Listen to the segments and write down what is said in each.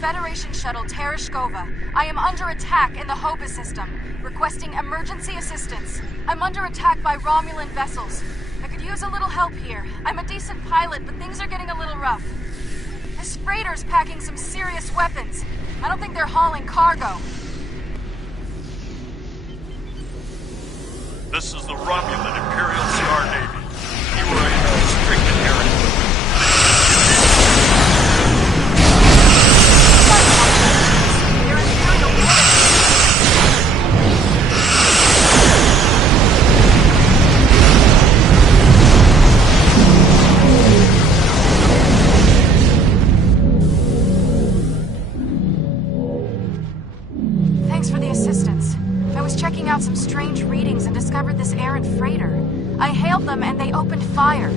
Federation shuttle Tereshkova. I am under attack in the Hoba system, requesting emergency assistance. I'm under attack by Romulan vessels. I could use a little help here. I'm a decent pilot, but things are getting a little rough. This freighter's packing some serious weapons. I don't think they're hauling cargo. This is the Romulan Imperial Star Navy. You are in restricted area. They're Imperial orders. Thanks for the assistance. I was checking out some strange readings and discovered this errant freighter. I hailed them and they opened fire.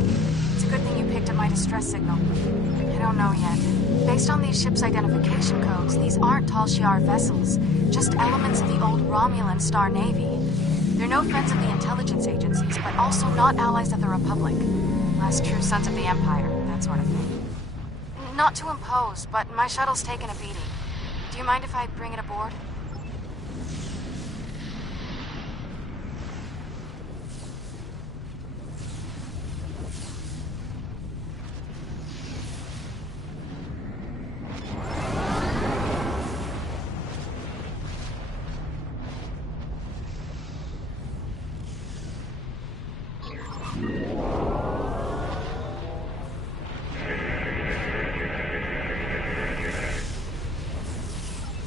It's a good thing you picked up my distress signal. I don't know yet. Based on these ships' identification codes, these aren't Tal Shiar vessels, just elements of the old Romulan Star Navy. They're no friends of the intelligence agencies, but also not allies of the Republic. Last true sons of the Empire, that sort of thing. Not to impose, but my shuttle's taken a beating. Do you mind if I bring it aboard?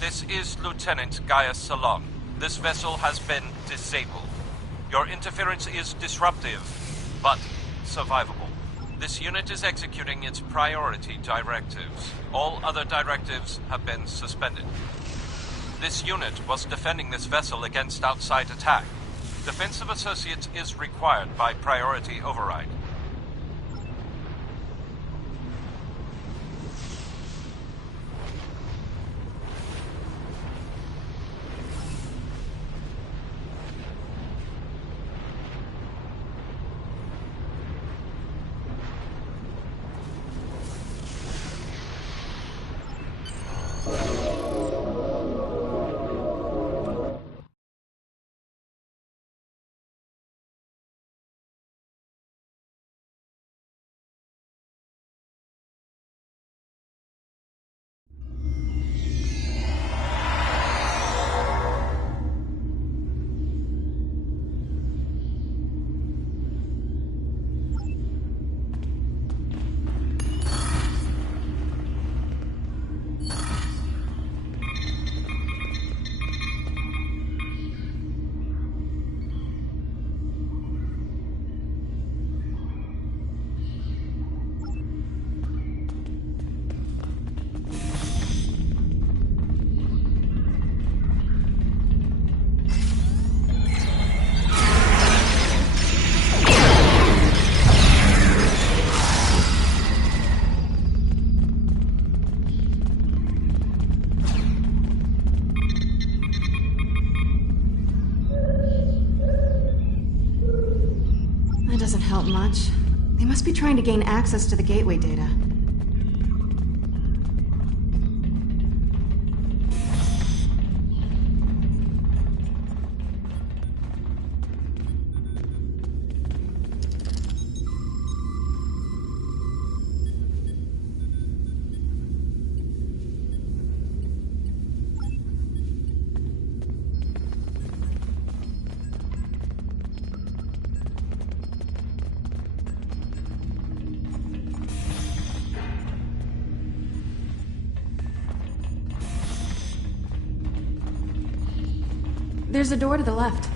This is Lieutenant Gaius Salon. This vessel has been disabled. Your interference is disruptive, but survivable. This unit is executing its priority directives. All other directives have been suspended. This unit was defending this vessel against outside attack. Defense of associates is required by priority override. Doesn't help much. They must be trying to gain access to the gateway data. There's a door to the left.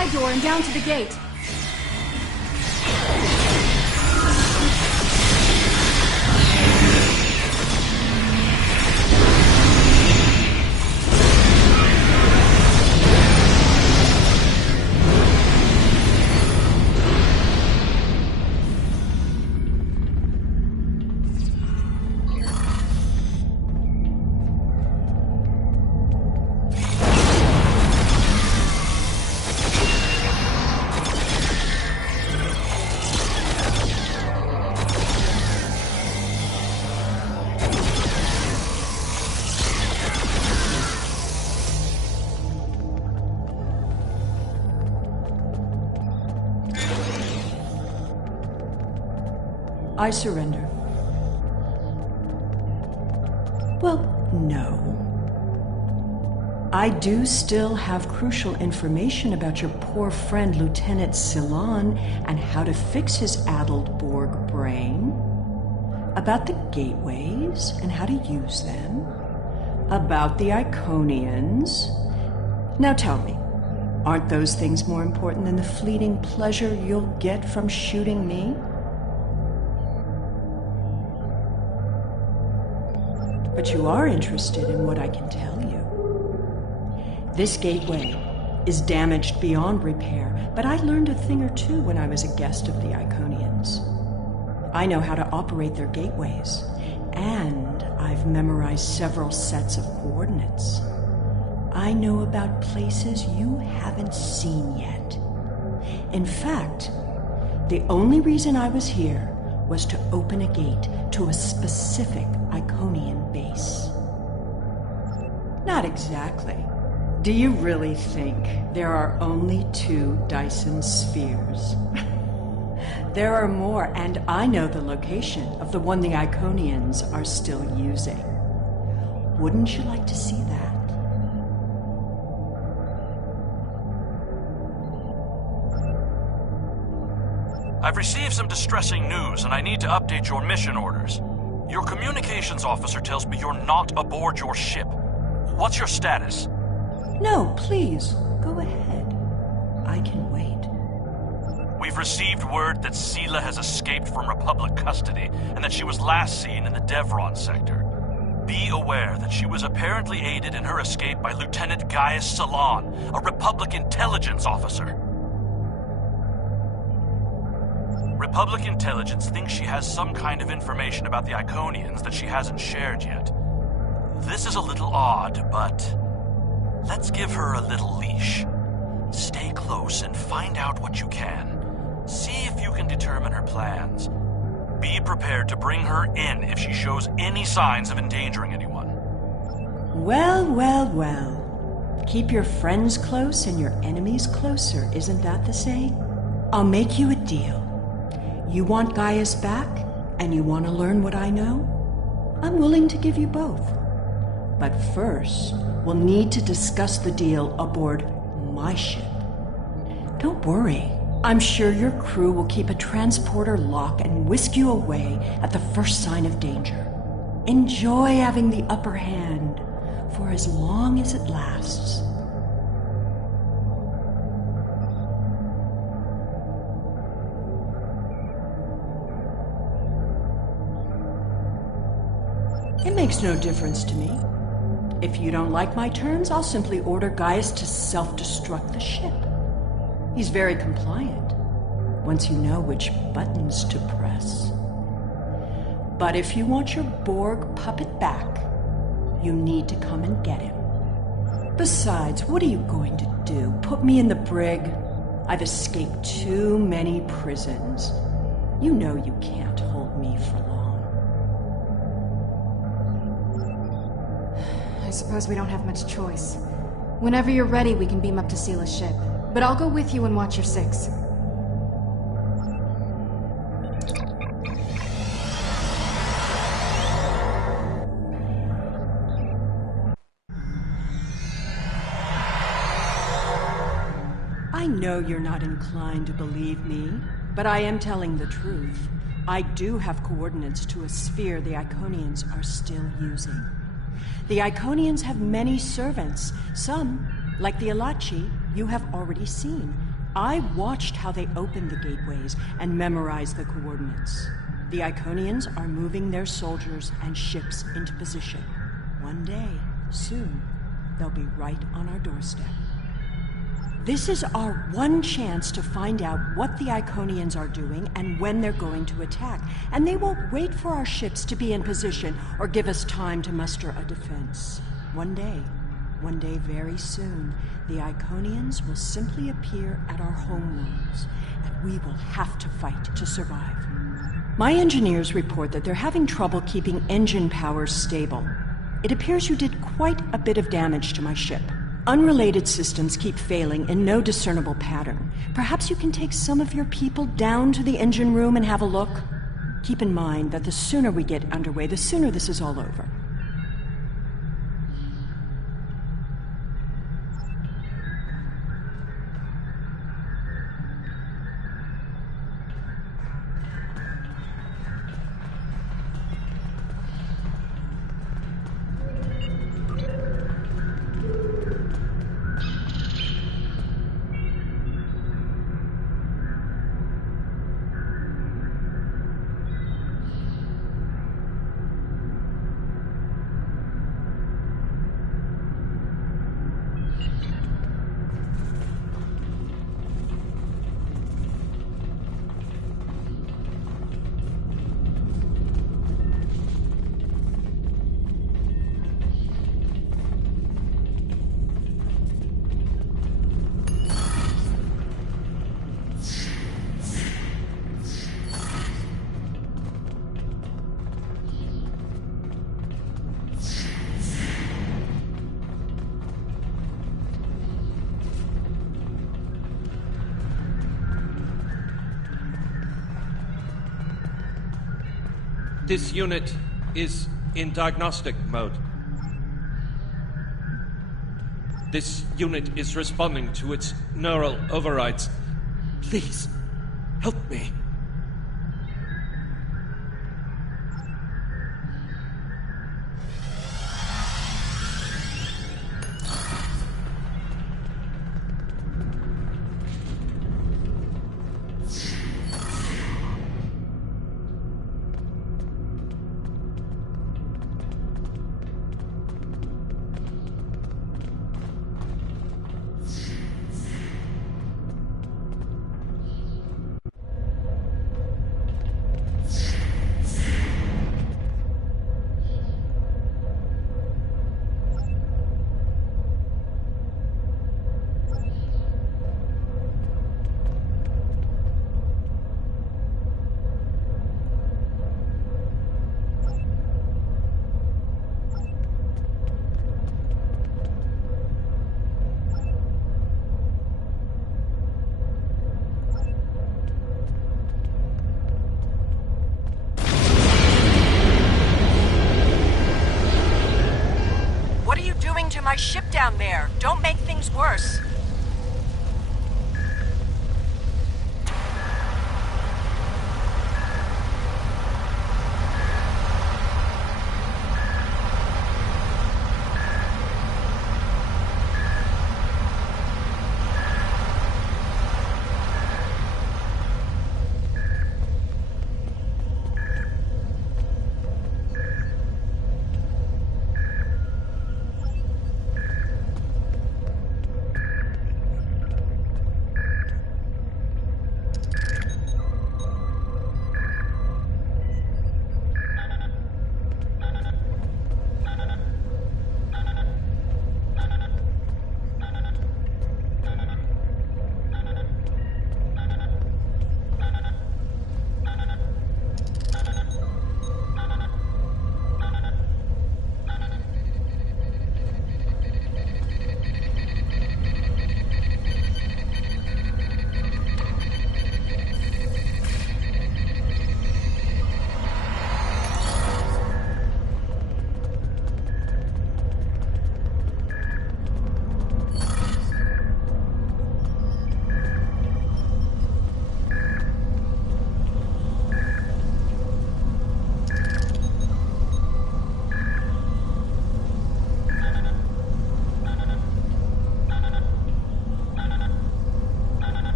side door and down to the gate. I surrender. Well, no. I do still have crucial information about your poor friend Lieutenant Ceylon and how to fix his addled Borg brain. About the gateways and how to use them. About the Iconians. Now tell me, aren't those things more important than the fleeting pleasure you'll get from shooting me? But you are interested in what I can tell you. This gateway is damaged beyond repair, but I learned a thing or two when I was a guest of the Iconians. I know how to operate their gateways, and I've memorized several sets of coordinates. I know about places you haven't seen yet. In fact, the only reason I was here was to open a gate to a specific Iconian base. Not exactly. Do you really think there are only 2 Dyson spheres? There are more, and I know the location of the one the Iconians are still using. Wouldn't you like to see that? I've received some distressing news, and I need to update your mission orders. Your communications officer tells me you're not aboard your ship. What's your status? No, please, go ahead. I can wait. We've received word that Sela has escaped from Republic custody, and that she was last seen in the Devron sector. Be aware that she was apparently aided in her escape by Lieutenant Gaius Ceylon, a Republic intelligence officer. Republic intelligence thinks she has some kind of information about the Iconians that she hasn't shared yet. This is a little odd, but let's give her a little leash. Stay close and find out what you can. See if you can determine her plans. Be prepared to bring her in if she shows any signs of endangering anyone. Well, well, well. Keep your friends close and your enemies closer, isn't that the saying? I'll make you a deal. You want Gaius back, and you want to learn what I know? I'm willing to give you both. But first, we'll need to discuss the deal aboard my ship. Don't worry. I'm sure your crew will keep a transporter lock and whisk you away at the first sign of danger. Enjoy having the upper hand for as long as it lasts. It makes no difference to me. If you don't like my terms, I'll simply order Gaius to self-destruct the ship. He's very compliant, once you know which buttons to press. But if you want your Borg puppet back, you need to come and get him. Besides, what are you going to do? Put me in the brig? I've escaped too many prisons. You know you can't hold me for long. I suppose we don't have much choice. Whenever you're ready, we can beam up to Sela's ship. But I'll go with you and watch your 6. I know you're not inclined to believe me, but I am telling the truth. I do have coordinates to a sphere the Iconians are still using. The Iconians have many servants. Some, like the Alachi, you have already seen. I watched how they opened the gateways and memorized the coordinates. The Iconians are moving their soldiers and ships into position. One day, soon, they'll be right on our doorstep. This is our one chance to find out what the Iconians are doing and when they're going to attack. And they won't wait for our ships to be in position or give us time to muster a defense. One day very soon, the Iconians will simply appear at our homeworlds, and we will have to fight to survive. My engineers report that they're having trouble keeping engine power stable. It appears you did quite a bit of damage to my ship. Unrelated systems keep failing in no discernible pattern. Perhaps you can take some of your people down to the engine room and have a look? Keep in mind that the sooner we get underway, the sooner this is all over. This unit is in diagnostic mode. This unit is responding to its neural overrides. Please, help me. My ship down there. Don't make things worse.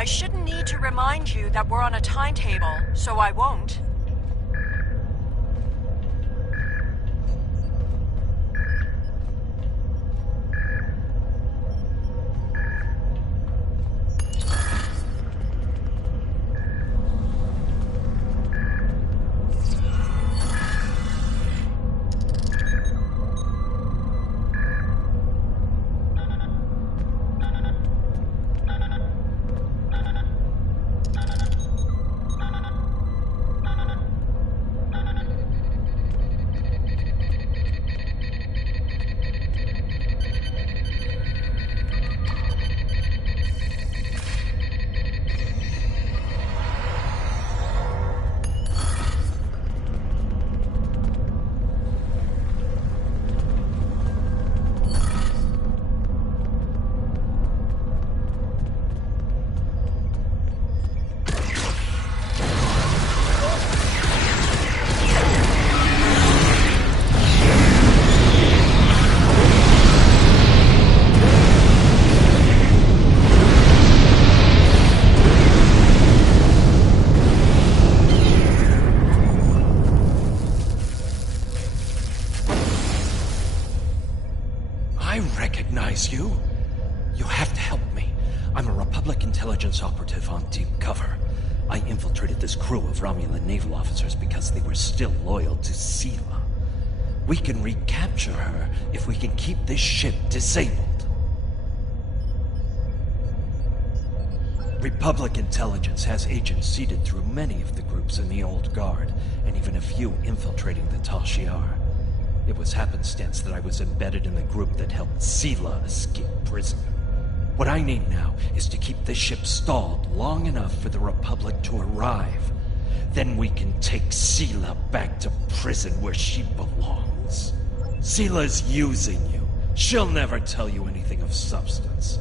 I shouldn't need to remind you that we're on a timetable, so I won't. You? You have to help me. I'm a Republic intelligence operative on deep cover. I infiltrated this crew of Romulan naval officers because they were still loyal to Sela. We can recapture her if we can keep this ship disabled. Republic intelligence has agents seeded through many of the groups in the Old Guard, and even a few infiltrating the Tal Shiar. It was happenstance that I was embedded in the group that helped Sela escape prison. What I need now is to keep this ship stalled long enough for the Republic to arrive. Then we can take Sela back to prison where she belongs. Sela's using you. She'll never tell you anything of substance.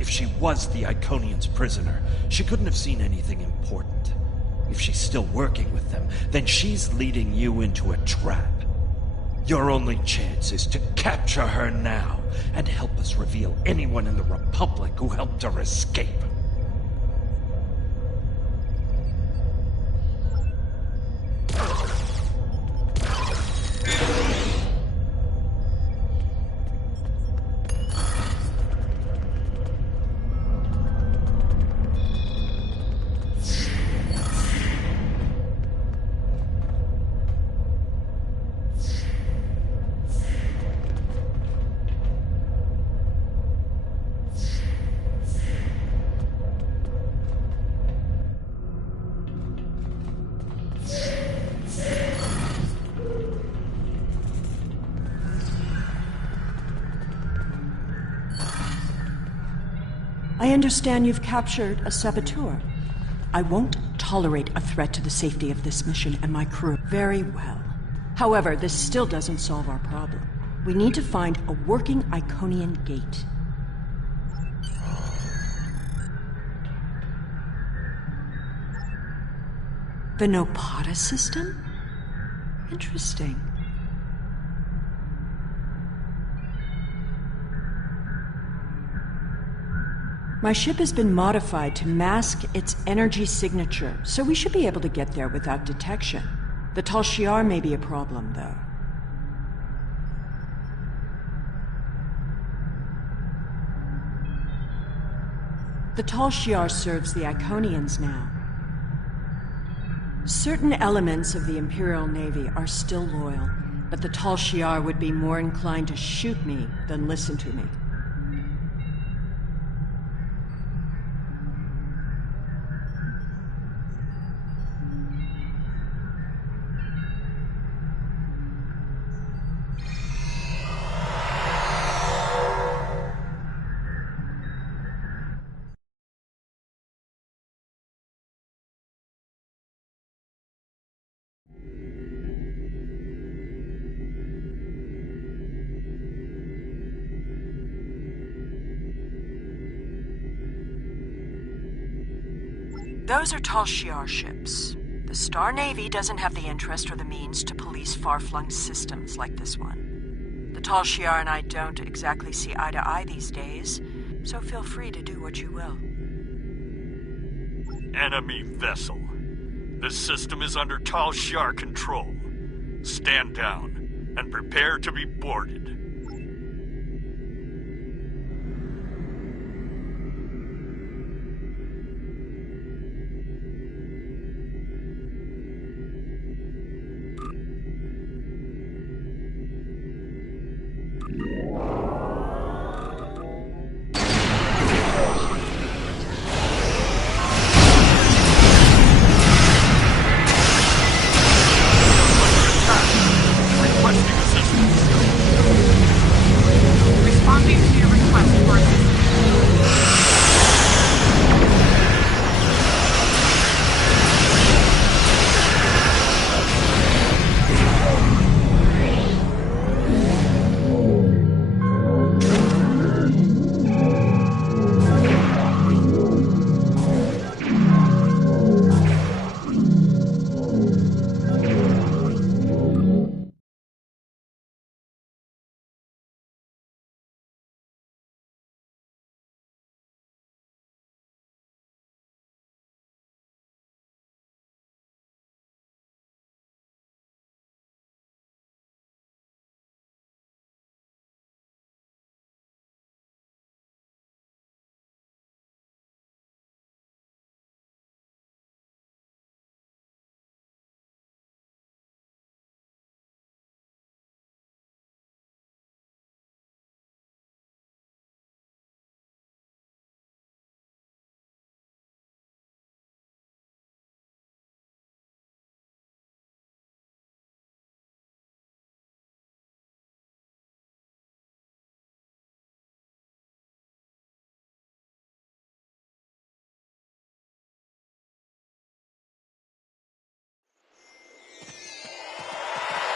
If she was the Iconian's prisoner, she couldn't have seen anything important. If she's still working with them, then she's leading you into a trap. Your only chance is to capture her now and help us reveal anyone in the Republic who helped her escape. I understand you've captured a saboteur. I won't tolerate a threat to the safety of this mission and my crew. Very well. However, this still doesn't solve our problem. We need to find a working Iconian gate. The Nopata system? Interesting. My ship has been modified to mask its energy signature, so we should be able to get there without detection. The Tal Shiar may be a problem, though. The Tal Shiar serves the Iconians now. Certain elements of the Imperial Navy are still loyal, but the Tal Shiar would be more inclined to shoot me than listen to me. Those are Tal Shiar ships. The Star Navy doesn't have the interest or the means to police far-flung systems like this one. The Tal Shiar and I don't exactly see eye to eye these days, so feel free to do what you will. enemy vessel. The system is under Tal Shiar control. Stand down and prepare to be boarded. Responding to your request for assistance.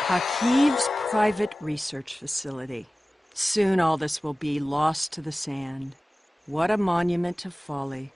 Hakiv's private research facility. Soon all this will be lost to the sand. What a monument to folly.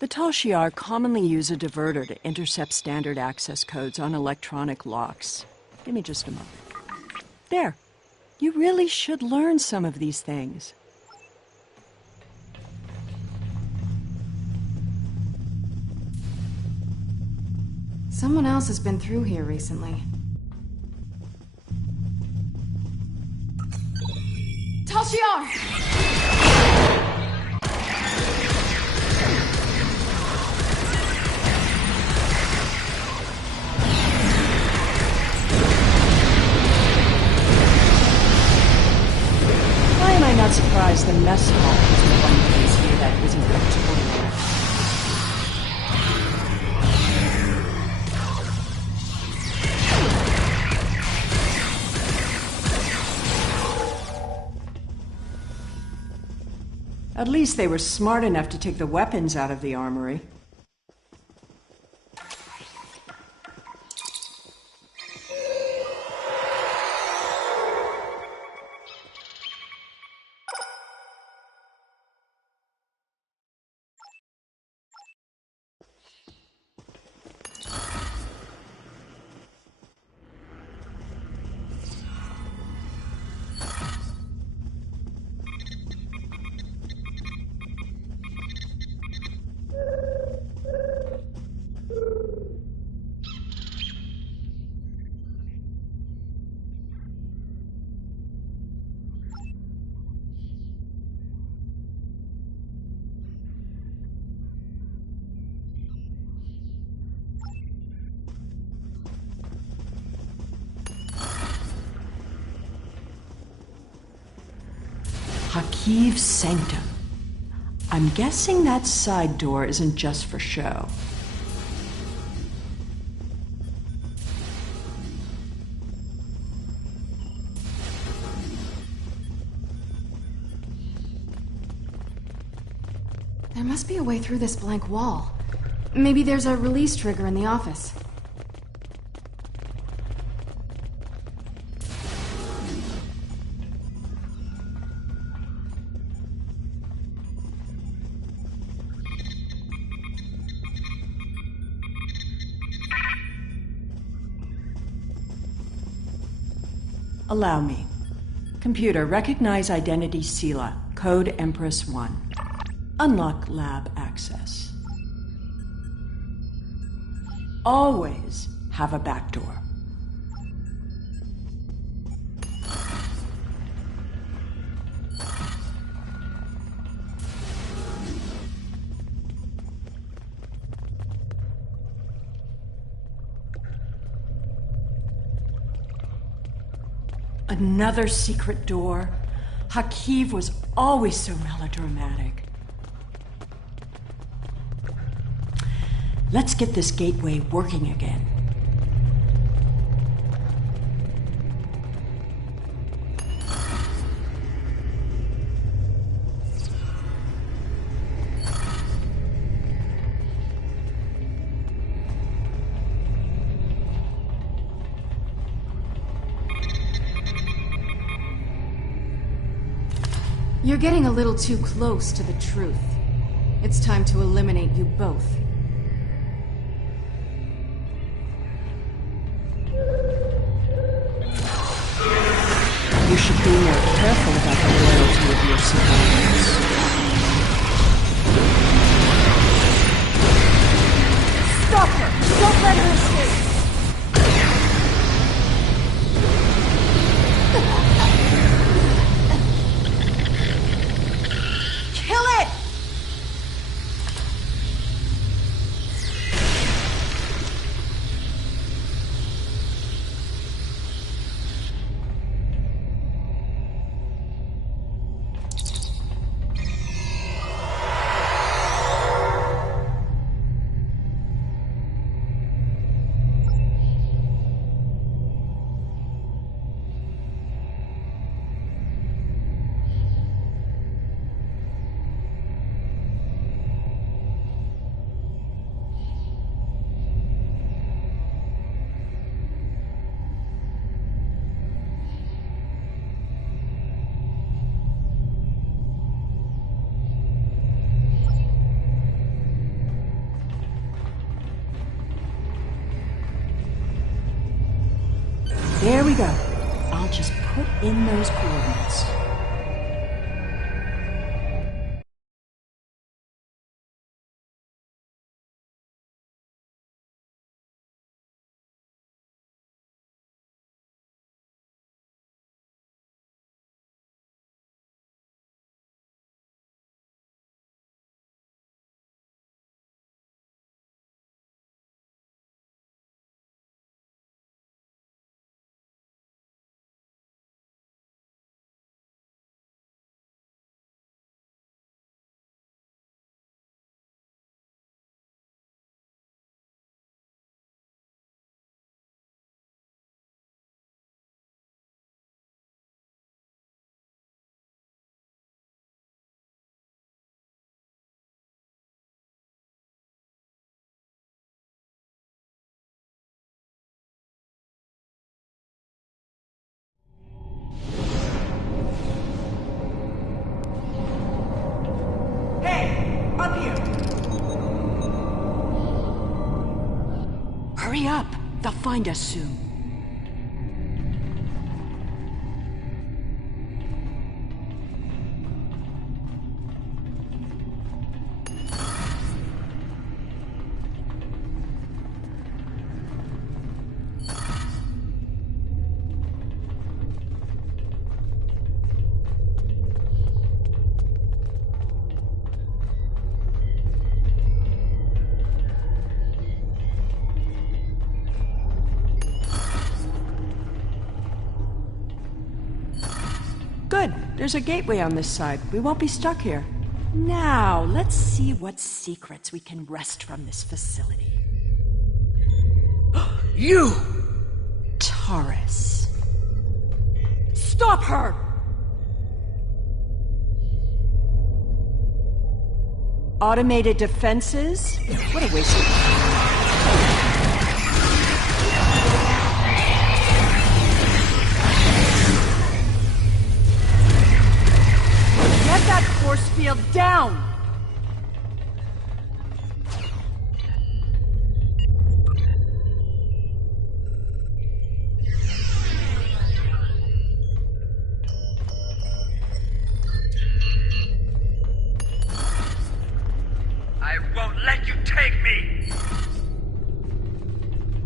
The Tal Shiar commonly use a diverter to intercept standard access codes on electronic locks. Give me just a moment. There. You really should learn some of these things. Someone else has been through here recently. Tal Shiar! Why am I not surprised the mess hall is the one place here that isn't a total wreck? At least they were smart enough to take the weapons out of the armory. Hakiv's sanctum. I'm guessing that side door isn't just for show. There must be a way through this blank wall. Maybe there's a release trigger in the office. Allow me. Computer, recognize identity Sela, code Empress 1. Unlock lab access. Always have a backdoor. Another secret door. Hakiv was always so melodramatic. Let's get this gateway working again. You're getting a little too close to the truth. It's time to eliminate you both. You should be more careful about the loyalty of your survivors. Stop her! Don't let her escape! Kill it! There we go. I'll just put in those coordinates. Up here! Hurry up! They'll find us soon. Good. There's a gateway on this side. We won't be stuck here. Now, let's see what secrets we can wrest from this facility. You! Taurus. Stop her! Automated defenses? What a waste of time. Get that force field down!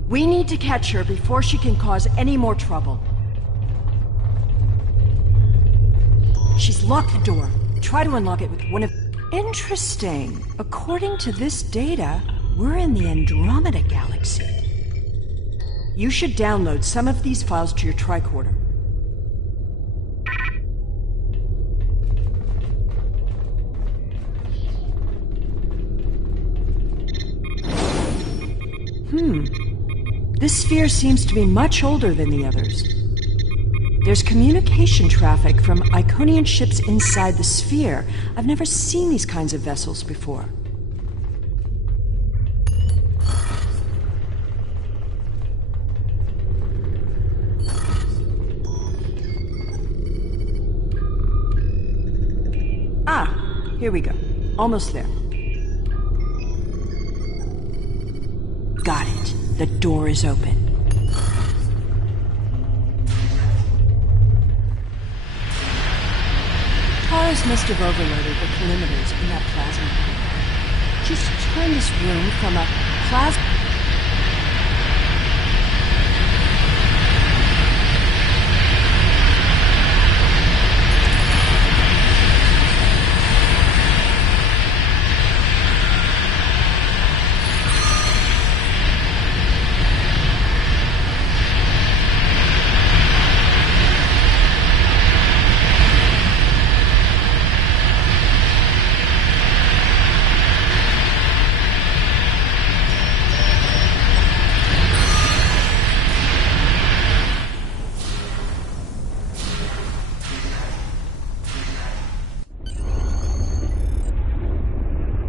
We need to catch her before she can cause any more trouble. She's locked the door. Try to unlock it with one of... Interesting. According to this data, we're in the Andromeda Galaxy. You should download some of these files to your tricorder. This sphere seems to be much older than the others. There's communication traffic from Iconian ships inside the sphere. I've never seen these kinds of vessels before. Ah, here we go. Almost there. Got it. The door is open. Taurus must have overloaded the perimeters in that plasma. She's turned this room from a plasma...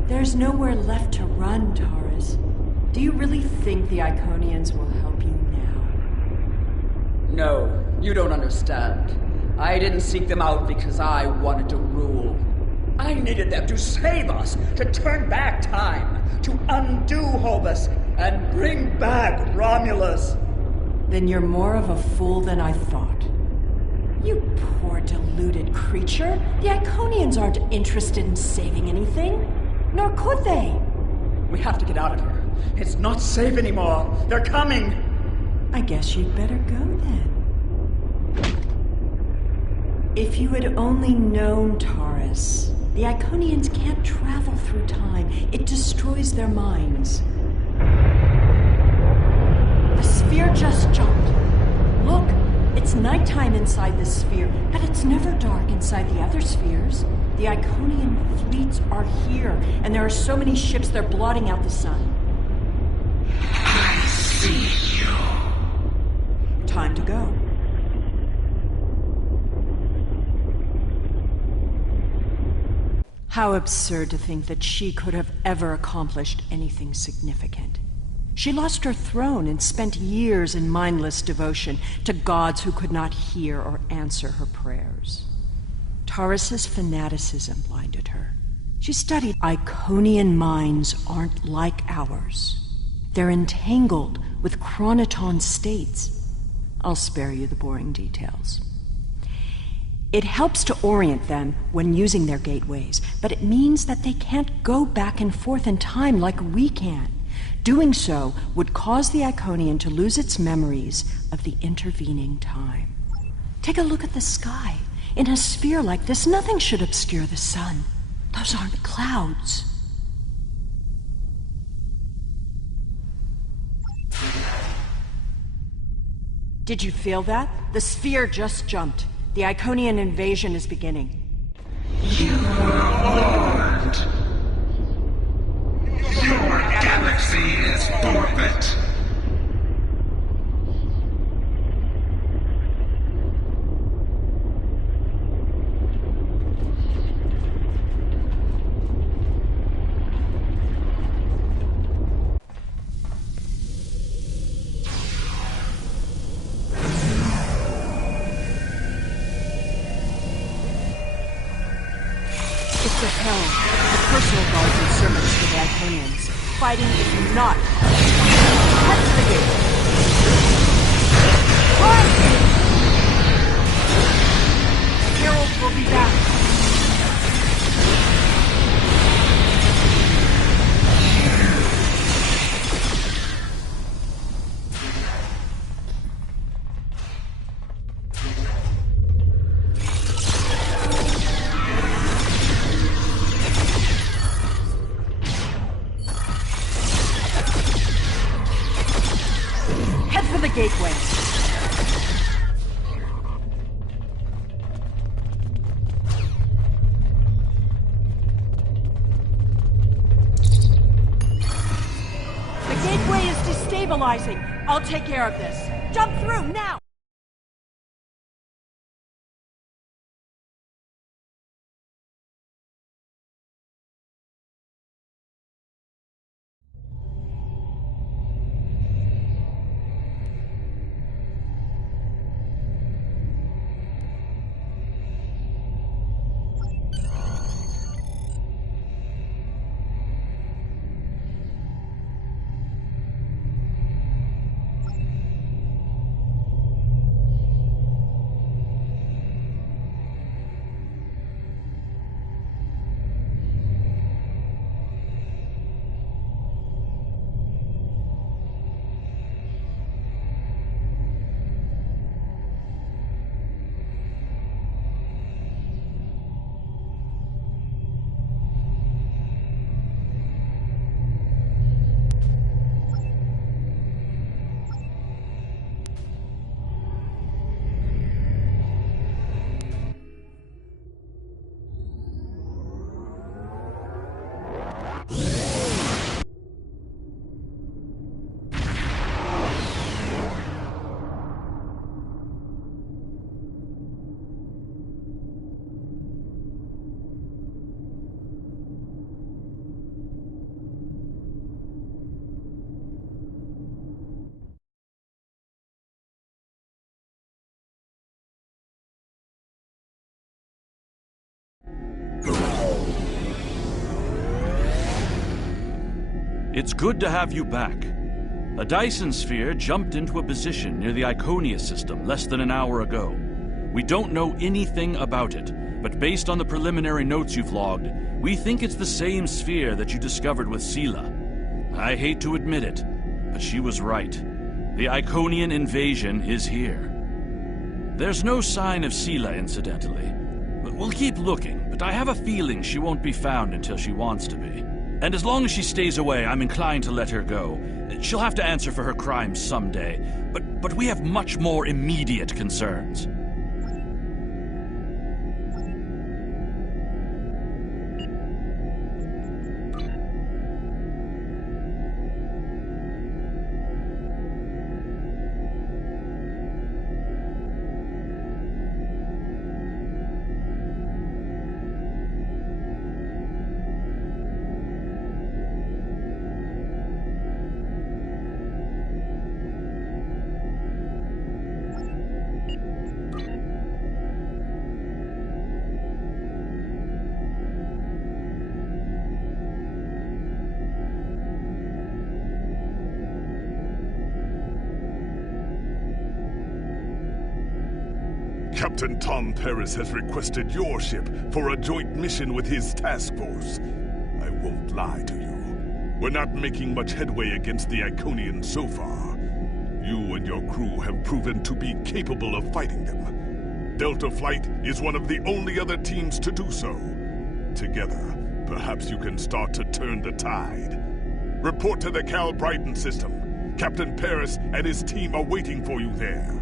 There's nowhere left to run, Taurus. Do you really think the Iconians will help you now? No, you don't understand. I didn't seek them out because I wanted to rule. I needed them to save us, to turn back time, to undo Hobus, and bring back Romulus. Then you're more of a fool than I thought. You poor deluded creature. The Iconians aren't interested in saving anything. Nor could they. We have to get out of here. It's not safe anymore. They're coming. I guess you'd better go then. If you had only known, Taurus, the Iconians can't travel through time. It destroys their minds. The sphere just jumped. Look, it's nighttime inside this sphere, but it's never dark inside the other spheres. The Iconian fleets are here, and there are so many ships they're blotting out the sun. I see you. Time to go. How absurd to think that she could have ever accomplished anything significant. She lost her throne and spent years in mindless devotion to gods who could not hear or answer her prayers. Taurus's fanaticism blinded her. She studied Iconian minds aren't like ours. They're entangled with chronoton states. I'll spare you the boring details. It helps to orient them when using their gateways, but it means that they can't go back and forth in time like we can. Doing so would cause the Iconian to lose its memories of the intervening time. Take a look at the sky. In a sphere like this, nothing should obscure the sun. Those aren't clouds. Did you feel that? The sphere just jumped. The Iconian invasion is beginning. You were warned. Your galaxy is forfeit. It's a hell. The personal guards and servants for the Iconians. Fighting is not Cut to the gate. Run! Herald will be back. stabilizing. I'll take care of this. Jump through, now! It's good to have you back. A Dyson sphere jumped into a position near the Iconian system less than an hour ago. We don't know anything about it, but based on the preliminary notes you've logged, we think it's the same sphere that you discovered with Sela. I hate to admit it, but she was right. The Iconian invasion is here. There's no sign of Sela, incidentally. But we'll keep looking, but I have a feeling she won't be found until she wants to be. And as long as she stays away, I'm inclined to let her go. She'll have to answer for her crimes someday, but we have much more immediate concerns. Captain Tom Paris has requested your ship for a joint mission with his task force. I won't lie to you. We're not making much headway against the Iconians so far. You and your crew have proven to be capable of fighting them. Delta Flight is one of the only other teams to do so. Together, perhaps you can start to turn the tide. Report to the Cal Brighton system. Captain Paris and his team are waiting for you there.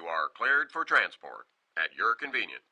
You are cleared for transport at your convenience.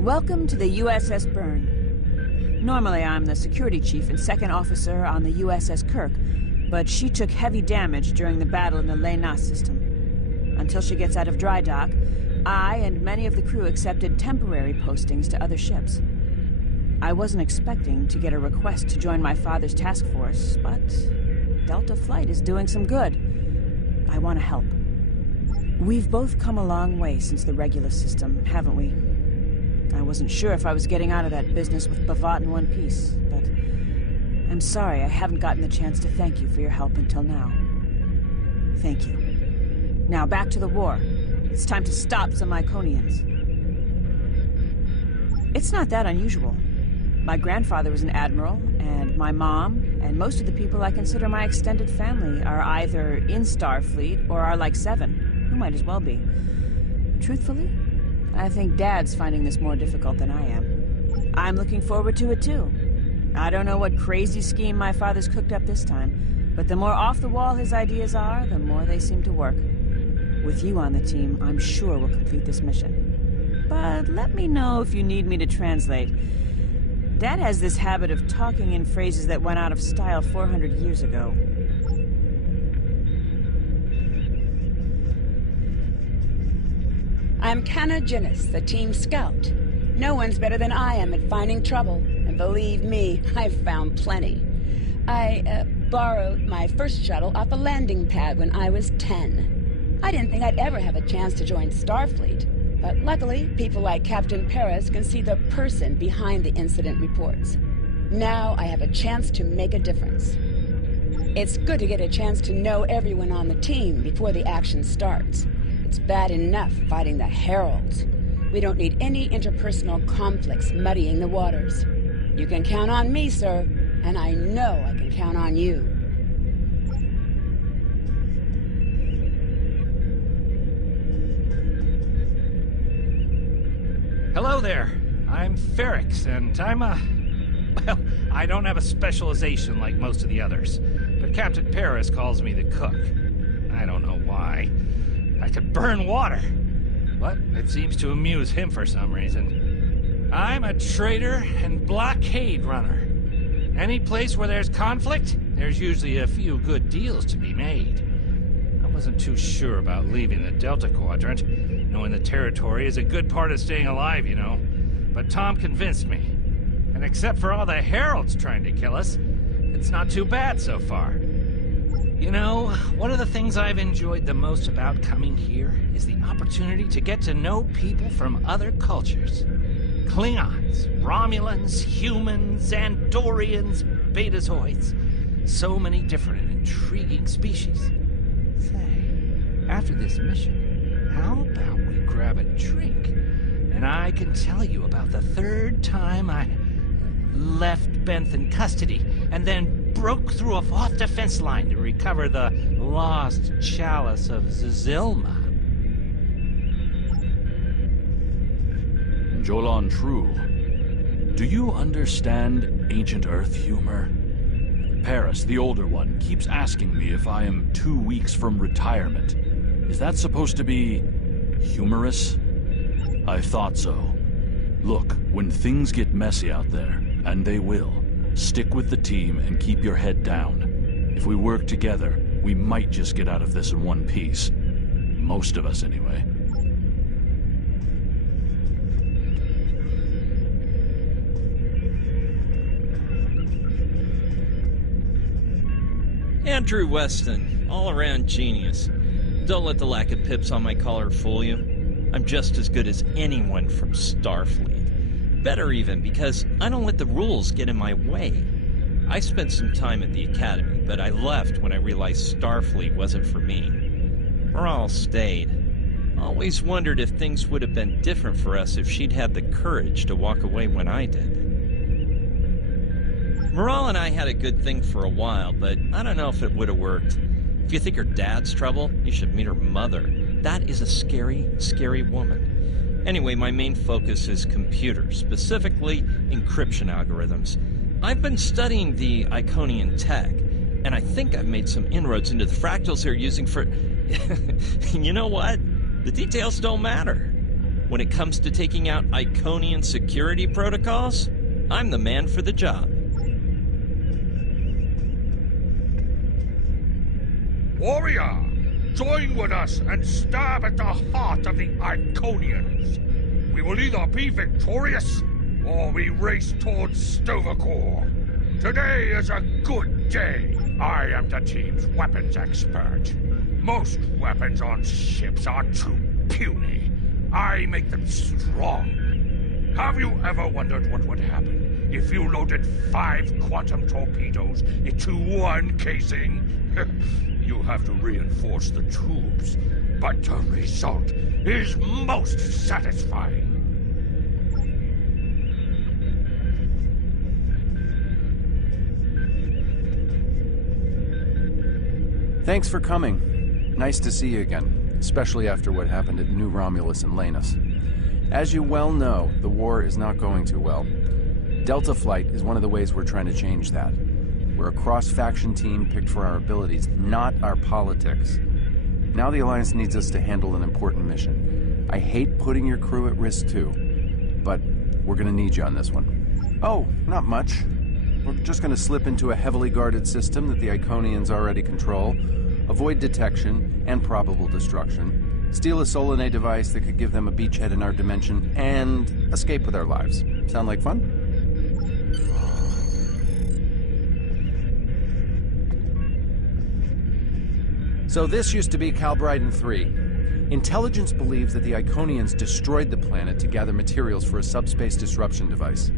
Welcome to the USS Byrne. Normally I'm the security chief and second officer on the USS Kirk, but she took heavy damage during the battle in the Lena system. Until she gets out of dry dock, I and many of the crew accepted temporary postings to other ships. I wasn't expecting to get a request to join my father's task force, but Delta Flight is doing some good. I want to help. We've both come a long way since the Regulus system, haven't we? I wasn't sure if I was getting out of that business with Bavat in one piece, but I'm sorry I haven't gotten the chance to thank you for your help until now. Thank you. Now back to the war. It's time to stop some Iconians. It's not that unusual. My grandfather was an admiral, and my mom, and most of the people I consider my extended family are either in Starfleet or are like Seven, who might as well be. Truthfully, I think Dad's finding this more difficult than I am. I'm looking forward to it, too. I don't know what crazy scheme my father's cooked up this time, but the more off-the-wall his ideas are, the more they seem to work. With you on the team, I'm sure we'll complete this mission. But let me know if you need me to translate. Dad has this habit of talking in phrases that went out of style 400 years ago. I'm Kanna Jinnis, the team scout. No one's better than I am at finding trouble, and believe me, I've found plenty. I borrowed my first shuttle off a landing pad when I was 10. I didn't think I'd ever have a chance to join Starfleet, but luckily, people like Captain Paris can see the person behind the incident reports. Now I have a chance to make a difference. It's good to get a chance to know everyone on the team before the action starts. It's bad enough fighting the Heralds. We don't need any interpersonal conflicts muddying the waters. You can count on me, sir, and I know I can count on you. Hello there. I'm Ferrix, and I'm well, I don't have a specialization like most of the others, but Captain Paris calls me the cook. I don't know why. I could burn water, but it seems to amuse him for some reason. I'm a trader and blockade runner. Any place where there's conflict, there's usually a few good deals to be made. I wasn't too sure about leaving the Delta Quadrant. Knowing the territory is a good part of staying alive, you know. But Tom convinced me. And except for all the Heralds trying to kill us, it's not too bad so far. You know, one of the things I've enjoyed the most about coming here is the opportunity to get to know people from other cultures. Klingons, Romulans, humans, Andorians, Betazoids. So many different and intriguing species. Say, after this mission, how about we grab a drink? And I can tell you about the third time I left Benth in custody, and then broke through a fourth defense line to recover the lost chalice of Zilma. Jolan True, do you understand ancient Earth humor? Paris, the older one, keeps asking me if I am 2 weeks from retirement. Is that supposed to be humorous? I thought so. Look, when things get messy out there, and they will, stick with the team and keep your head down. If we work together, we might just get out of this in one piece. Most of us, anyway. Andrew Weston, all-around genius. Don't let the lack of pips on my collar fool you. I'm just as good as anyone from Starfleet. better even, because I don't let the rules get in my way. I spent some time at the Academy, but I left when I realized Starfleet wasn't for me. Morale stayed. Always wondered if things would have been different for us if she'd had the courage to walk away when I did. Morale and I had a good thing for a while, but I don't know if it would have worked. If you think her dad's trouble, you should meet her mother. That is a scary, scary woman. Anyway, my main focus is computers, specifically encryption algorithms. I've been studying the Iconian tech, and I think I've made some inroads into the fractals they're using for... You know what? The details don't matter. When it comes to taking out Iconian security protocols, I'm the man for the job. Warrior, join with us and stab at the heart of the Iconians. We will either be victorious, or we race towards Stovacor. Today is a good day. I am the team's weapons expert. Most weapons on ships are too puny. I make them strong. Have you ever wondered what would happen if you loaded 5 quantum torpedoes into one casing? You have to reinforce the tubes, but the result is most satisfying. Thanks for coming. Nice to see you again, especially after what happened at New Romulus and Lanus. As you well know, the war is not going too well. Delta Flight is one of the ways we're trying to change that. We're a cross-faction team picked for our abilities, not our politics. Now the Alliance needs us to handle an important mission. I hate putting your crew at risk too, but we're gonna need you on this one. Oh, not much. We're just gonna slip into a heavily guarded system that the Iconians already control, avoid detection and probable destruction, steal a Solanae device that could give them a beachhead in our dimension, and escape with our lives. Sound like fun? So this used to be Calbryden 3. Intelligence believes that the Iconians destroyed the planet to gather materials for a subspace disruption device.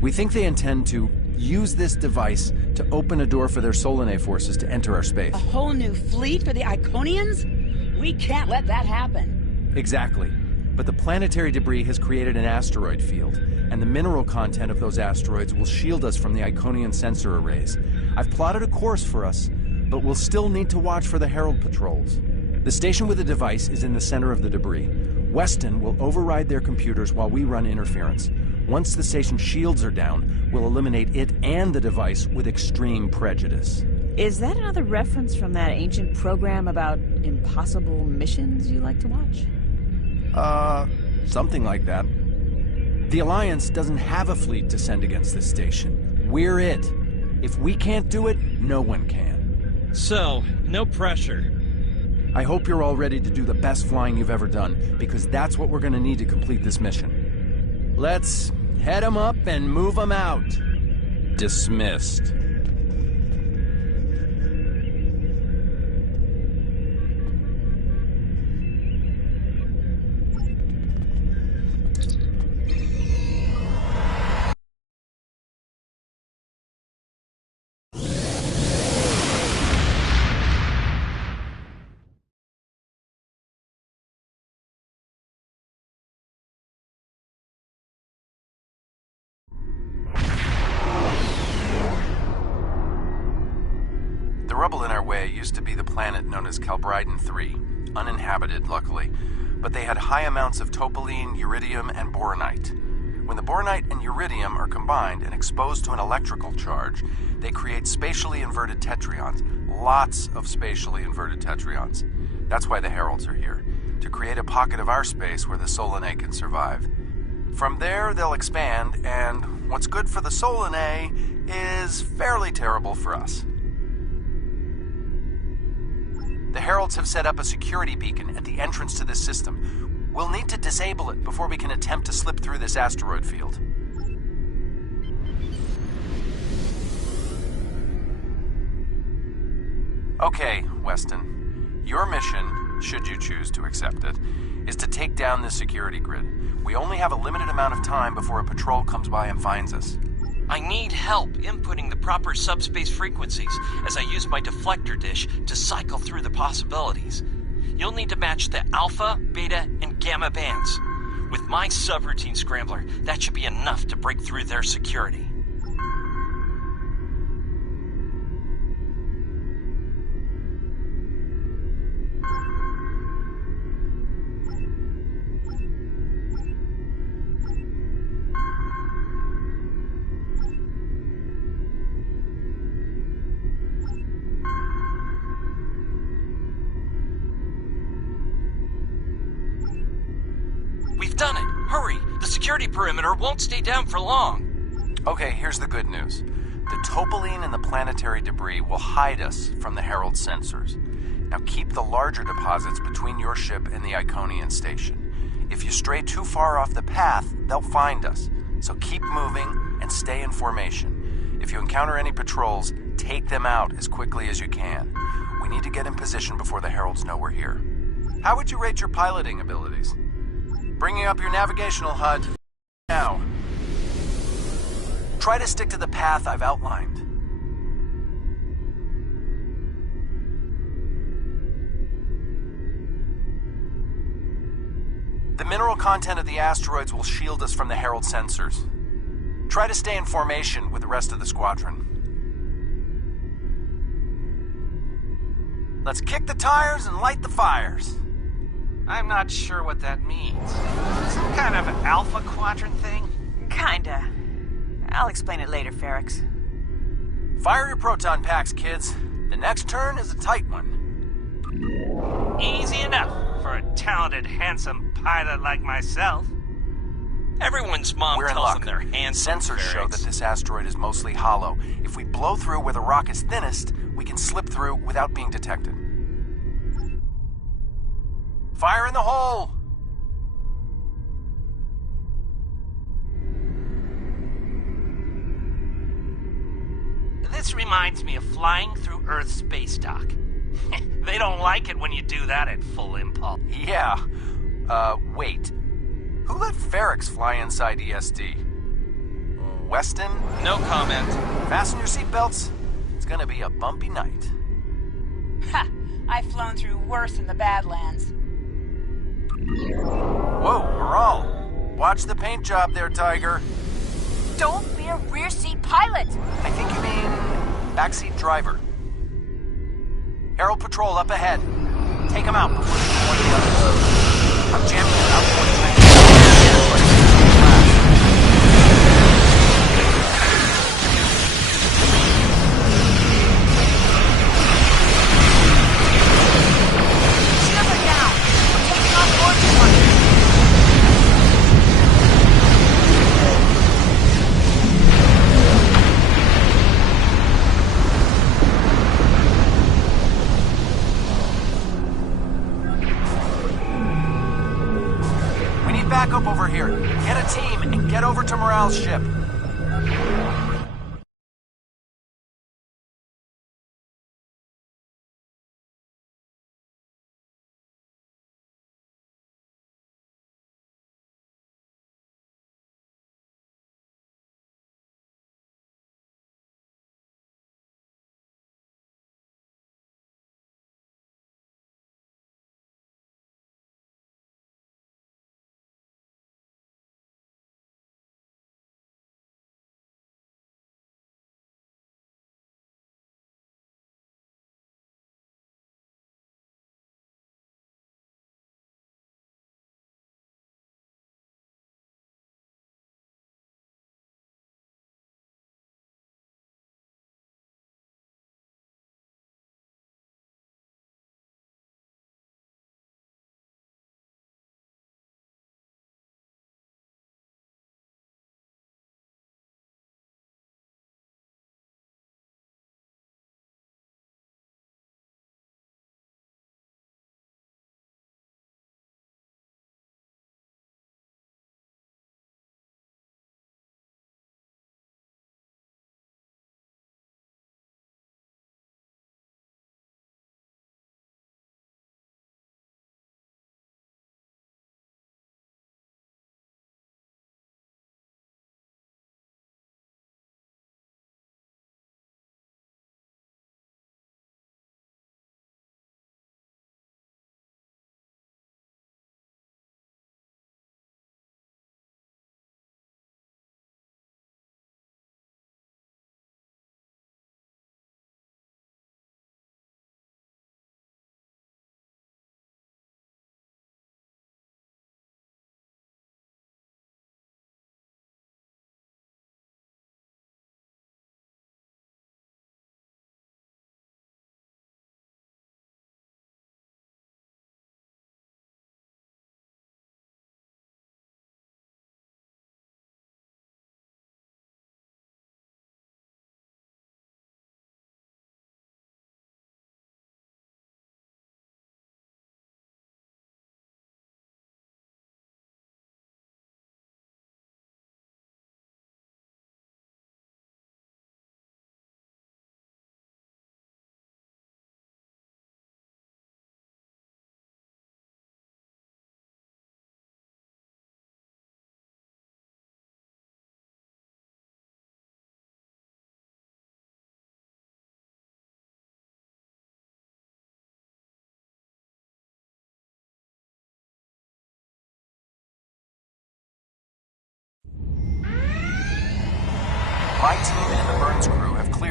We think they intend to use this device to open a door for their Solanae forces to enter our space. A whole new fleet for the Iconians? We can't let that happen. Exactly. But the planetary debris has created an asteroid field, and the mineral content of those asteroids will shield us from the Iconian sensor arrays. I've plotted a course for us, but we'll still need to watch for the Herald patrols. The station with the device is in the center of the debris. Weston will override their computers while we run interference. Once the station's shields are down, we'll eliminate it and the device with extreme prejudice. Is that another reference from that ancient program about impossible missions you like to watch? Something like that. The Alliance doesn't have a fleet to send against this station. We're it. If we can't do it, no one can. So, no pressure. I hope you're all ready to do the best flying you've ever done, because that's what we're gonna need to complete this mission. Let's head 'em up and move 'em out. Dismissed. The rubble in our way used to be the planet known as Calbryden 3, uninhabited, luckily, but they had high amounts of topoline, uridium, and boronite. When the boronite and uridium are combined and exposed to an electrical charge, they create spatially inverted tetraons, lots of spatially inverted tetraons. That's why the Heralds are here, to create a pocket of our space where the Solanae can survive. From there, they'll expand, and what's good for the Solanae is fairly terrible for us. The Heralds have set up a security beacon at the entrance to this system. We'll need to disable it before we can attempt to slip through this asteroid field. Okay, Weston. Your mission should you choose to accept it, is to take down this security grid. We only have a limited amount of time before a patrol comes by and finds us. I need help inputting the proper subspace frequencies as I use my deflector dish to cycle through the possibilities. You'll need to match the alpha, beta, and gamma bands. With my subroutine scrambler, that should be enough to break through their security. We've done it! Hurry! The security perimeter won't stay down for long. Okay, here's the good news. The topoline and the planetary debris will hide us from the Herald sensors. Now keep the larger deposits between your ship and the Iconian station. If you stray too far off the path, they'll find us. So keep moving and stay in formation. If you encounter any patrols, take them out as quickly as you can. We need to get in position before the Heralds know we're here. How would you rate your piloting abilities? Bringing up your navigational HUD now. Try to stick to the path I've outlined. The mineral content of the asteroids will shield us from the Herald sensors. Try to stay in formation with the rest of the squadron. Let's kick the tires and light the fires. I'm not sure what that means. Some kind of Alpha Quadrant thing? Kinda. I'll explain it later, Ferrix. Fire your proton packs, kids. The next turn is a tight one. Easy enough for a talented, handsome pilot like myself. Everyone's mom We're in tells luck. them they're handsome. Sensors show that this asteroid is mostly hollow. If we blow through where the rock is thinnest, we can slip through without being detected. Fire in the hole! This reminds me of flying through Earth's space dock. They don't like it when you do that at full impulse. Yeah. Wait. Who let Ferrix fly inside ESD? Weston? No comment. Fasten your seatbelts. It's gonna be a bumpy night. Ha! I've flown through worse in the Badlands. Whoa, Moral. Watch the paint job there, Tiger. Don't be a rear seat pilot! I think you mean backseat driver. Herald Patrol up ahead. Take them out before they do one of the others. I'm jamming them out for the next. Backup over here. Get a team and get over to Morale's ship.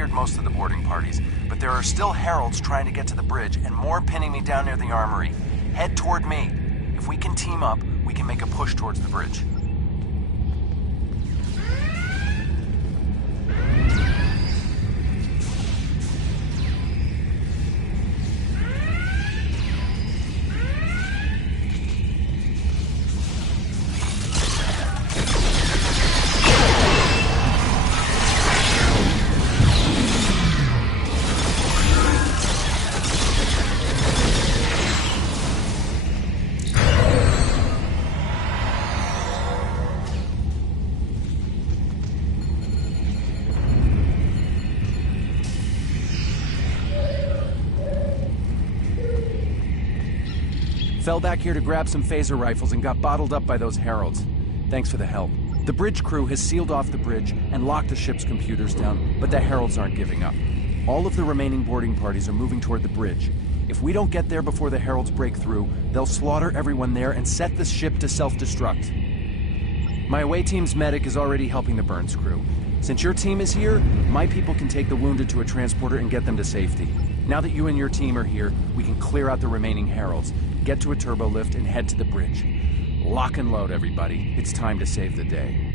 cleared most of the boarding parties, but there are still heralds trying to get to the bridge and more pinning me down near the armory. Head toward me. If we can team up, we can make a push towards the bridge. Fell back here to grab some phaser rifles and got bottled up by those heralds. Thanks for the help. The bridge crew has sealed off the bridge and locked the ship's computers down, but the heralds aren't giving up. All of the remaining boarding parties are moving toward the bridge. If we don't get there before the heralds break through, they'll slaughter everyone there and set the ship to self-destruct. My away team's medic is already helping the Burns crew. Since your team is here, my people can take the wounded to a transporter and get them to safety. Now that you and your team are here, we can clear out the remaining heralds, get to a turbo lift, and head to the bridge. Lock and load, everybody. It's time to save the day.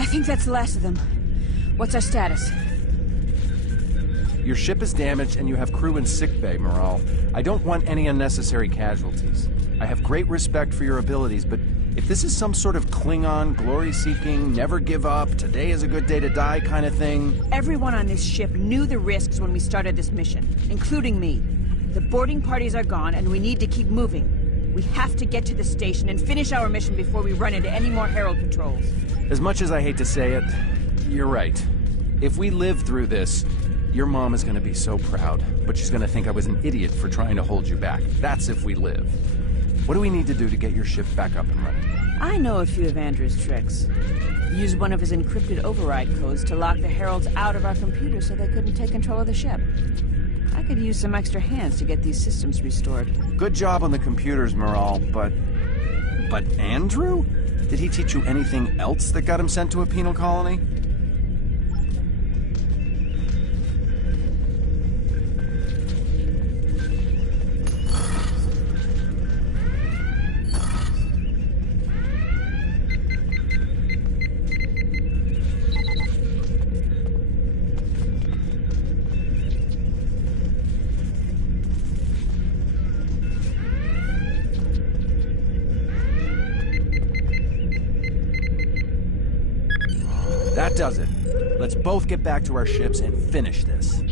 I think that's the last of them. What's our status? Your ship is damaged and you have crew in sickbay, Morale. I don't want any unnecessary casualties. I have great respect for your abilities, but if this is some sort of Klingon, glory-seeking, never give up, today is a good day to die kind of thing... Everyone on this ship knew the risks when we started this mission, including me. The boarding parties are gone and we need to keep moving. We have to get to the station and finish our mission before we run into any more Herald patrols. As much as I hate to say it, you're right. If we live through this, your mom is going to be so proud, but she's going to think I was an idiot for trying to hold you back. That's if we live. What do we need to do to get your ship back up and running? I know a few of Andrew's tricks. Use one of his encrypted override codes to lock the Heralds out of our computers so they couldn't take control of the ship. I could use some extra hands to get these systems restored. Good job on the computers, Morale, but Andrew? Did he teach you anything else that got him sent to a penal colony? That does it. Let's both get back to our ships and finish this.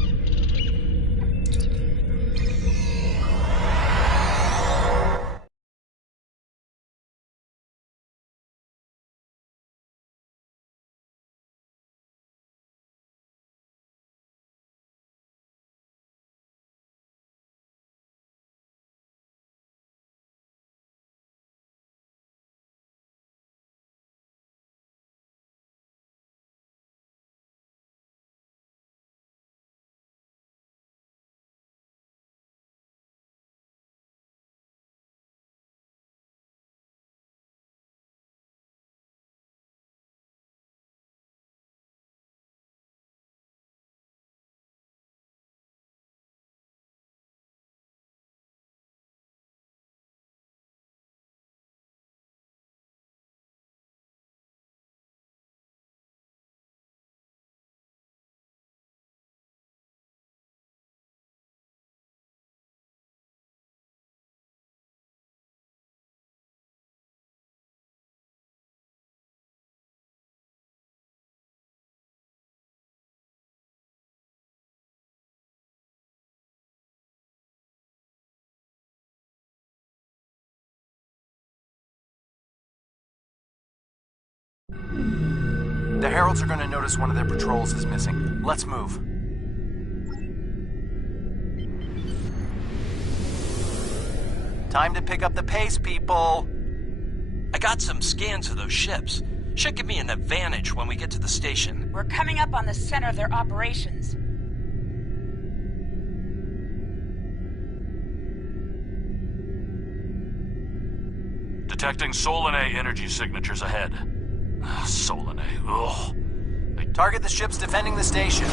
Heralds are gonna notice one of their patrols is missing. Let's move. Time to pick up the pace, people! I got some scans of those ships. Should give me an advantage when we get to the station. We're coming up on the center of their operations. Detecting Solanae energy signatures ahead. Solanae, ugh. Target the ships defending the station.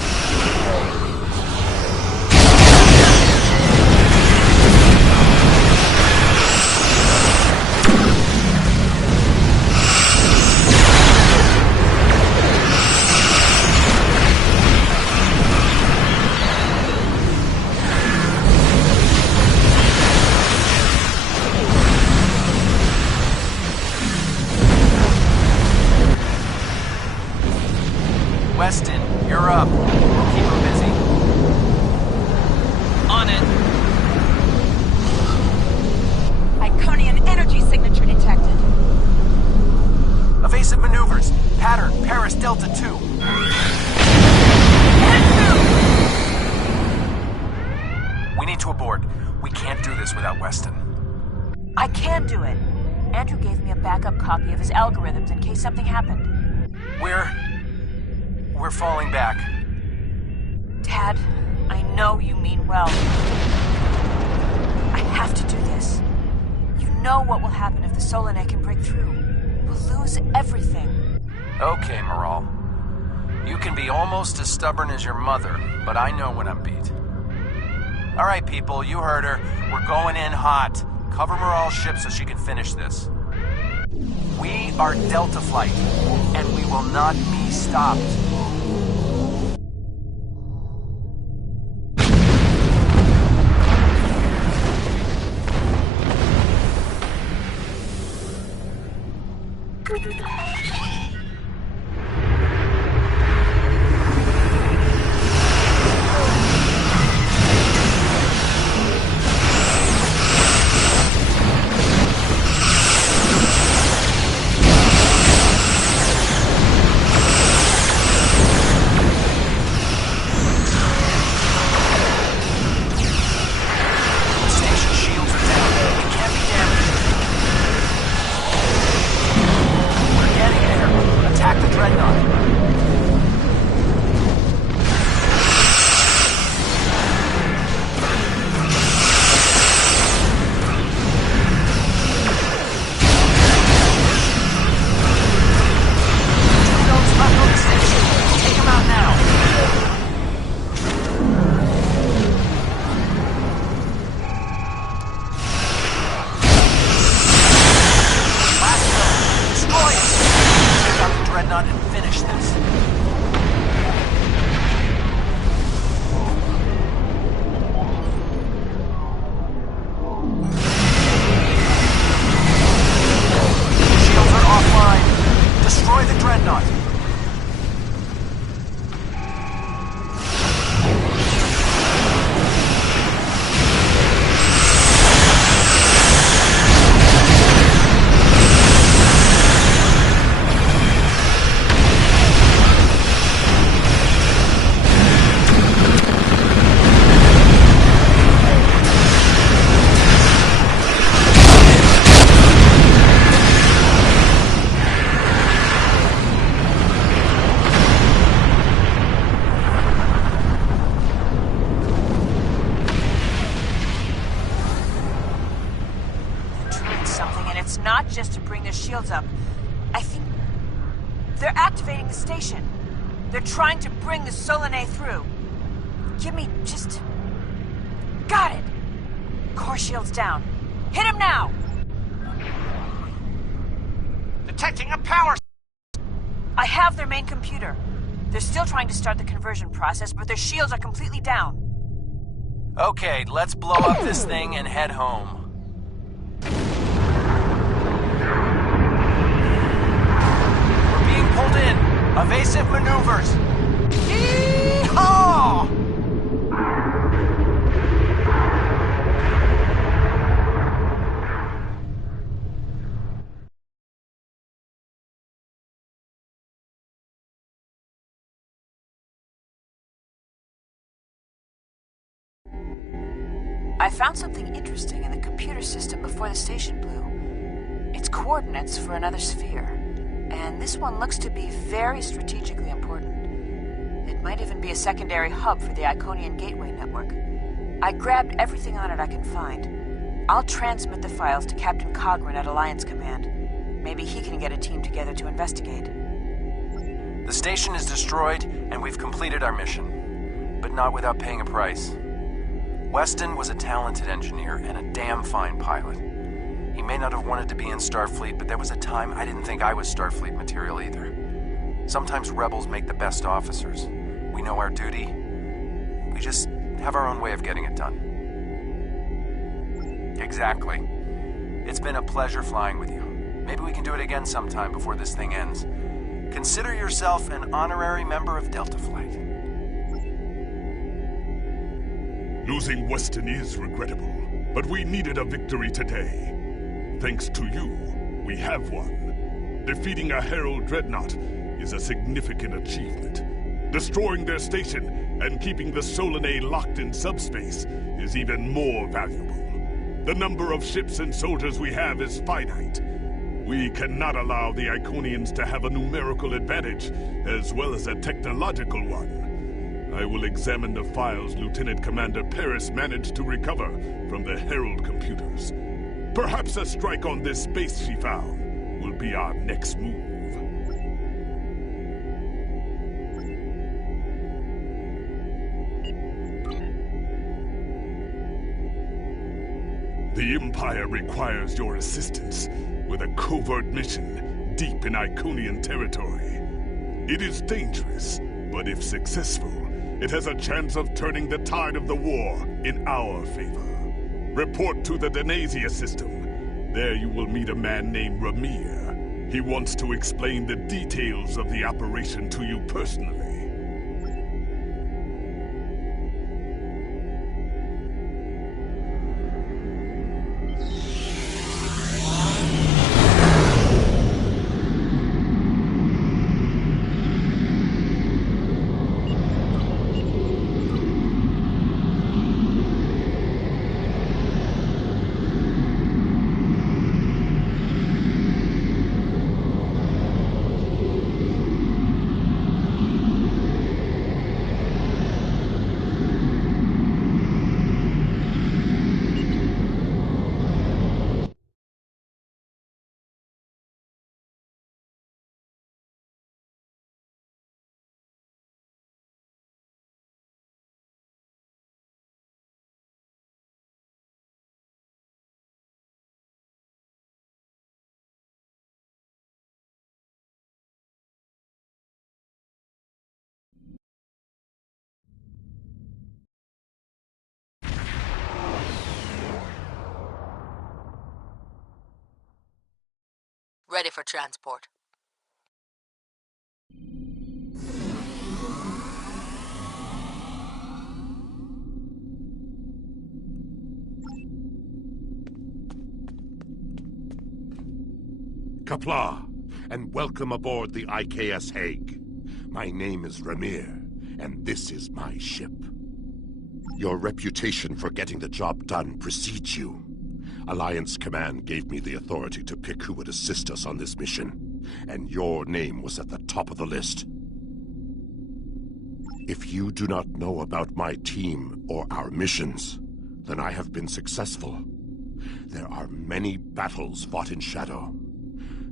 Weston, you're up. We'll keep her busy. On it. Iconian energy signature detected. Evasive maneuvers. Pattern, Paris Delta 2. We need to abort. We can't do this without Weston. I can do it. Andrew gave me a backup copy of his algorithms in case something happened. We're falling back. Dad, I know you mean well. I have to do this. You know what will happen if the Solanae can break through. We'll lose everything. Okay, Moral. You can be almost as stubborn as your mother, but I know when I'm beat. All right, people, you heard her. We're going in hot. Cover Moral's ship so she can finish this. We are Delta Flight, and we will not be stopped. Not just to bring their shields up. I think they're activating the station. They're trying to bring the Solanae through. Give me just... Got it! Core shields down. Hit him now! Detecting a power... I have their main computer. They're still trying to start the conversion process, but their shields are completely down. Okay, let's blow up this thing and head home. Pulled in. Evasive maneuvers. Yeehaw! I found something interesting in the computer system before the station blew. It's coordinates for another sphere, and this one looks to be very strategically important. It might even be a secondary hub for the Iconian Gateway network. I grabbed everything on it I can find. I'll transmit the files to Captain Cogran at Alliance Command. Maybe he can get a team together to investigate. The station is destroyed, and we've completed our mission. But not without paying a price. Weston was a talented engineer and a damn fine pilot. He may not have wanted to be in Starfleet, but there was a time I didn't think I was Starfleet material either. Sometimes rebels make the best officers. We know our duty. We just have our own way of getting it done. Exactly. It's been a pleasure flying with you. Maybe we can do it again sometime before this thing ends. Consider yourself an honorary member of Delta Flight. Losing Weston is regrettable, but we needed a victory today. Thanks to you, we have won. Defeating a Herald dreadnought is a significant achievement. Destroying their station and keeping the Solanae locked in subspace is even more valuable. The number of ships and soldiers we have is finite. We cannot allow the Iconians to have a numerical advantage, as well as a technological one. I will examine the files Lieutenant Commander Paris managed to recover from the Herald computers. Perhaps a strike on this base she found will be our next move. The Empire requires your assistance with a covert mission deep in Iconian territory. It is dangerous, but if successful, it has a chance of turning the tide of the war in our favor. Report to the Denasia system. There you will meet a man named Ramir. He wants to explain the details of the operation to you personally. Ready for transport. Kapla, and welcome aboard the IKS Hague. My name is Ramir, and this is my ship. Your reputation for getting the job done precedes you. Alliance Command gave me the authority to pick who would assist us on this mission, and your name was at the top of the list. If you do not know about my team or our missions, then I have been successful. There are many battles fought in shadow.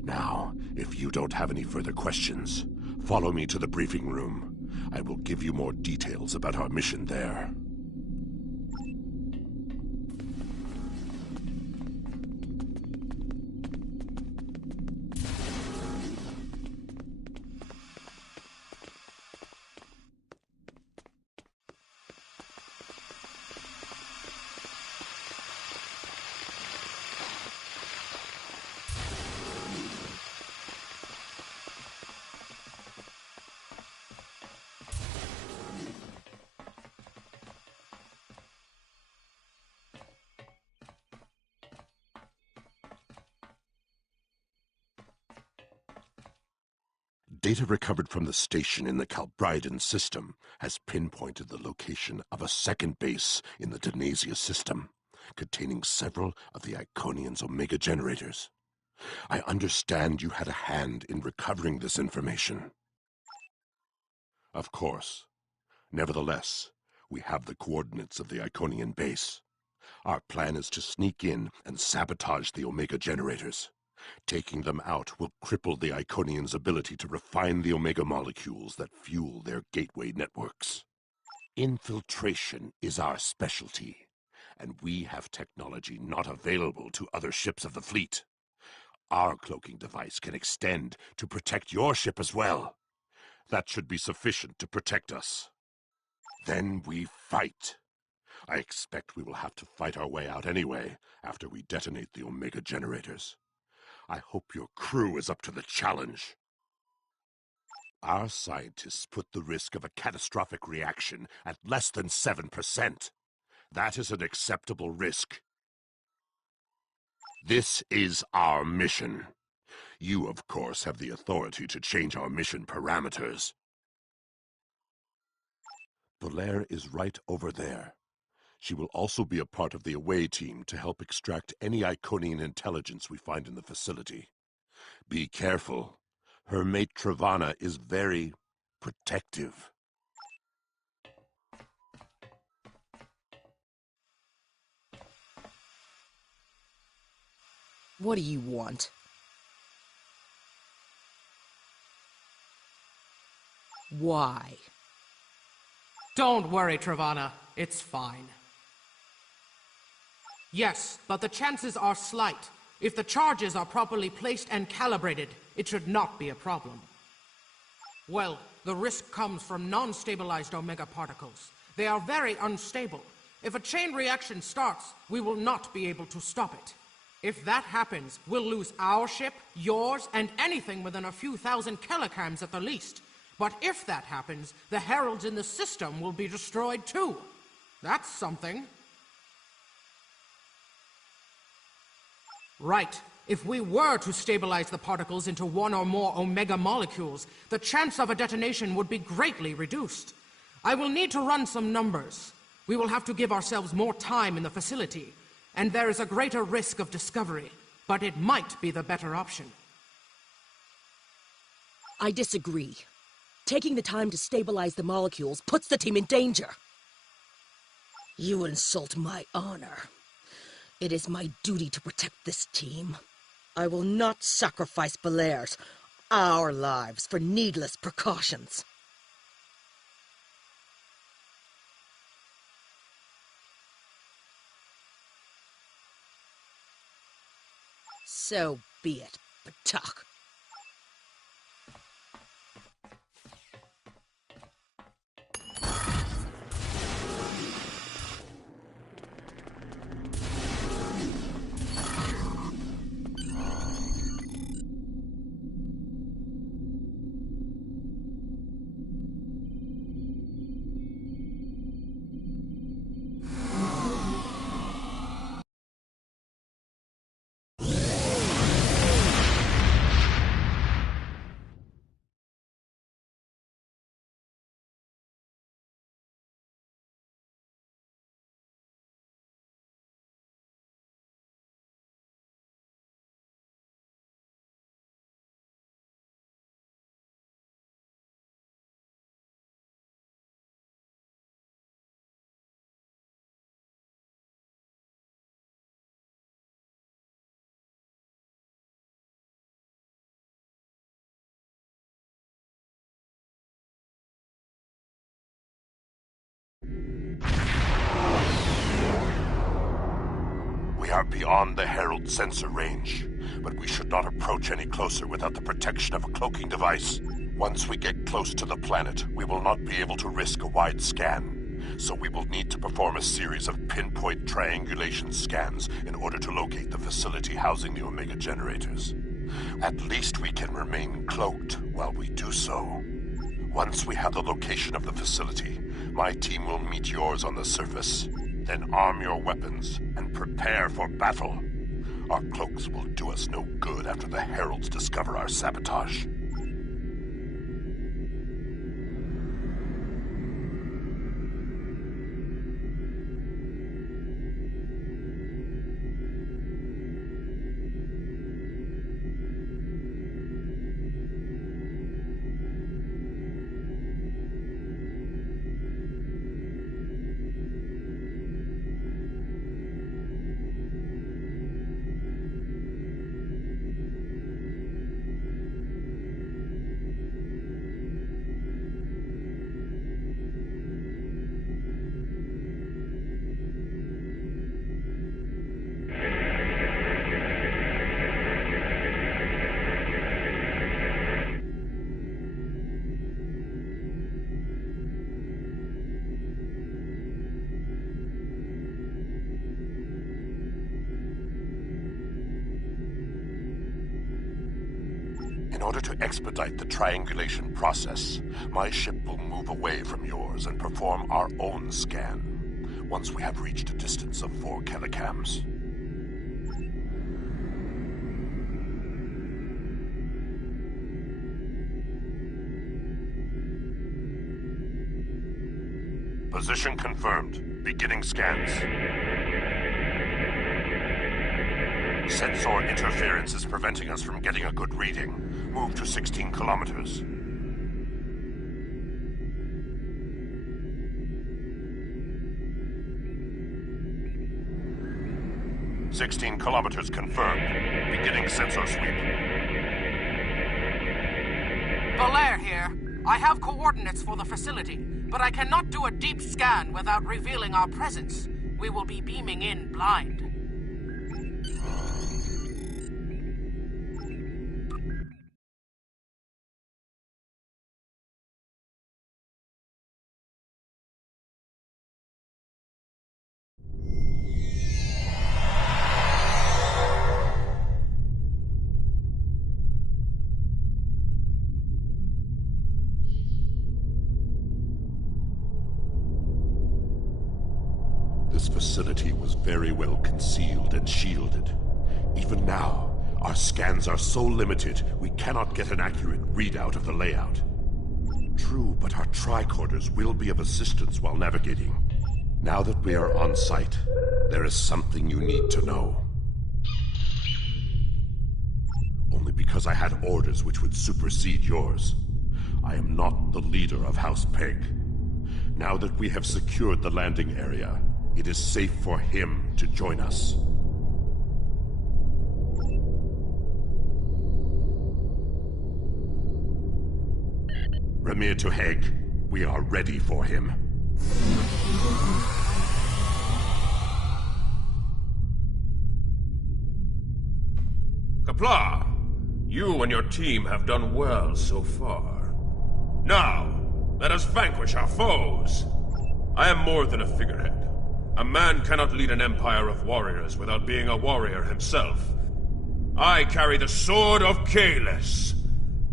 Now, if you don't have any further questions, follow me to the briefing room. I will give you more details about our mission there. Data recovered from the station in the Calbridan system has pinpointed the location of a second base in the Denasia system. containing several of the Iconian's Omega generators. I understand you had a hand in recovering this information. Of course. Nevertheless, we have the coordinates of the Iconian base. Our plan is to sneak in and sabotage the Omega generators. Taking them out will cripple the Iconians' ability to refine the Omega molecules that fuel their gateway networks. Infiltration is our specialty, and we have technology not available to other ships of the fleet. Our cloaking device can extend to protect your ship as well. That should be sufficient to protect us. Then we fight. I expect we will have to fight our way out anyway, after we detonate the Omega generators. I hope your crew is up to the challenge. Our scientists put the risk of a catastrophic reaction at less than 7%. That is an acceptable risk. This is our mission. You, of course, have the authority to change our mission parameters. Belair is right over there. She will also be a part of the away team to help extract any Iconian intelligence we find in the facility. Be careful. Her mate Travana is very protective. What do you want? Why? Don't worry, Travana. It's fine. Yes, but the chances are slight. If the charges are properly placed and calibrated, it should not be a problem. Well, the risk comes from non-stabilized Omega particles. They are very unstable. If a chain reaction starts, we will not be able to stop it. If that happens, we'll lose our ship, yours, and anything within a few thousand kilograms at the least. But if that happens, the heralds in the system will be destroyed too. That's something. Right. If we were to stabilize the particles into one or more Omega molecules, the chance of a detonation would be greatly reduced. I will need to run some numbers. We will have to give ourselves more time in the facility, and there is a greater risk of discovery, but it might be the better option. I disagree. Taking the time to stabilize the molecules puts the team in danger. You insult my honor. It is my duty to protect this team. I will not sacrifice Belair's, our lives, for needless precautions. So be it, Batak. We are beyond the Herald sensor range, but we should not approach any closer without the protection of a cloaking device. Once we get close to the planet, we will not be able to risk a wide scan, so we will need to perform a series of pinpoint triangulation scans in order to locate the facility housing the Omega generators. At least we can remain cloaked while we do so. Once we have the location of the facility, my team will meet yours on the surface. Then arm your weapons and prepare for battle. Our cloaks will do us no good after the Heralds discover our sabotage. order to expedite the triangulation process, my ship will move away from yours and perform our own scan, once we have reached a distance of 4 kilocams. Position confirmed. Beginning scans. Sensor interference is preventing us from getting a good reading. Move to 16 kilometers. "16 kilometers confirmed. Beginning sensor sweep." Belair here. I have coordinates for the facility, but I cannot do a deep scan without revealing our presence. We will be beaming in blind. This facility was very well concealed and shielded. Even now, our scans are so limited, we cannot get an accurate readout of the layout. True, but our tricorders will be of assistance while navigating. Now that we are on site, there is something you need to know. Only because I had orders which would supersede yours. I am not the leader of House Peg. Now that we have secured the landing area, it is safe for him to join us. Ramir to Hague. We are ready for him. Kapla, you and your team have done well so far. Now, let us vanquish our foes. I am more than a figurehead. A man cannot lead an empire of warriors without being a warrior himself. I carry the Sword of Kalis,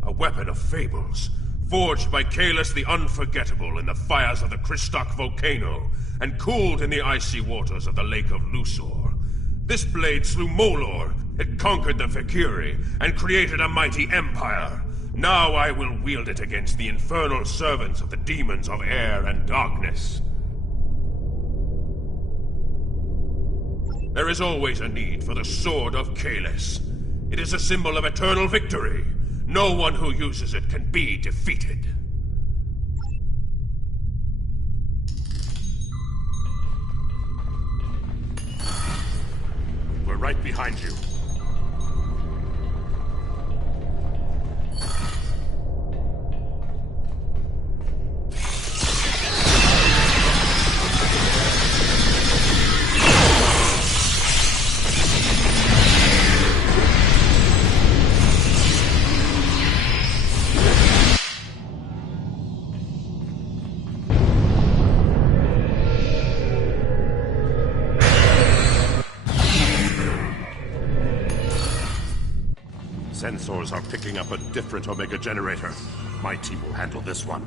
a weapon of fables, forged by Kalis the Unforgettable in the fires of the Kristok volcano, and cooled in the icy waters of the Lake of Lusor. This blade slew Molor, it conquered the Vakiri, and created a mighty empire. Now I will wield it against the infernal servants of the demons of air and darkness. There is always a need for the Sword of Kalis. It is a symbol of eternal victory. No one who uses it can be defeated. We're right behind you. Sensors are picking up a different Omega generator. My team will handle this one.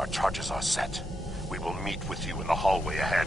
Our charges are set. We will meet with you in the hallway ahead.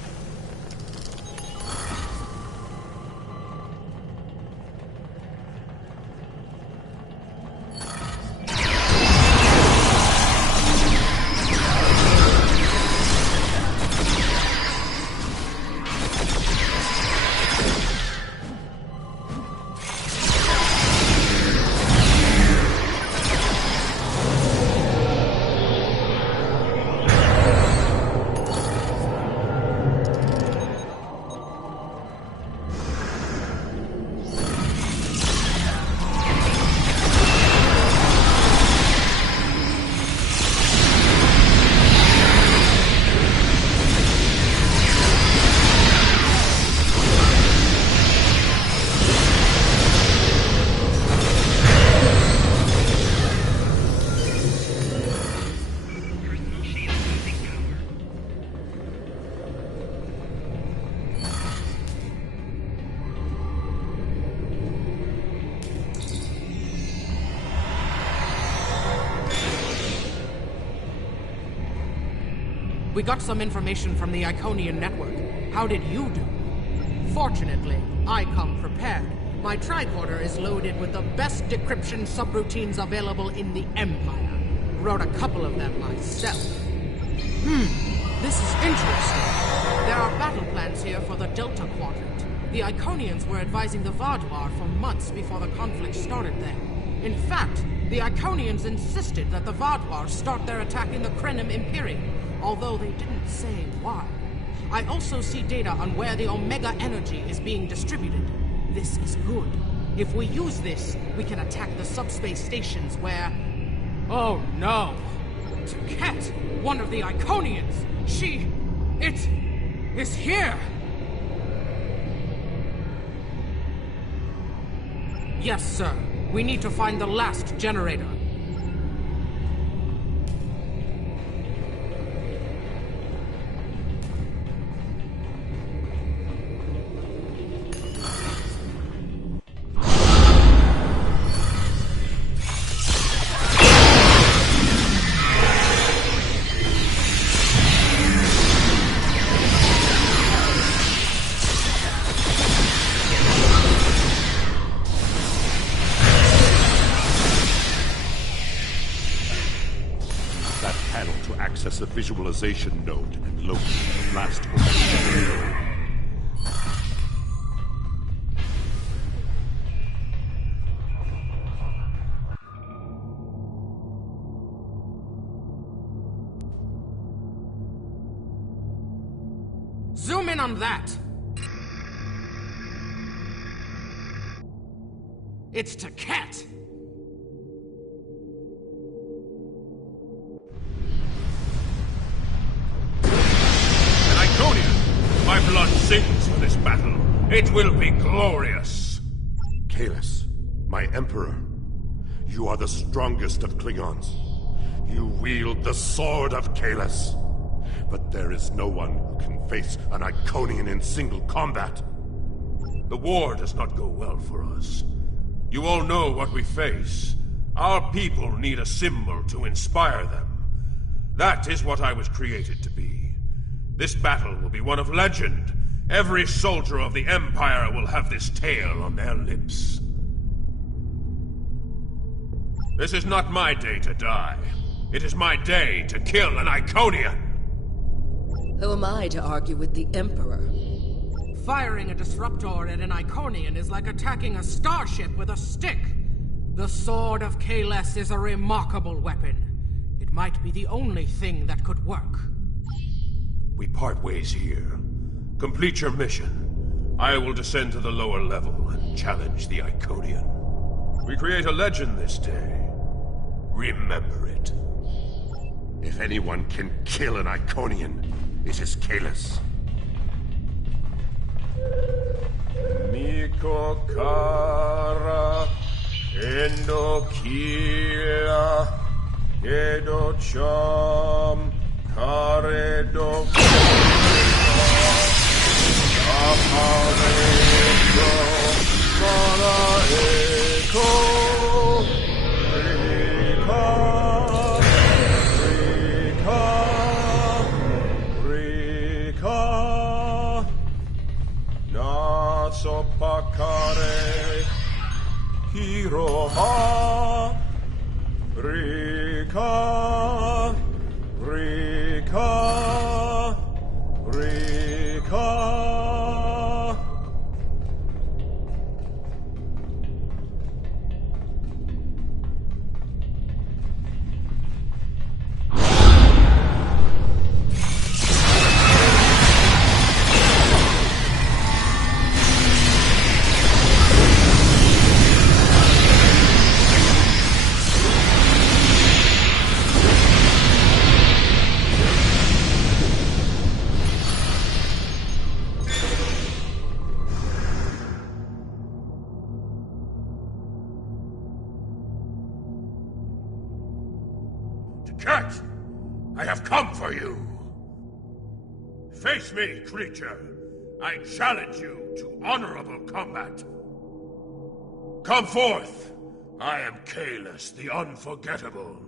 We got some information from the Iconian network. How did you do? Fortunately, I come prepared. My tricorder is loaded with the best decryption subroutines available in the Empire. Wrote a couple of them myself. This is interesting. There are battle plans here for the Delta Quadrant. The Iconians were advising the Vaadwaur for months before the conflict started there. In fact, the Iconians insisted that the Vaadwaur start their attack in the Krenim Imperium, although they didn't say why. I also see data on where the Omega energy is being distributed. This is good. If we use this, we can attack the subspace stations where... Oh no! Taket, one of the Iconians! It is here! Yes, sir. We need to find the last generator. Access the visualization node and locate the last Omega. Zoom in on that! It's Taket! My blood sings for this battle. It will be glorious. Kahless, my Emperor, you are the strongest of Klingons. You wield the sword of Kahless. But there is no one who can face an Iconian in single combat. The war does not go well for us. You all know what we face. Our people need a symbol to inspire them. That is what I was created to be. This battle will be one of legend. Every soldier of the Empire will have this tale on their lips. This is not my day to die. It is my day to kill an Iconian. Who am I to argue with the Emperor? Firing a disruptor at an Iconian is like attacking a starship with a stick. The Sword of Kahless is a remarkable weapon. It might be the only thing that could work. We part ways here. Complete your mission. I will descend to the lower level and challenge the Iconian. We create a legend this day. Remember it. If anyone can kill an Iconian, it is Kahless. Miko Kara Endokila Edo Cham Karedo Aparedo Maraeko Rika Cat, I have come for you. Face me, creature. I challenge you to honorable combat. Come forth. I am Kahless, the Unforgettable.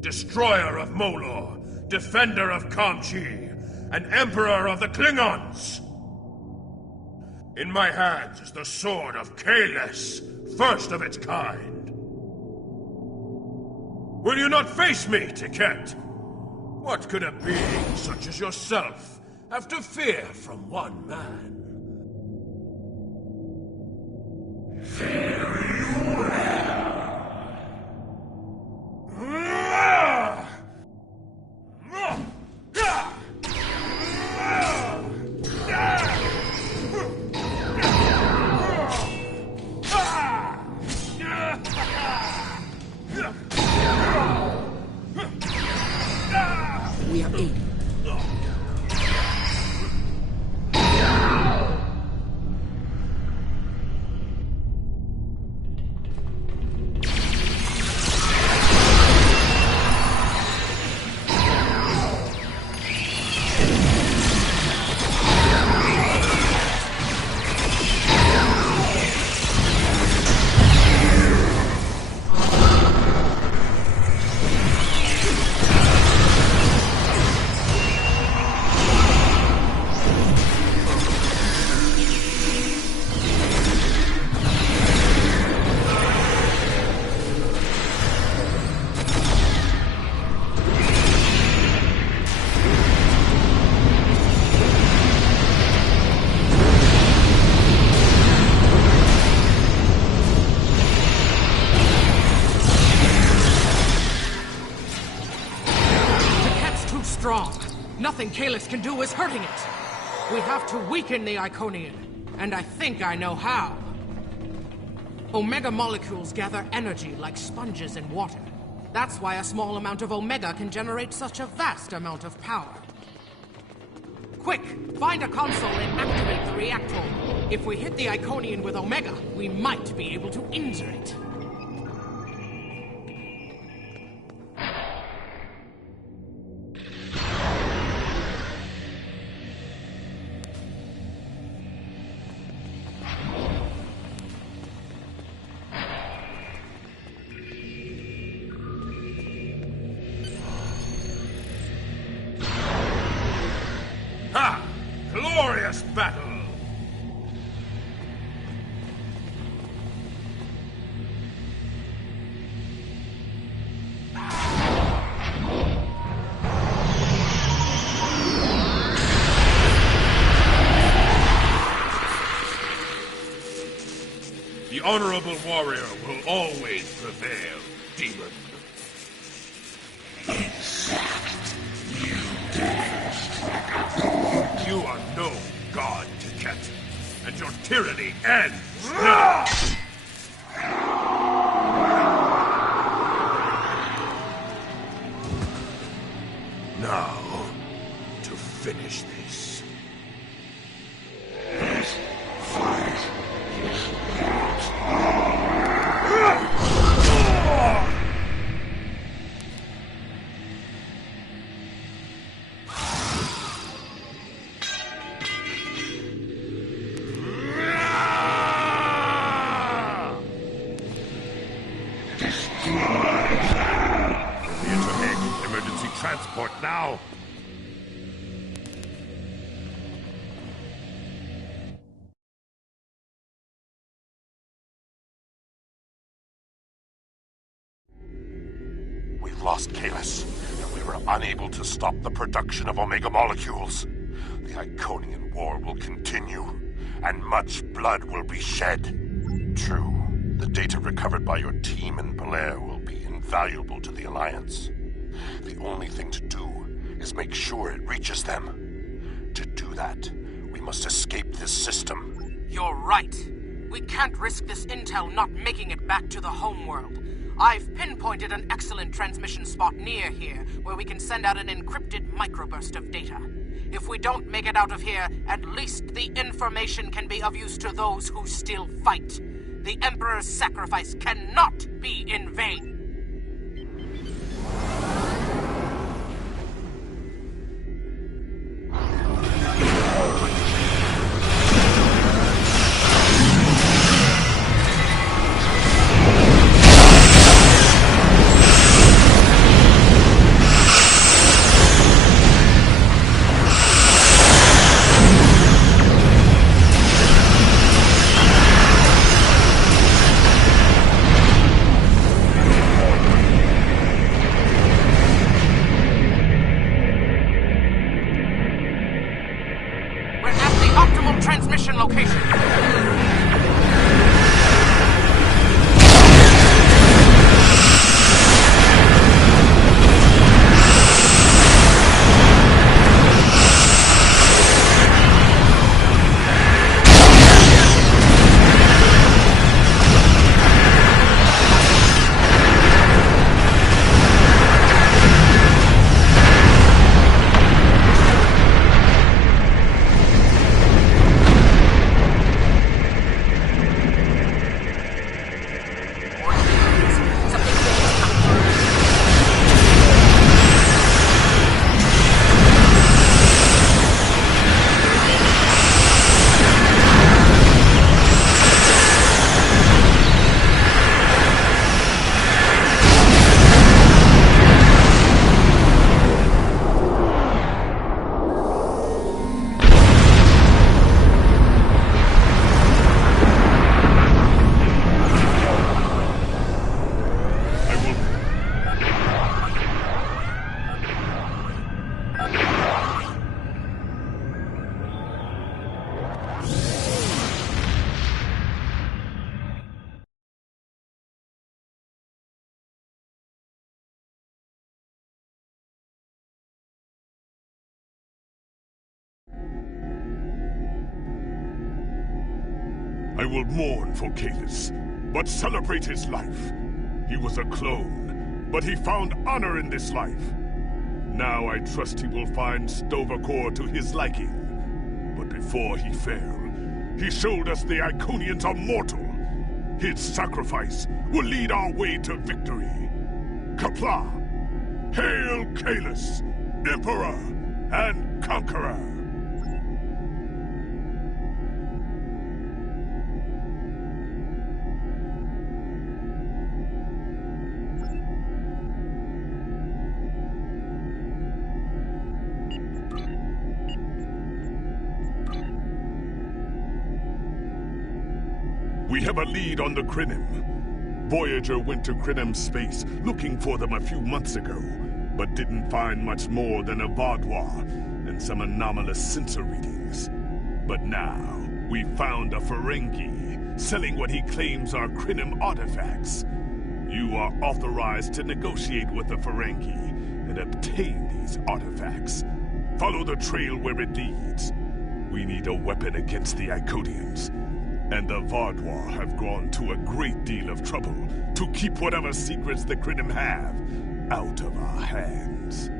Destroyer of Molor, defender of Kamchi, and emperor of the Klingons. In my hands is the sword of Kahless, first of its kind. Will you not face me, Tiket? What could a being such as yourself have to fear from one man? Very We are in. Nothing Kahless can do is hurting it. We have to weaken the Iconian, and I think I know how. Omega molecules gather energy like sponges in water. That's why a small amount of Omega can generate such a vast amount of power. Quick, find a console and activate the reactor. If we hit the Iconian with Omega, we might be able to injure it. Glorious battle! The honorable warrior will always prevail, demon. You are no god, Tiket, and your tyranny ends now! Now, to finish this. This fight is transport now! lost Kalis, and we were unable to stop the production of Omega molecules. The Iconian war will continue, and much blood will be shed. True, the data recovered by your team in Belair will be invaluable to the Alliance. The only thing to do is make sure it reaches them. To do that, we must escape this system. You're right. We can't risk this intel not making it back to the homeworld. I've pinpointed an excellent transmission spot near here where we can send out an encrypted microburst of data. If we don't make it out of here, at least the information can be of use to those who still fight. The Emperor's sacrifice cannot be in vain. Transmission location. I will mourn for Kalis, but celebrate his life. He was a clone, but he found honor in this life. Now I trust he will find Sto-vo-kor to his liking. But before he fell, he showed us the Iconians are mortal. His sacrifice will lead our way to victory. Qapla'! Hail Kalis, Emperor and Conqueror! We have a lead on the Krynim. Voyager went to Krynim space looking for them a few months ago, but didn't find much more than a Vaudois and some anomalous sensor readings. But now, we found a Ferengi selling what he claims are Krynim artifacts. You are authorized to negotiate with the Ferengi and obtain these artifacts. Follow the trail where it leads. We need a weapon against the Iconians. And the Vaudois have gone to a great deal of trouble to keep whatever secrets the Krynim have out of our hands.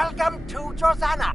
Welcome to Josana.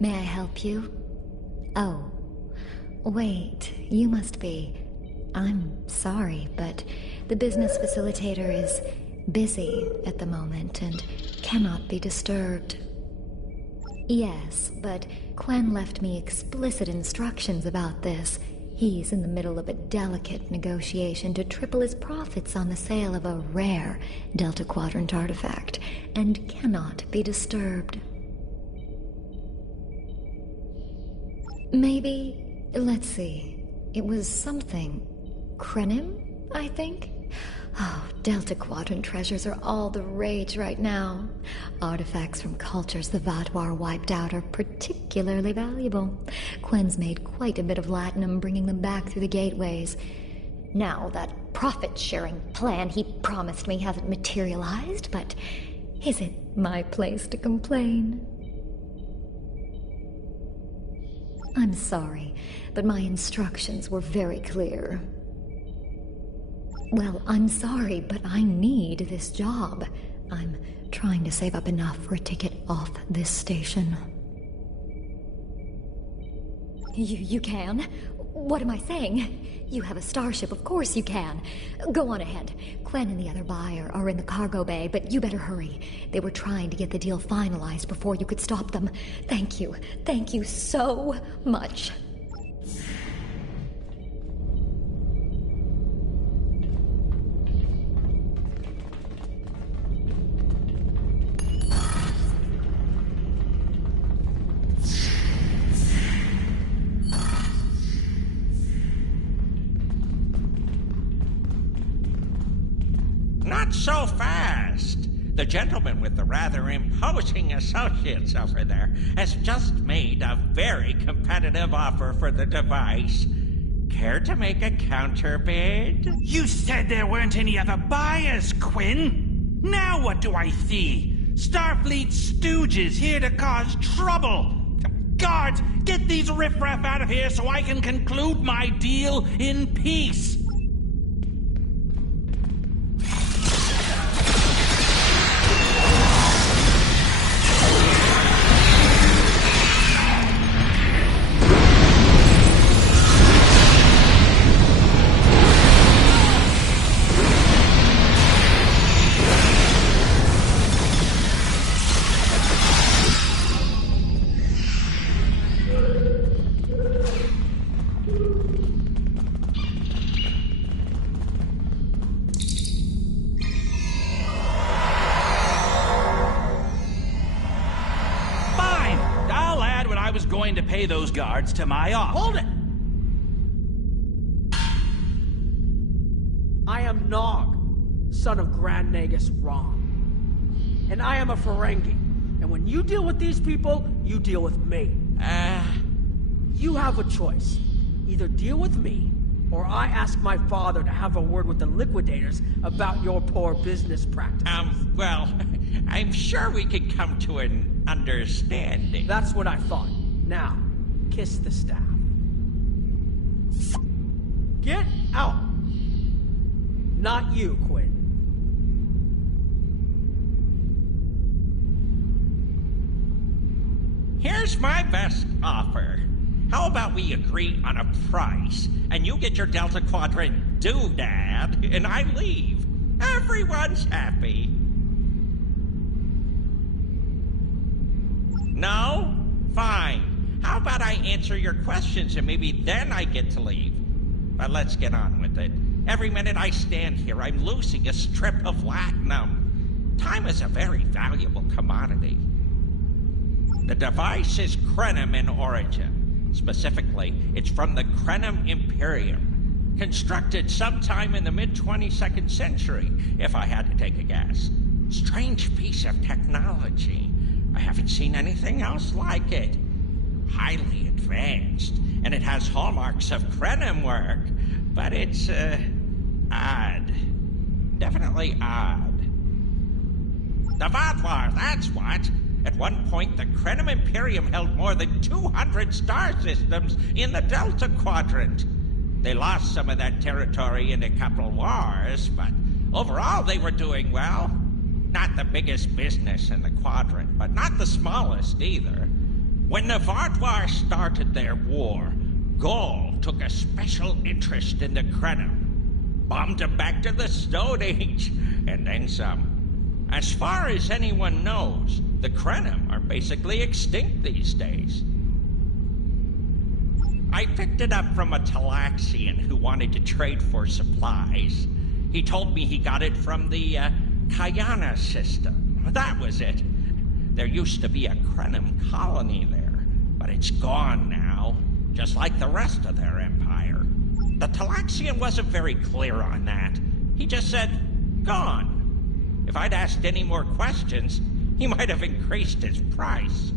May I help you? Oh, wait, you must be. I'm sorry, but the business facilitator is busy at the moment and cannot be disturbed. Yes, but Quen left me explicit instructions about this. He's in the middle of a delicate negotiation to triple his profits on the sale of a rare Delta Quadrant artifact, and cannot be disturbed. Maybe, let's see, it was something Krenim, I think? Oh, Delta Quadrant treasures are all the rage right now. Artifacts from cultures the Vatwar wiped out are particularly valuable. Quen's made quite a bit of latinum bringing them back through the gateways. Now, that profit-sharing plan he promised me hasn't materialized, but is it my place to complain? I'm sorry, but my instructions were very clear. Well, I'm sorry, but I need this job. I'm trying to save up enough for a ticket off this station. You can? What am I saying? You have a starship, of course you can. Go on ahead. Quen and the other buyer are in the cargo bay, but you better hurry. They were trying to get the deal finalized before you could stop them. Thank you. Thank you so much. Not so fast. The gentleman with the rather imposing associates over there has just made a very competitive offer for the device. Care to make a counterbid? You said there weren't any other buyers, Quinn. Now what do I see? Starfleet stooges here to cause trouble. Guards, get these riffraff out of here so I can conclude my deal in peace. Going to pay those guards to my offer. Hold it! I am Nog, son of Grand Nagus Rom. And I am a Ferengi. And when you deal with these people, you deal with me. You have a choice. Either deal with me, or I ask my father to have a word with the liquidators about your poor business practices. Well, I'm sure we could come to an understanding. That's what I thought. Now, kiss the staff. Get out! Not you, Quinn. Here's my best offer. How about we agree on a price, and you get your Delta Quadrant doodad, and I leave. Everyone's happy. No? Fine. How about I answer your questions, and maybe then I get to leave? But let's get on with it. Every minute I stand here, I'm losing a strip of latinum. Time is a very valuable commodity. The device is Krenim in origin. Specifically, it's from the Krenim Imperium. Constructed sometime in the mid-22nd century, if I had to take a guess. Strange piece of technology. I haven't seen anything else like it. Highly advanced, and it has hallmarks of Krenim work. But it's, odd. Definitely odd. The Vodlar, that's what! At one point, the Krenim Imperium held more than 200 star systems in the Delta Quadrant. They lost some of that territory in a couple wars, but overall they were doing well. Not the biggest business in the Quadrant, but not the smallest either. When the Vodlar started their war, Gaul took a special interest in the Krenim. Bombed them back to the Stone Age, and then some. As far as anyone knows, the Krenim are basically extinct these days. I picked it up from a Talaxian who wanted to trade for supplies. He told me he got it from the Kayana system. That was it. There used to be a Krenim colony there, but it's gone now, just like the rest of their empire. The Talaxian wasn't very clear on that. He just said, gone. If I'd asked any more questions, he might have increased his price.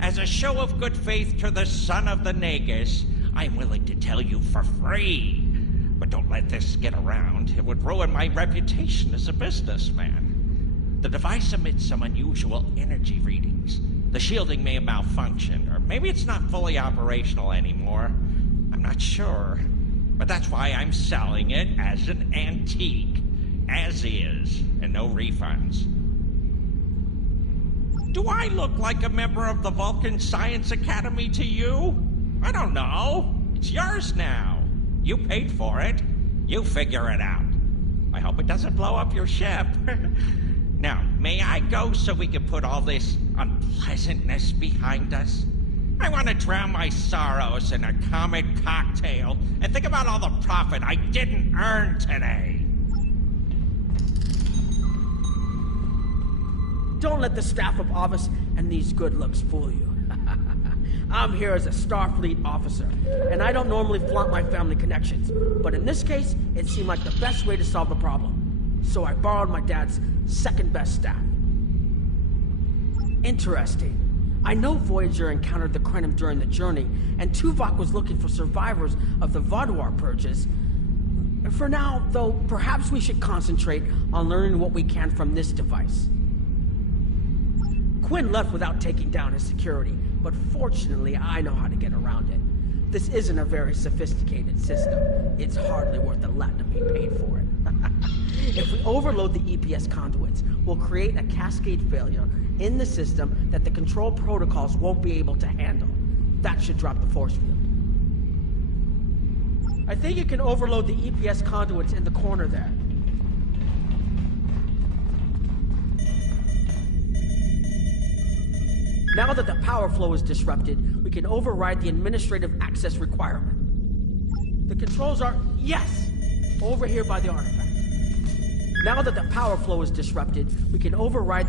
As a show of good faith to the son of the Nagus, I'm willing to tell you for free. But don't let this get around. It would ruin my reputation as a businessman. The device emits some unusual energy readings. The shielding may have malfunctioned, or maybe it's not fully operational anymore. I'm not sure. But that's why I'm selling it as an antique. As is, and no refunds. Do I look like a member of the Vulcan Science Academy to you? I don't know. It's yours now. You paid for it. You figure it out. I hope it doesn't blow up your ship. Now, may I go so we can put all this unpleasantness behind us? I want to drown my sorrows in a comic cocktail and think about all the profit I didn't earn today. Don't let the staff of Avis and these good looks fool you. I'm here as a Starfleet officer, and I don't normally flaunt my family connections, but in this case, it seemed like the best way to solve the problem. So I borrowed my dad's second best staff. Interesting. I know Voyager encountered the Krenim during the journey, and Tuvok was looking for survivors of the Vodwar purges. For now, though, perhaps we should concentrate on learning what we can from this device. Quinn left without taking down his security, but fortunately I know how to get around it. This isn't a very sophisticated system. It's hardly worth the latinum he paid for it. If we overload the EPS conduits, we'll create a cascade failure in the system that the control protocols won't be able to handle. That should drop the force field. I think you can overload the EPS conduits in the corner there. Now that the power flow is disrupted, we can override the administrative access requirement. The controls are, yes, over here by the artifact. Now that the power flow is disrupted, we can override...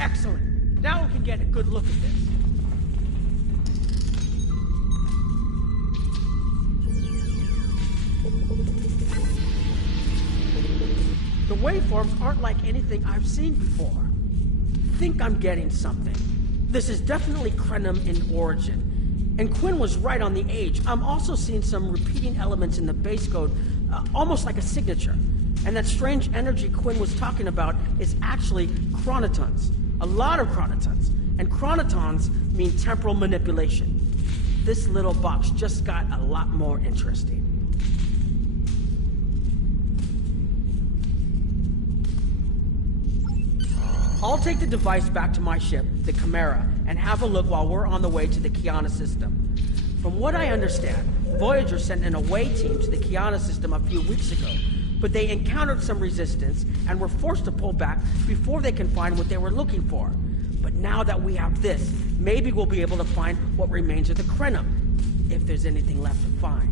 Excellent. Now we can get a good look at this. The waveforms aren't like anything I've seen before. Think I'm getting something. This is definitely Krenim in origin. And Quinn was right on the age. I'm also seeing some repeating elements in the base code, almost like a signature. And that strange energy Quinn was talking about is actually chronotons. A lot of chronotons. And chronotons mean temporal manipulation. This little box just got a lot more interesting. I'll take the device back to my ship, the Chimera, and have a look while we're on the way to the Kiana system. From what I understand, Voyager sent an away team to the Kiana system a few weeks ago, but they encountered some resistance and were forced to pull back before they can find what they were looking for. But now that we have this, maybe we'll be able to find what remains of the Krenim, if there's anything left to find.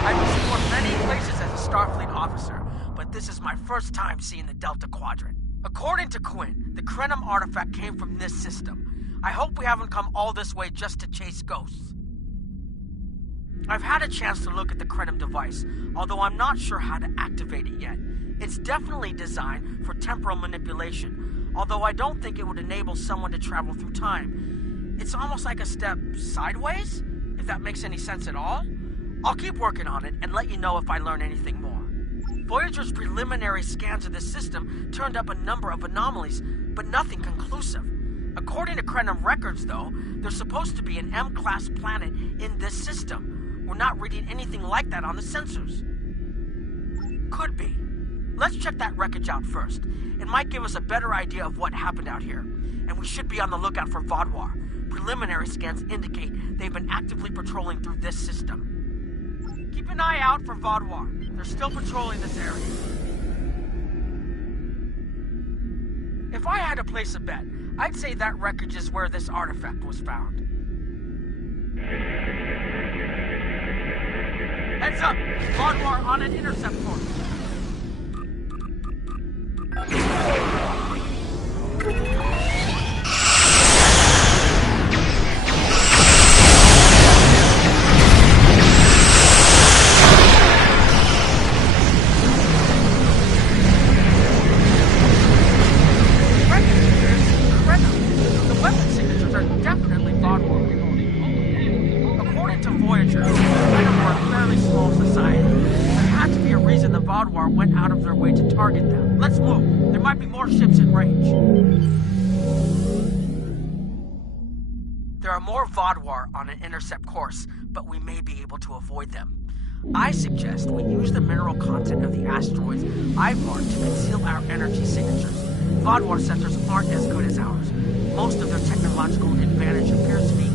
I've explored many places as a Starfleet officer, but this is my first time seeing the Delta Quadrant. According to Quinn, the Krenim artifact came from this system. I hope we haven't come all this way just to chase ghosts. I've had a chance to look at the Krenim device, although I'm not sure how to activate it yet. It's definitely designed for temporal manipulation, although I don't think it would enable someone to travel through time. It's almost like a step sideways, if that makes any sense at all. I'll keep working on it and let you know if I learn anything more. Voyager's preliminary scans of this system turned up a number of anomalies, but nothing conclusive. According to Krenim records, though, there's supposed to be an M-class planet in this system. We're not reading anything like that on the sensors. Could be. Let's check that wreckage out first. It might give us a better idea of what happened out here. And we should be on the lookout for Vodwar. Preliminary scans indicate they've been actively patrolling through this system. Keep an eye out for Vodwar. They're still patrolling this area. If I had to place a bet, I'd say that wreckage is where this artifact was found. Heads up! Vodwar on an intercept course. Went out of their way to target them. Let's move. There might be more ships in range. There are more Vodwar on an intercept course, but we may be able to avoid them. I suggest we use the mineral content of the asteroids I've marked to conceal our energy signatures. Vodwar sensors aren't as good as ours. Most of their technological advantage appears to be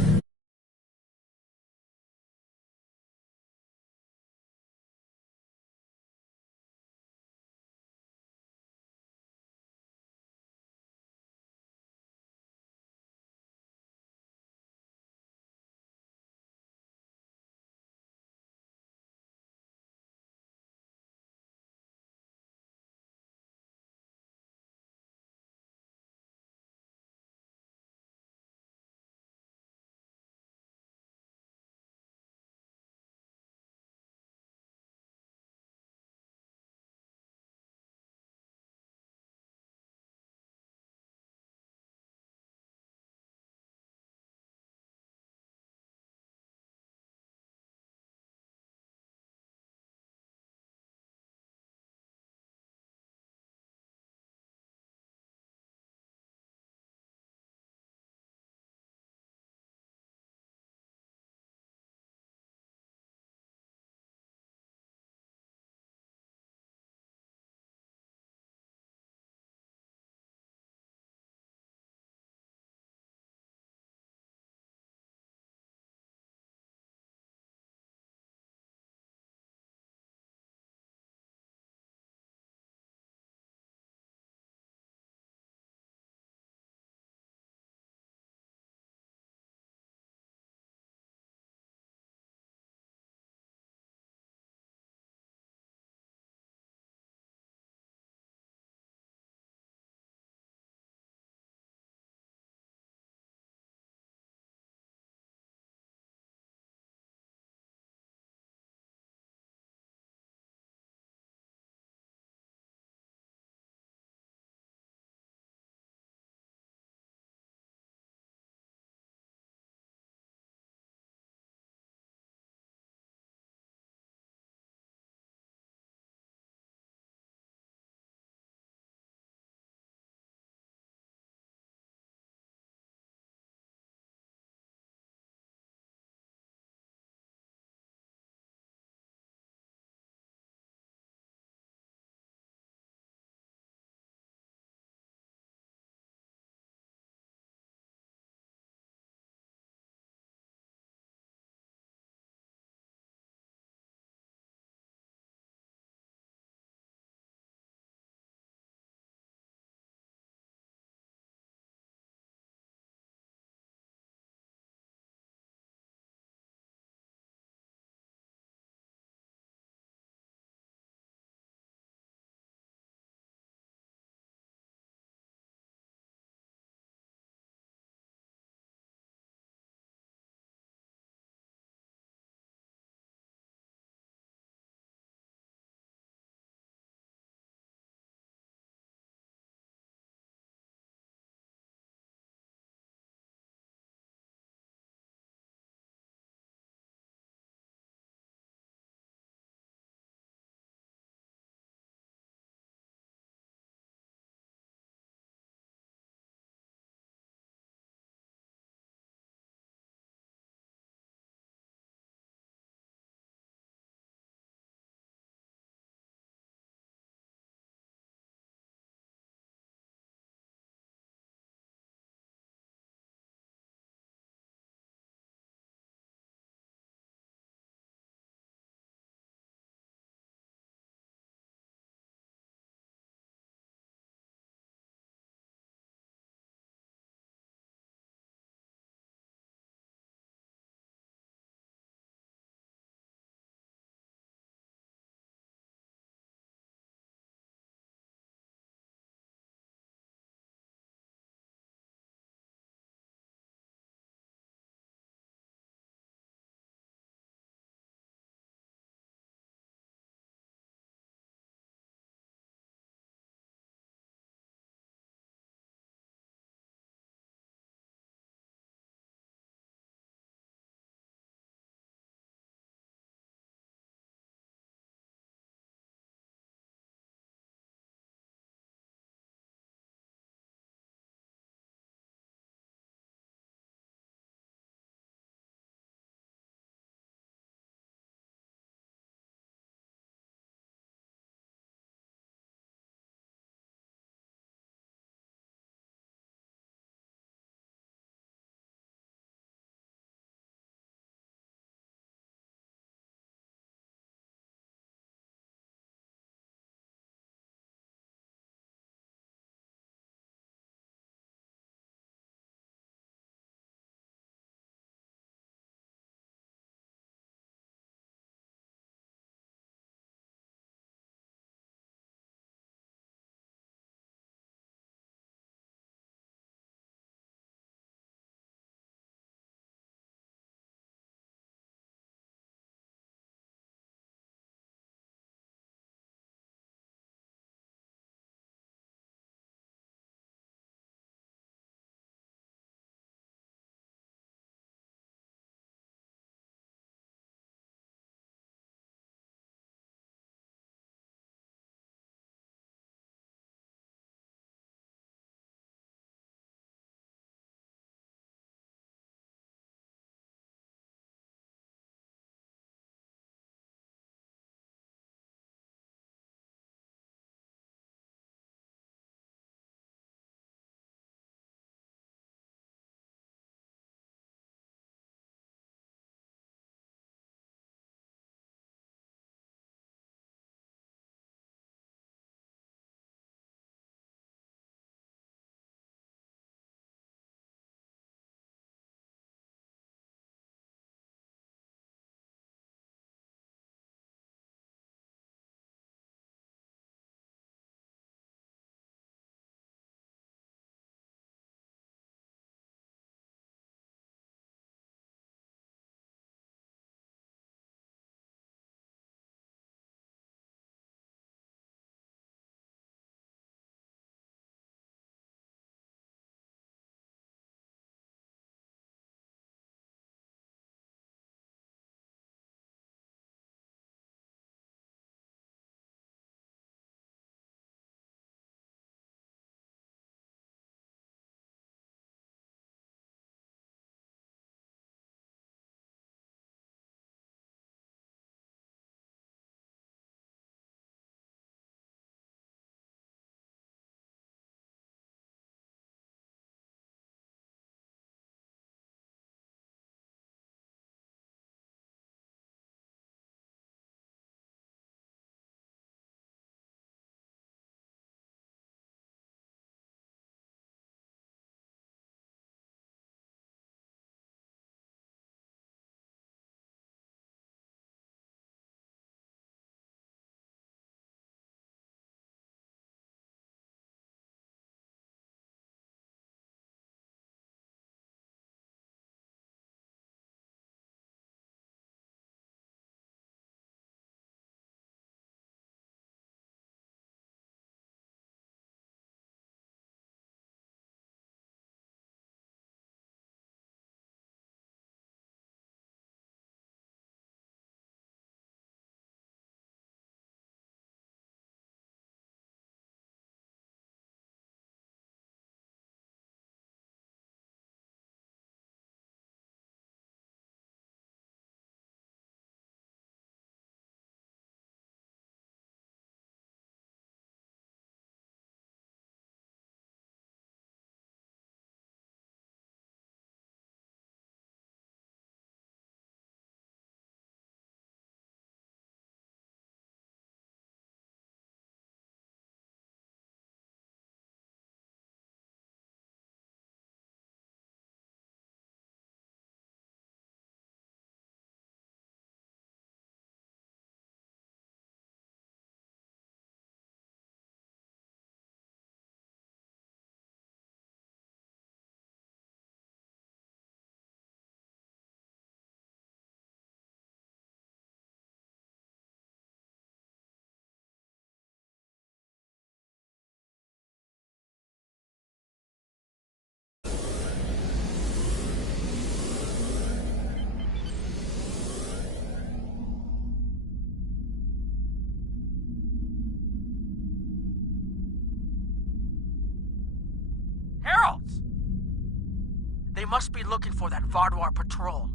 must be looking for that Vardwar patrol.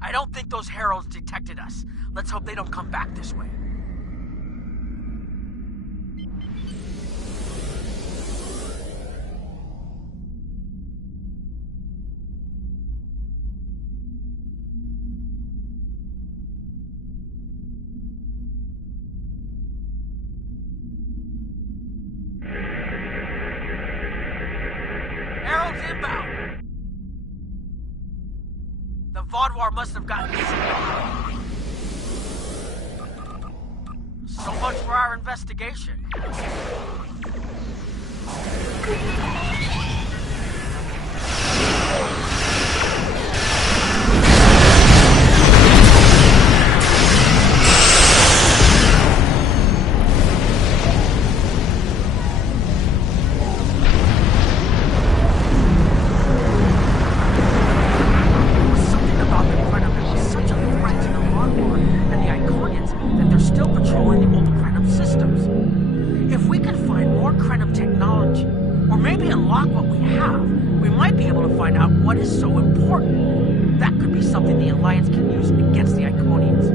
I don't think those heralds detected us. Let's hope they don't come back this way. Heralds inbound! The Vardwar must have gotten the signal. So much for our investigation. Something about the Krenim was such a threat to the Vardwar and the Iconians that they're still patrolling the old Krenim systems. If we could find more Krenim technology, or maybe unlock what we have, we might be able to find out what is so important. That could be something the Alliance can use against the Iconians.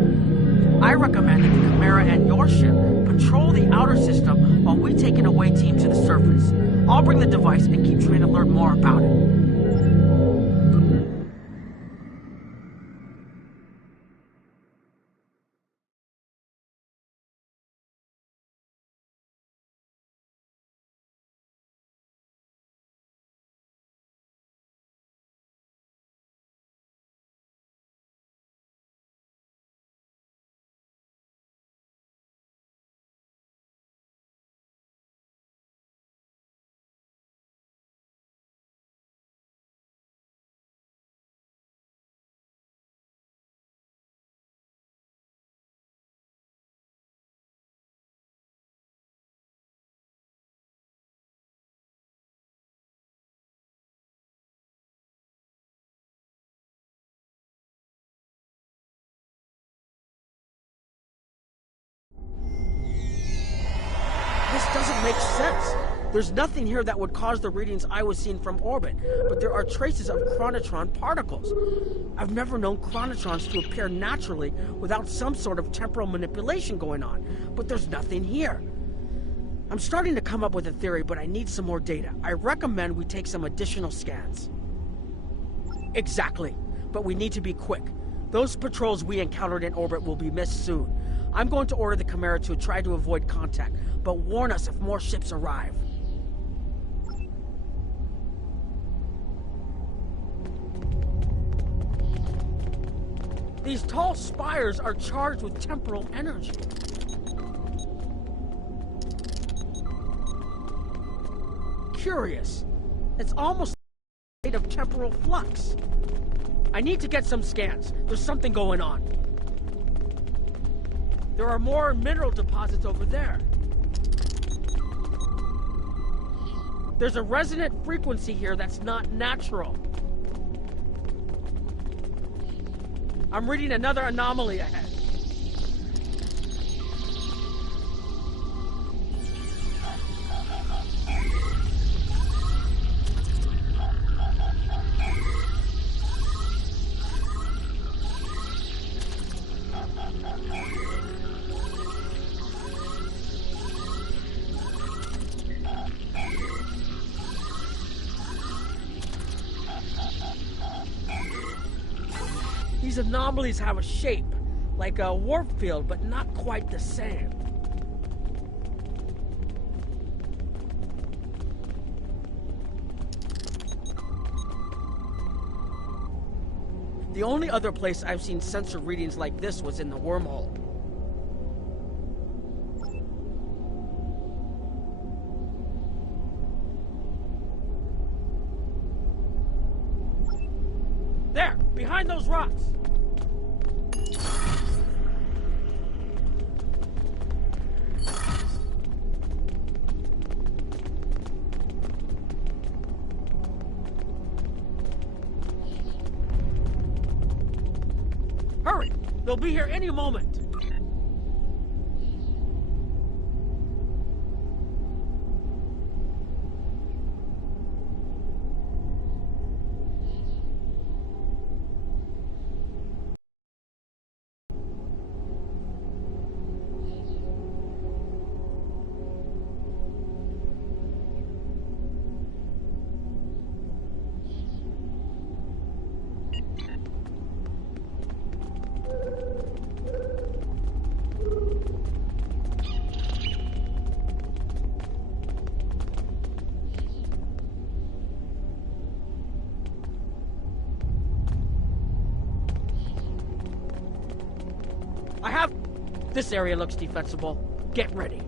I recommend that the Chimera and your ship patrol the outer system while we take an away team to the surface. I'll bring the device and keep trying to learn more about it. This doesn't make sense. There's nothing here that would cause the readings I was seeing from orbit, but there are traces of chronotron particles. I've never known chronotrons to appear naturally without some sort of temporal manipulation going on, but there's nothing here. I'm starting to come up with a theory, but I need some more data. I recommend we take some additional scans. Exactly, but we need to be quick. Those patrols we encountered in orbit will be missed soon. I'm going to order the Chimera to try to avoid contact, but warn us if more ships arrive. These tall spires are charged with temporal energy. Curious. It's almost like a state of temporal flux. I need to get some scans. There's something going on. There are more mineral deposits over there. There's a resonant frequency here that's not natural. I'm reading another anomaly ahead. These anomalies have a shape, like a warp field, but not quite the same. The only other place I've seen sensor readings like this was in the wormhole. There, behind those rocks. Hurry! They'll be here any moment. This area looks defensible. Get ready.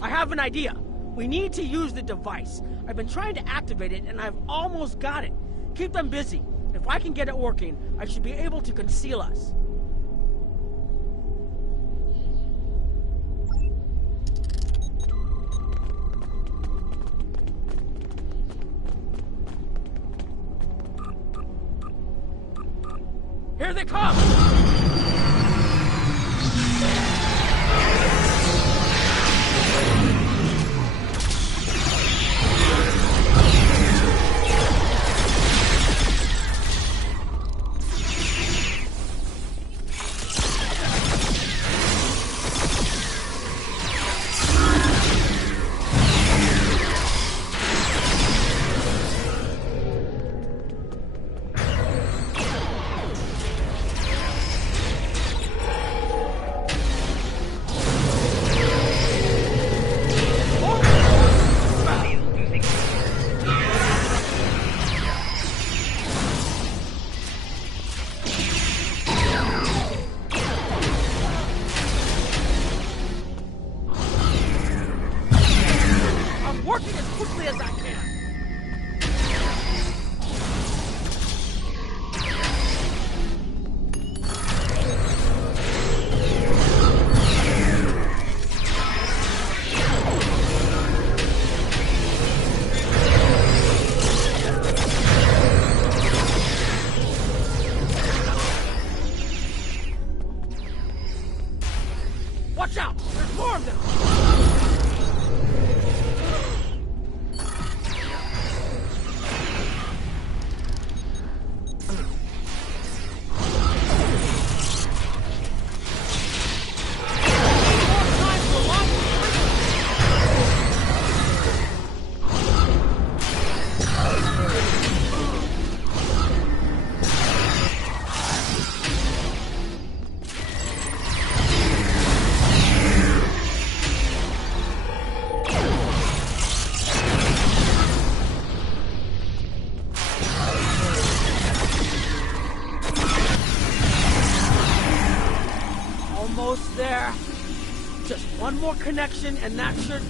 I have an idea. We need to use the device. I've been trying to activate it, and I've almost got it. Keep them busy. If I can get it working, I should be able to conceal us. Here they come! Watch out! There's more of them! Almost there. Just one more connection and that should...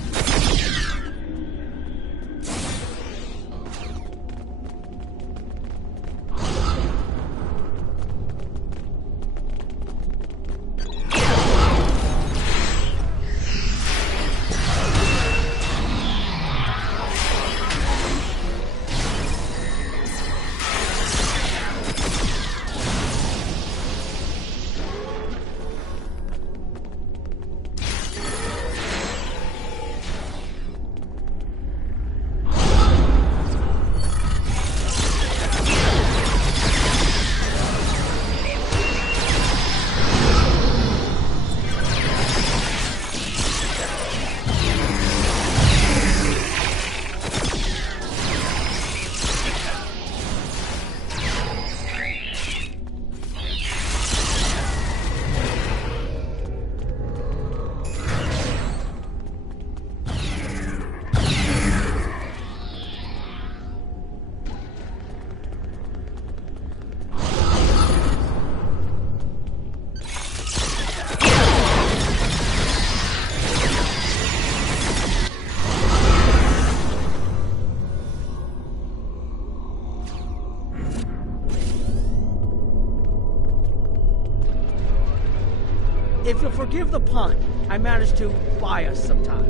If you'll forgive the pun, I managed to buy us some time.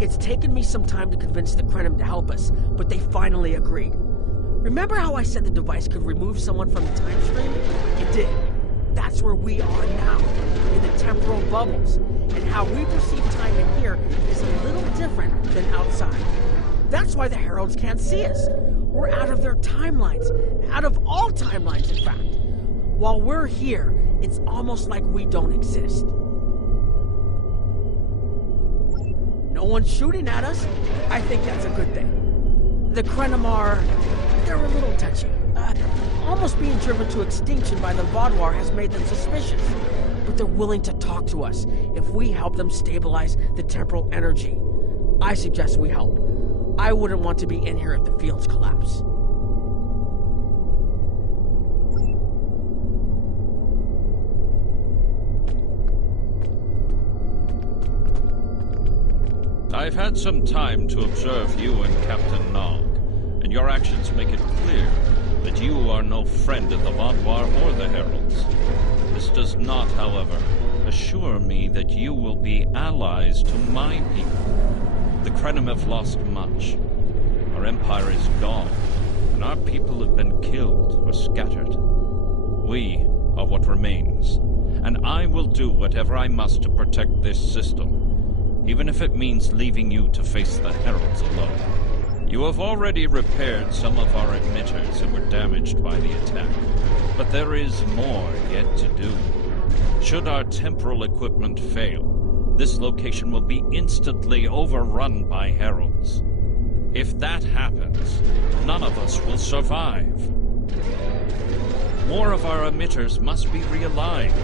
It's taken me some time to convince the Krenim to help us, but they finally agreed. Remember how I said the device could remove someone from the time stream? It did. That's where we are now, in the temporal bubbles. And how we perceive time in here is a little different than outside. That's why the Heralds can't see us. We're out of their timelines. Out of all timelines, in fact. While we're here, it's almost like we don't exist. No one's shooting at us. I think that's a good thing. The Krenim they're a little touchy. Almost being driven to extinction by the Vaudouar has made them suspicious. But they're willing to talk to us if we help them stabilize the temporal energy. I suggest we help. I wouldn't want to be in here if the fields collapse. I've had some time to observe you and Captain Nog, and your actions make it clear that you are no friend of the Vaadwaur or the Heralds. This does not, however, assure me that you will be allies to my people. The Krenim have lost much. Our empire is gone, and our people have been killed or scattered. We are what remains, and I will do whatever I must to protect this system, even if it means leaving you to face the Heralds alone. You have already repaired some of our emitters that were damaged by the attack, but there is more yet to do. Should our temporal equipment fail, this location will be instantly overrun by Heralds. If that happens, none of us will survive. More of our emitters must be realigned,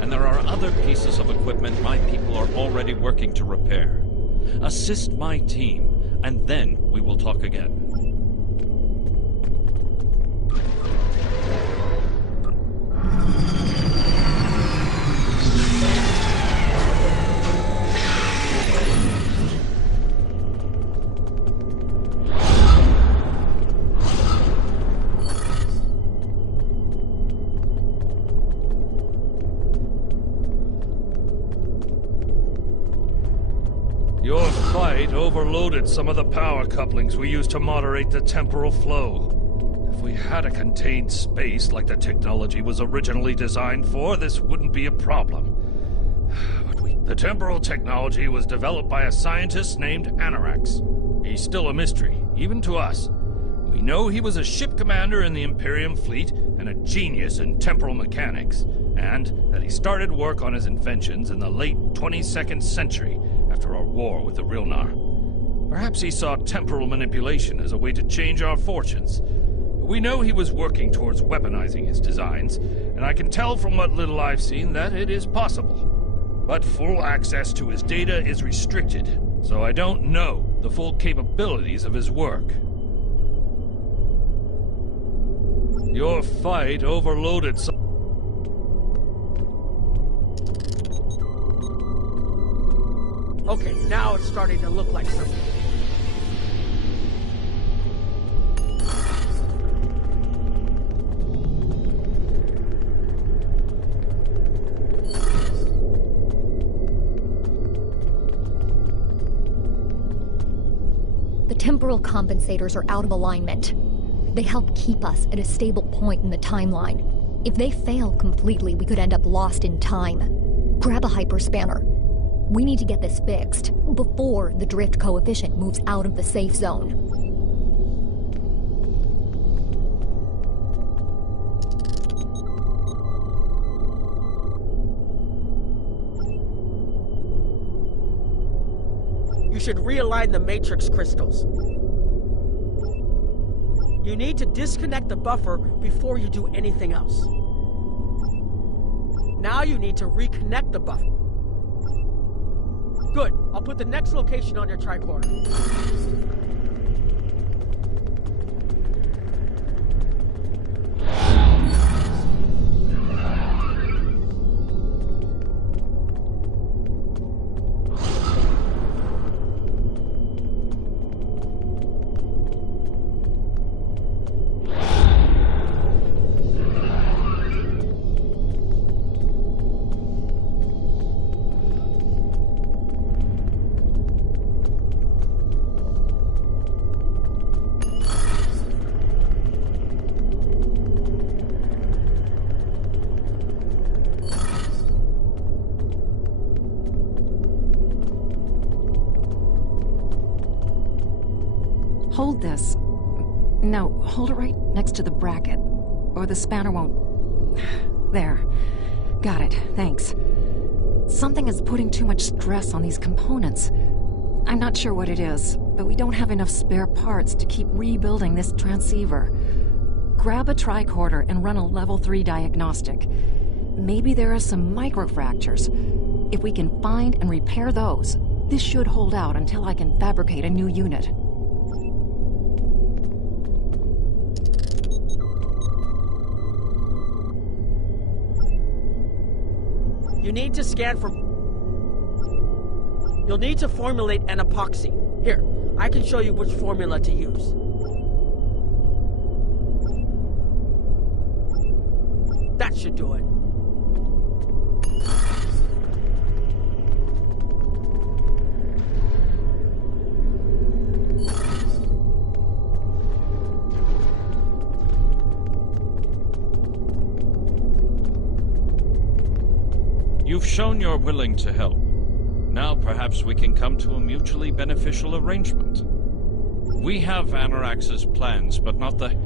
and there are other pieces of equipment my people are already working to repair. Assist my team, and then we will talk again. Your fight overloaded some of the power couplings we use to moderate the temporal flow. If we had a contained space like the technology was originally designed for, this wouldn't be a problem. But the temporal technology was developed by a scientist named Anorax. He's still a mystery, even to us. We know he was a ship commander in the Imperium fleet and a genius in temporal mechanics, and that he started work on his inventions in the late 22nd century, after our war with the Rilnar. Perhaps he saw temporal manipulation as a way to change our fortunes. We know he was working towards weaponizing his designs, and I can tell from what little I've seen that it is possible. But full access to his data is restricted, so I don't know the full capabilities of his work. Your fight overloaded some... Okay, now it's starting to look like something. The temporal compensators are out of alignment. They help keep us at a stable point in the timeline. If they fail completely, we could end up lost in time. Grab a hyperspanner. We need to get this fixed before the drift coefficient moves out of the safe zone. You should realign the matrix crystals. You need to disconnect the buffer before you do anything else. Now you need to reconnect the buffer. Good. I'll put the next location on your tricorder. Hold this. No, hold it right next to the bracket, or the spanner won't... There. Got it, thanks. Something is putting too much stress on these components. I'm not sure what it is, but we don't have enough spare parts to keep rebuilding this transceiver. Grab a tricorder and run a level 3 diagnostic. Maybe there are some microfractures. If we can find and repair those, this should hold out until I can fabricate a new unit. You need to scan for... You'll need to formulate an epoxy. Here, I can show you which formula to use. That should do it. You've shown you're willing to help. Now perhaps we can come to a mutually beneficial arrangement. We have Anorax's plans, but not the...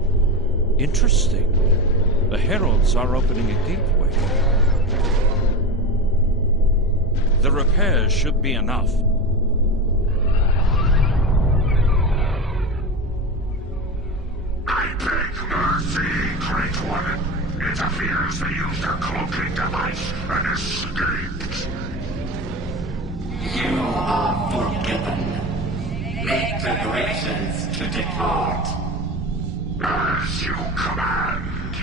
Interesting. The Heralds are opening a gateway. The repairs should be enough. I beg mercy, Great One. It appears they used a cloaking device and escaped. You are forgiven. Make preparations to depart. As you command.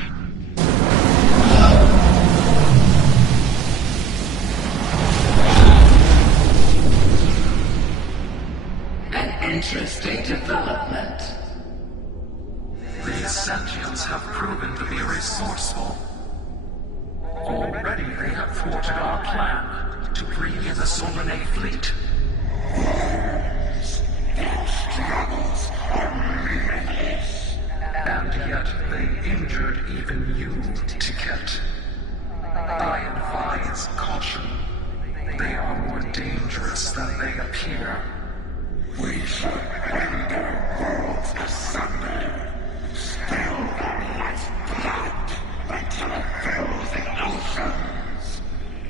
An interesting development. These sentients have proven to be resourceful. Already they have thwarted our plan to bring in the Solanae fleet. Their struggles are meaningless. And yet they injured even you, Ticket. I advise caution. They are more dangerous than they appear. We should render worlds asunder. Spill their life's blood until it fills the oceans.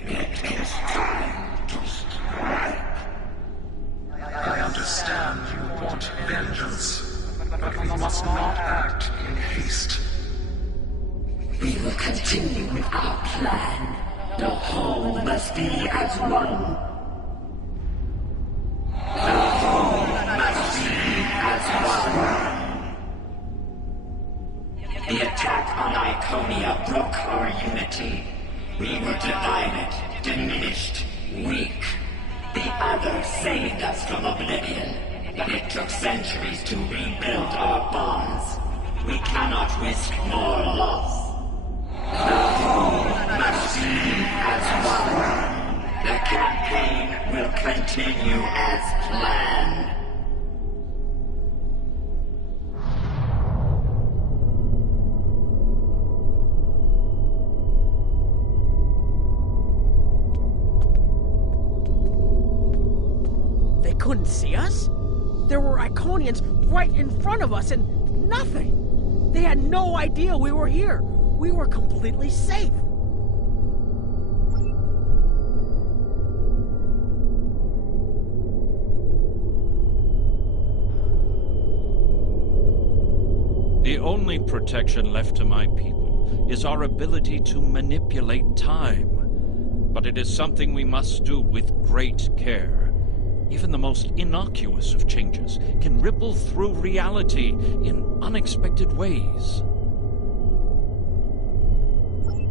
It is time to strike. I understand you want vengeance, but we must not act in haste. We will continue with our plan. The whole must be as one. The whole must be as one. The attack on Iconia broke our unity. We were divided, diminished, weak. The others saved us from oblivion, but it took centuries to rebuild our bonds. We cannot risk more loss. The whole must be as one. The campaign will continue as planned. They couldn't see us? There were Iconians right in front of us and nothing. They had no idea we were here. We were completely safe. The only protection left to my people is our ability to manipulate time. But it is something we must do with great care. Even the most innocuous of changes can ripple through reality in unexpected ways.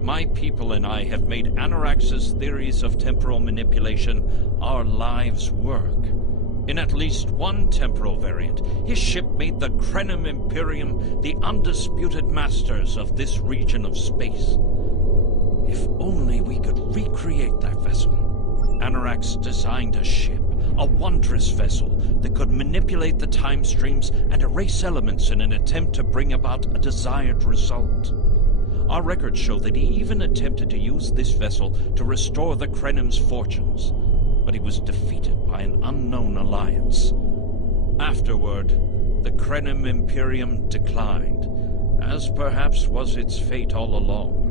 My people and I have made Anorax's theories of temporal manipulation our lives' work. In at least one temporal variant, his ship made the Krenim Imperium the undisputed masters of this region of space. If only we could recreate that vessel. Anorax designed a ship, a wondrous vessel that could manipulate the time streams and erase elements in an attempt to bring about a desired result. Our records show that he even attempted to use this vessel to restore the Krenim's fortunes, but he was defeated by an unknown alliance. Afterward, the Krenim Imperium declined, as perhaps was its fate all along.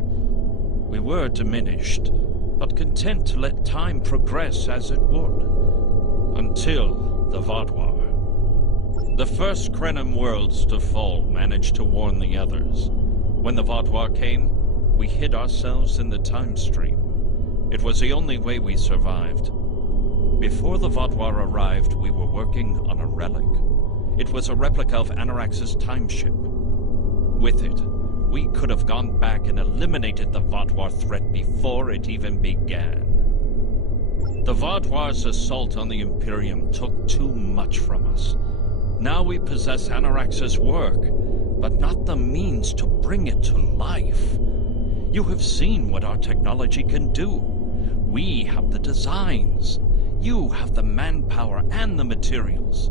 We were diminished, but content to let time progress as it would. Until the Vaadwaur. The first Krenim worlds to fall managed to warn the others. When the Vaadwaur came, we hid ourselves in the time stream. It was the only way we survived. Before the Vaadwaur arrived, we were working on a relic. It was a replica of Anorax's time ship. With it, we could have gone back and eliminated the Vaadwaur threat before it even began. The Vaudois' assault on the Imperium took too much from us. Now we possess Anorax's work, but not the means to bring it to life. You have seen what our technology can do. We have the designs. You have the manpower and the materials.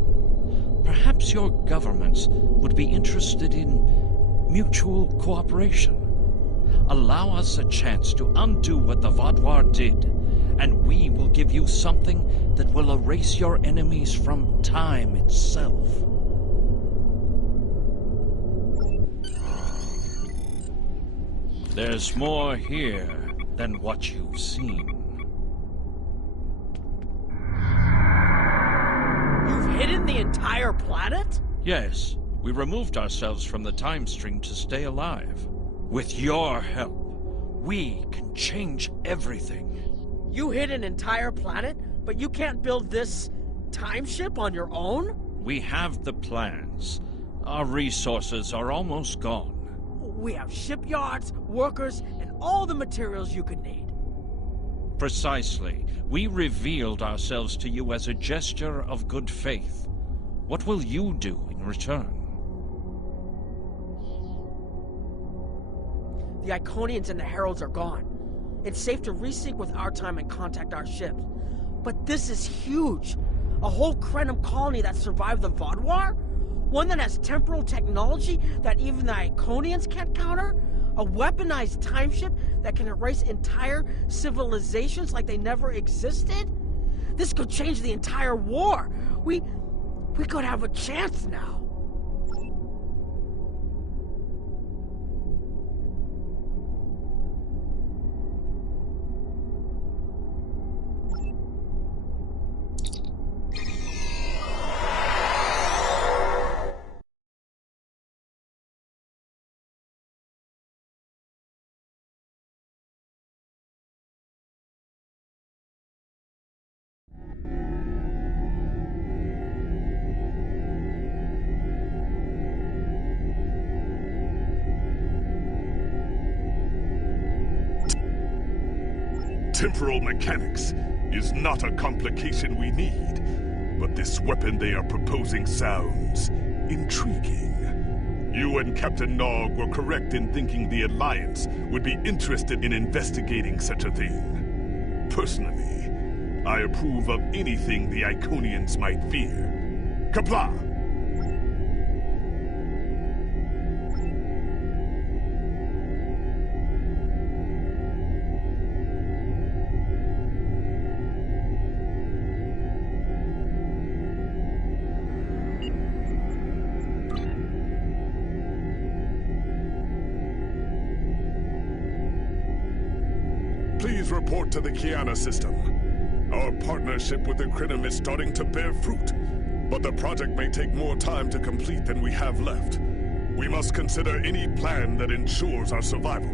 Perhaps your governments would be interested in mutual cooperation. Allow us a chance to undo what the Vaudois did, and we will give you something that will erase your enemies from time itself. There's more here than what you've seen. You've hidden the entire planet? Yes, we removed ourselves from the time stream to stay alive. With your help, we can change everything. You hid an entire planet, but you can't build this time ship on your own? We have the plans. Our resources are almost gone. We have shipyards, workers, and all the materials you could need. Precisely. We revealed ourselves to you as a gesture of good faith. What will you do in return? The Iconians and the Heralds are gone. It's safe to resync with our time and contact our ships. But this is huge. A whole Krenum colony that survived the Vaudois? One that has temporal technology that even the Iconians can't counter? A weaponized time ship that can erase entire civilizations like they never existed? This could change the entire war. We could have a chance now. Temporal mechanics is not a complication we need, but this weapon they are proposing sounds intriguing. You and Captain Nog were correct in thinking the Alliance would be interested in investigating such a thing. Personally, I approve of anything the Iconians might fear. Kapla! Please report to the Kiana system. Our partnership with the Krenum is starting to bear fruit, but the project may take more time to complete than we have left. We must consider any plan that ensures our survival.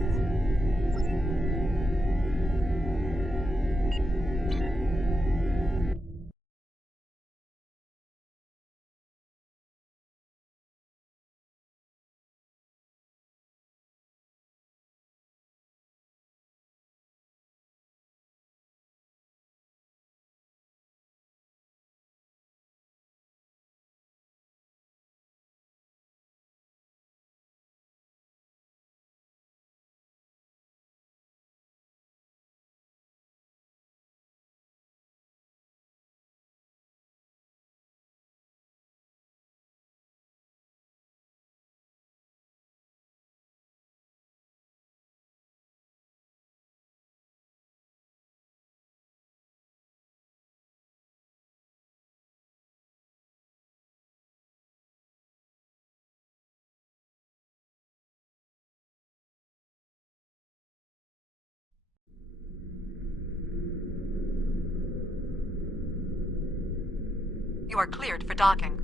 You are cleared for docking.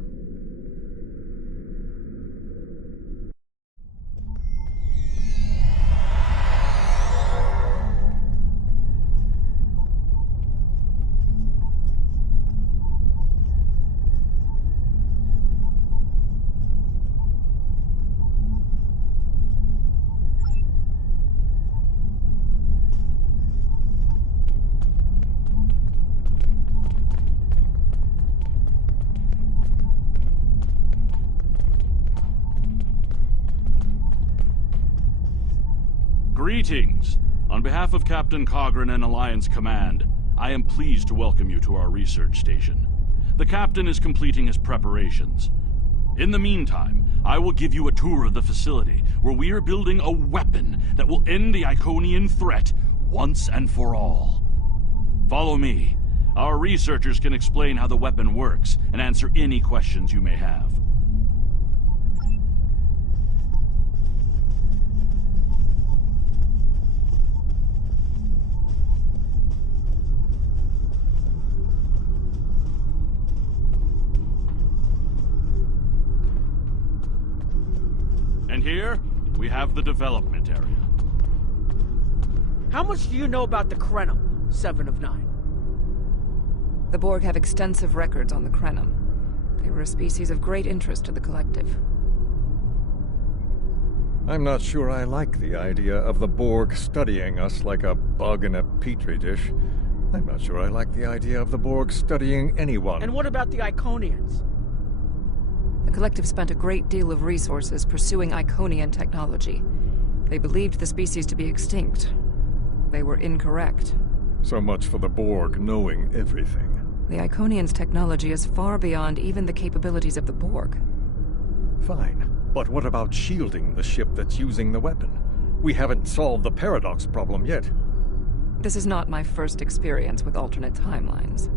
Greetings! On behalf of Captain Cogran and Alliance Command, I am pleased to welcome you to our research station. The Captain is completing his preparations. In the meantime, I will give you a tour of the facility, where we are building a weapon that will end the Iconian threat once and for all. Follow me. Our researchers can explain how the weapon works and answer any questions you may have. And here, we have the development area. How much do you know about the Krenum, 7 of 9? The Borg have extensive records on the Krenum. They were a species of great interest to the Collective. I'm not sure I like the idea of the Borg studying us like a bug in a petri dish. I'm not sure I like the idea of the Borg studying anyone. And what about the Iconians? The Collective spent a great deal of resources pursuing Iconian technology. They believed the species to be extinct. They were incorrect. So much for the Borg knowing everything. The Iconians' technology is far beyond even the capabilities of the Borg. Fine, but what about shielding the ship that's using the weapon? We haven't solved the paradox problem yet. This is not my first experience with alternate timelines.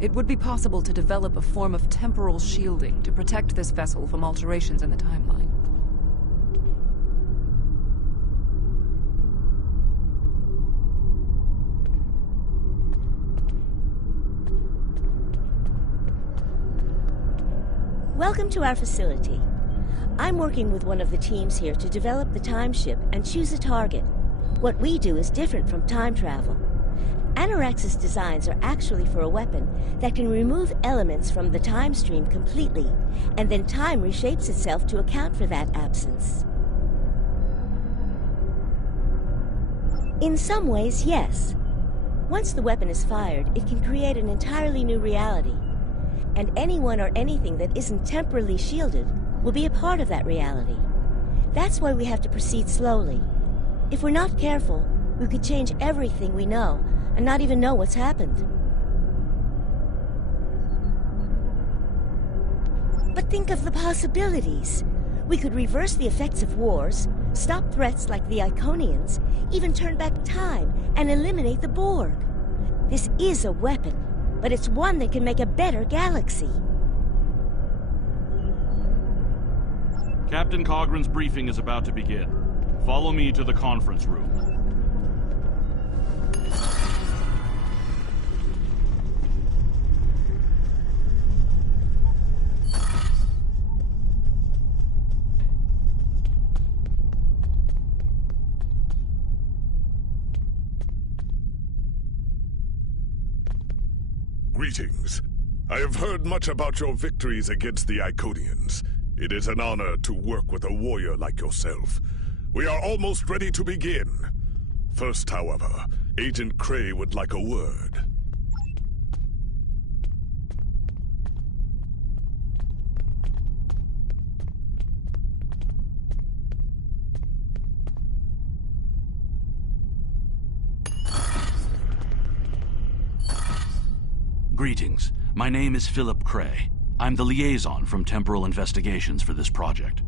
It would be possible to develop a form of temporal shielding to protect this vessel from alterations in the timeline. Welcome to our facility. I'm working with one of the teams here to develop the time ship and choose a target. What we do is different from time travel. Anorax's designs are actually for a weapon that can remove elements from the time stream completely, and then time reshapes itself to account for that absence. In some ways, yes. Once the weapon is fired, it can create an entirely new reality. And anyone or anything that isn't temporally shielded will be a part of that reality. That's why we have to proceed slowly. If we're not careful, we could change everything we know and not even know what's happened. But think of the possibilities. We could reverse the effects of wars, stop threats like the Iconians, even turn back time and eliminate the Borg. This is a weapon, but it's one that can make a better galaxy. Captain Cogran's briefing is about to begin. Follow me to the conference room. Greetings. I have heard much about your victories against the Iconians. It is an honor to work with a warrior like yourself. We are almost ready to begin. First, however, Agent Cray would like a word. Greetings. My name is Philip Cray. I'm the liaison from Temporal Investigations for this project.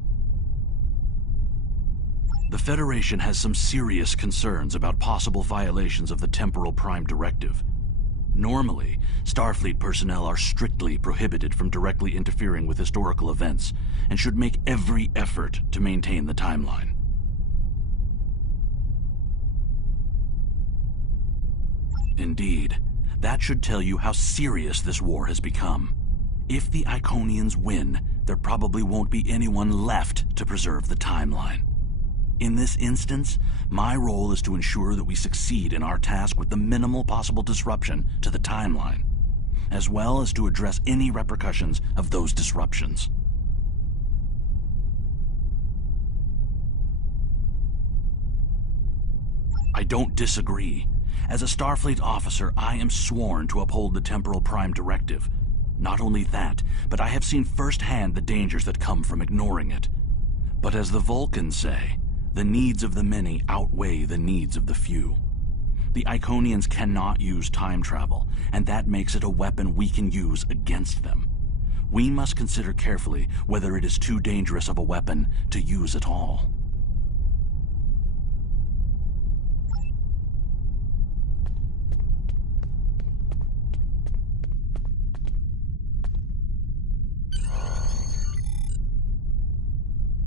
The Federation has some serious concerns about possible violations of the Temporal Prime Directive. Normally, Starfleet personnel are strictly prohibited from directly interfering with historical events, and should make every effort to maintain the timeline. Indeed. That should tell you how serious this war has become. If the Iconians win, there probably won't be anyone left to preserve the timeline. In this instance, my role is to ensure that we succeed in our task with the minimal possible disruption to the timeline, as well as to address any repercussions of those disruptions. I don't disagree. As a Starfleet officer, I am sworn to uphold the Temporal Prime Directive. Not only that, but I have seen firsthand the dangers that come from ignoring it. But as the Vulcans say, The needs of the many outweigh the needs of the few. The Iconians cannot use time travel, and that makes it a weapon we can use against them. We must consider carefully whether it is too dangerous of a weapon to use at all.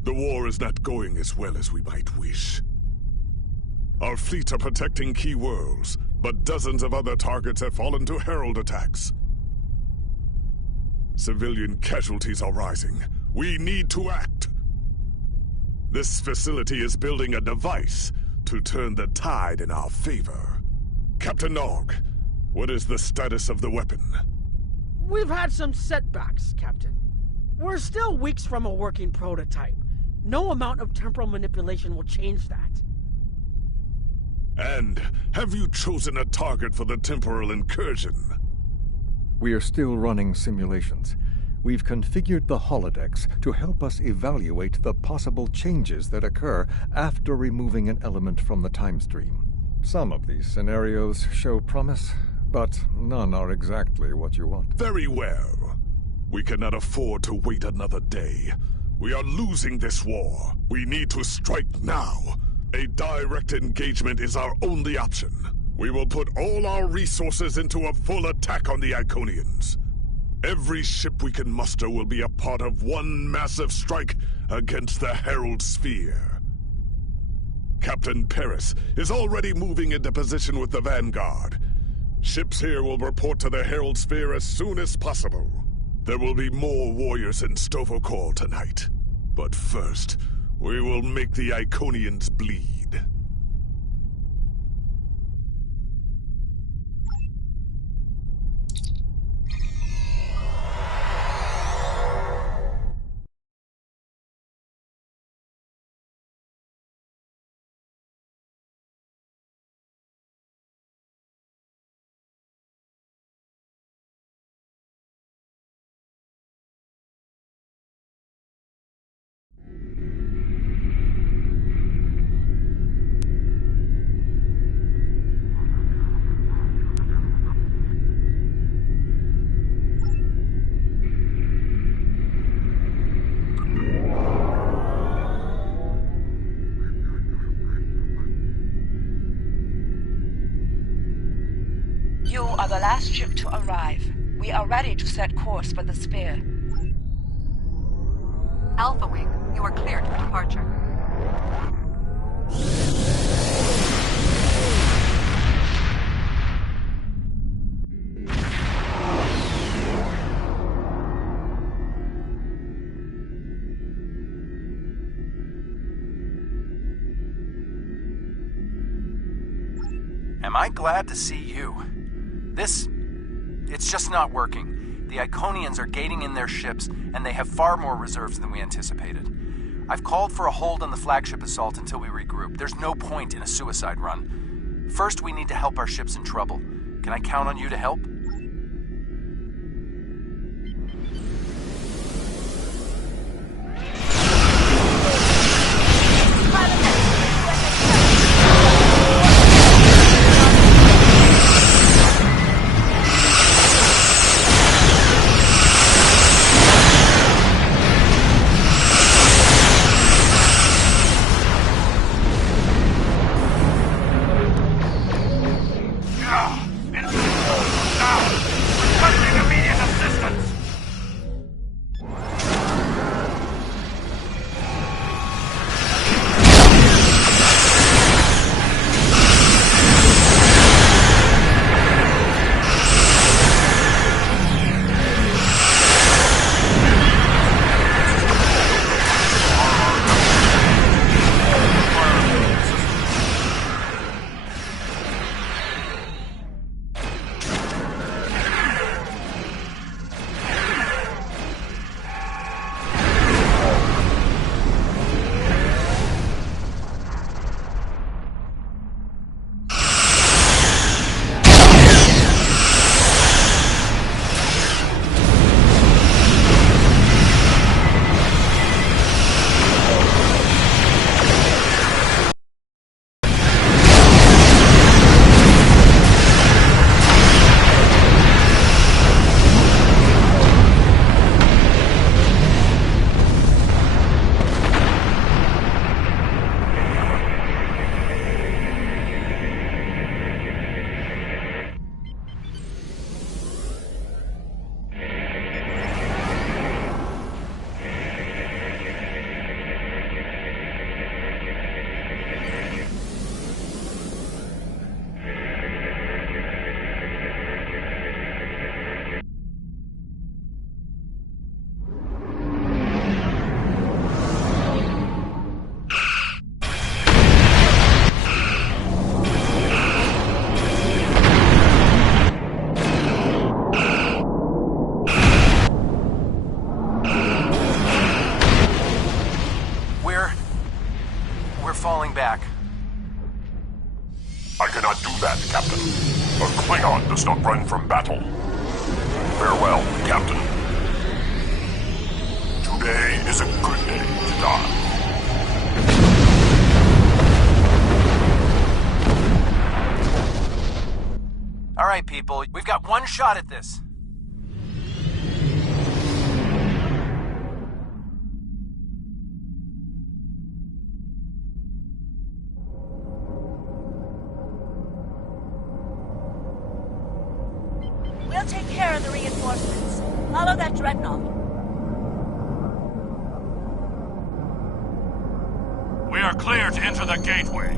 The war is not going as well as we might wish. Our fleets are protecting key worlds, but dozens of other targets have fallen to Herald attacks. Civilian casualties are rising. We need to act. This facility is building a device to turn the tide in our favor. Captain Nog, what is the status of the weapon? We've had some setbacks, Captain. We're still weeks from a working prototype. No amount of temporal manipulation will change that. And have you chosen a target for the temporal incursion? We are still running simulations. We've configured the holodecks to help us evaluate the possible changes that occur after removing an element from the time stream. Some of these scenarios show promise, but none are exactly what you want. Very well. We cannot afford to wait another day. We are losing this war. We need to strike now. A direct engagement is our only option. We will put all our resources into a full attack on the Iconians. Every ship we can muster will be a part of one massive strike against the Herald Sphere. Captain Paris is already moving into position with the Vanguard. Ships here will report to the Herald Sphere as soon as possible. There will be more warriors in Stovokor tonight. But first, we will make the Iconians bleed. You are the last ship to arrive. We are ready to set course for the Sphere. Alpha Wing, you are cleared for departure. Am I glad to see you? It's just not working. The Iconians are gating in their ships, and they have far more reserves than we anticipated. I've called for a hold on the flagship assault until we regroup. There's no point in a suicide run. First, we need to help our ships in trouble. Can I count on you to help? Now! Klingon does not run from battle. Farewell, Captain. Today is a good day to die. All right, people, we've got one shot at this. We'll take care of the reinforcements. Follow that dreadnought. We are clear to enter the gateway.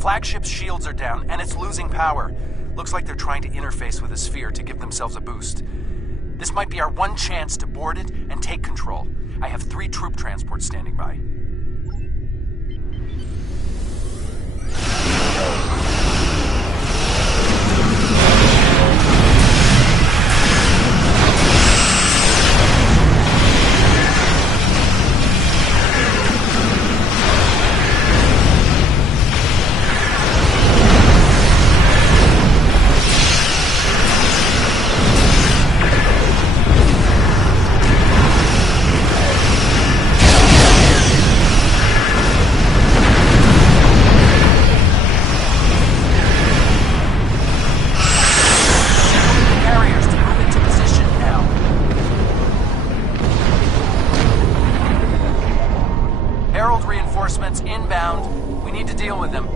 Flagship's shields are down, and it's losing power. Looks like they're trying to interface with the sphere to give themselves a boost. This might be our one chance to board it and take control. I have 3 troop transports standing by. Reinforcements inbound. We need to deal with them.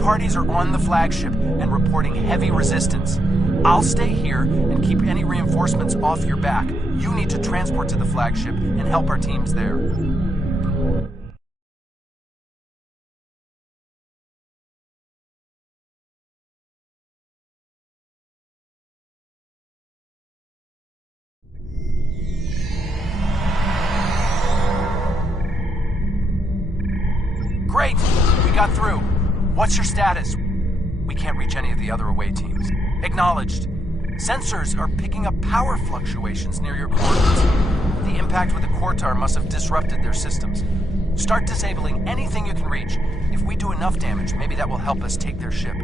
parties are on the flagship and reporting heavy resistance. I'll stay here and keep any reinforcements off your back. You need to transport to the flagship and help our teams there. Great! We got through. What's your status? We can't reach any of the other away teams. Acknowledged. Sensors are picking up power fluctuations near your coordinates. The impact with the Quartar must have disrupted their systems. Start disabling anything you can reach. If we do enough damage, maybe that will help us take their ship.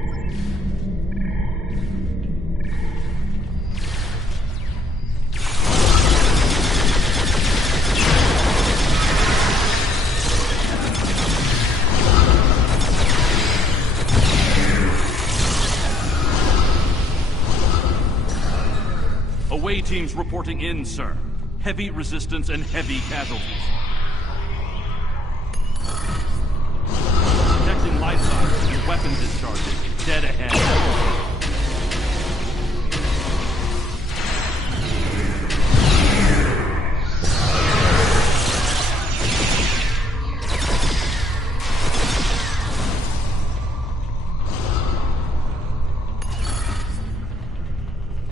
Away teams reporting in, sir. Heavy resistance and heavy casualties. Detecting life signs and weapon discharges. Dead ahead.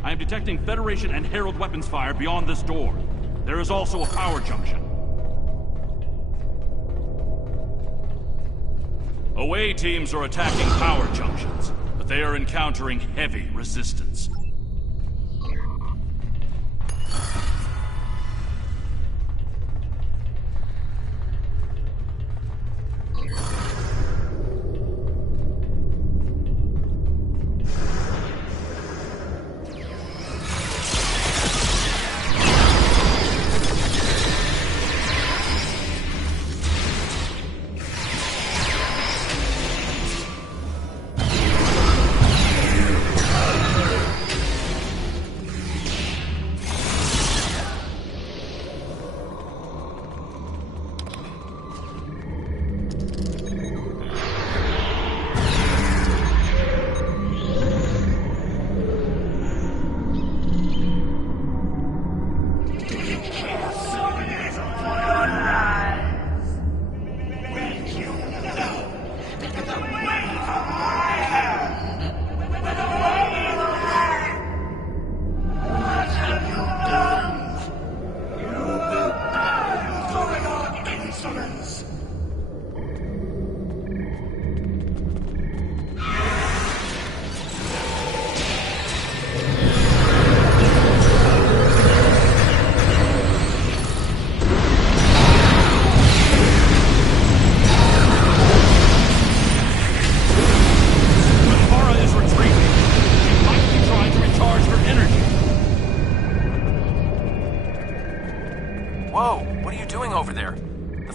I am detecting Federation and Herald weapons fire beyond this door. There is also a power junction. Away teams are attacking power junctions, but they are encountering heavy resistance.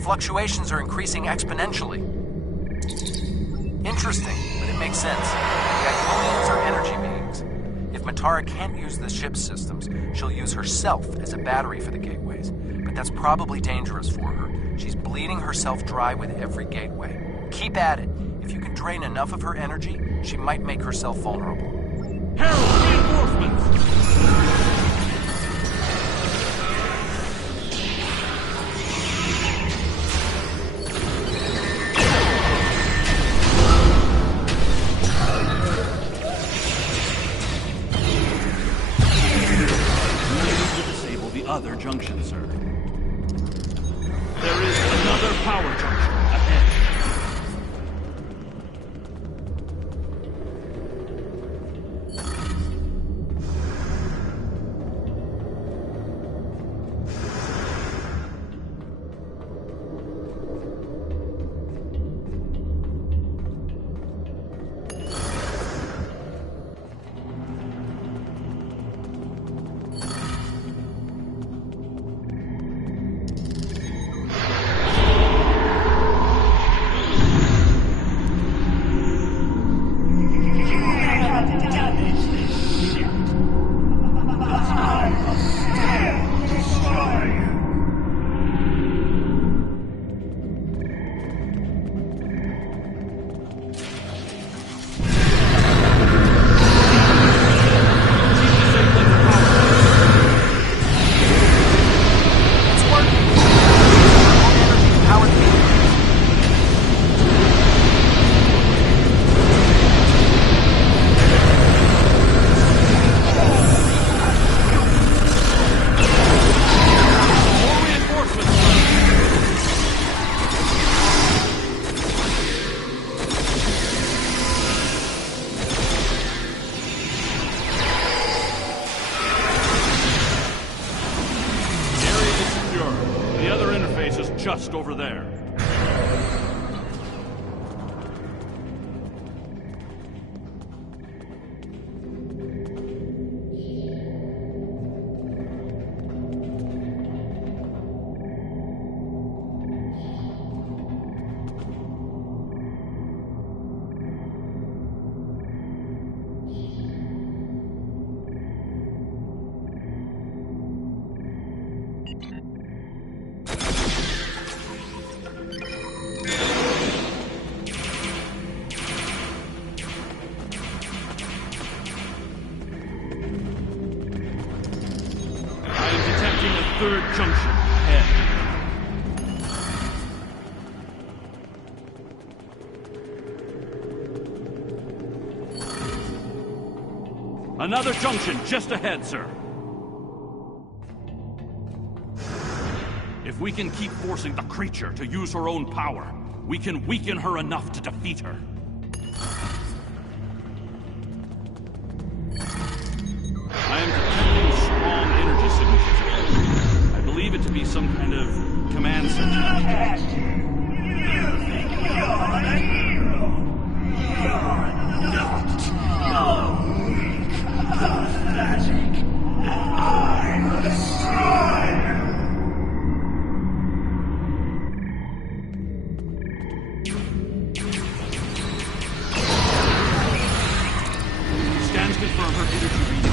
Fluctuations are increasing exponentially. Interesting, but it makes sense. The Iconians are energy beings. If Matara can't use the ship's systems, she'll use herself as a battery for the gateways. But that's probably dangerous for her. She's bleeding herself dry with every gateway. Keep at it. If you can drain enough of her energy, she might make herself vulnerable. Herald, reinforcements! Other junction, sir. There is another power junction ahead. over there. Third junction ahead. Another junction just ahead, sir. If we can keep forcing the creature to use her own power, we can weaken her enough to defeat her. I am detecting strong energy signatures ahead. I believe it to be some kind of command center. You think you're the hero? You're not. You're weak, pathetic, and I'm the destroyer. Scans confirm her energy reading.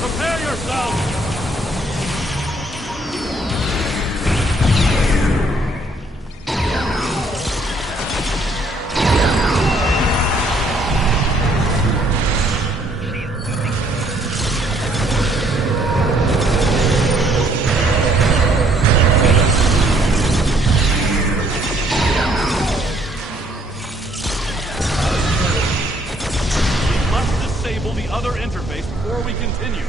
Prepare yourself! We must disable the other interface before we continue.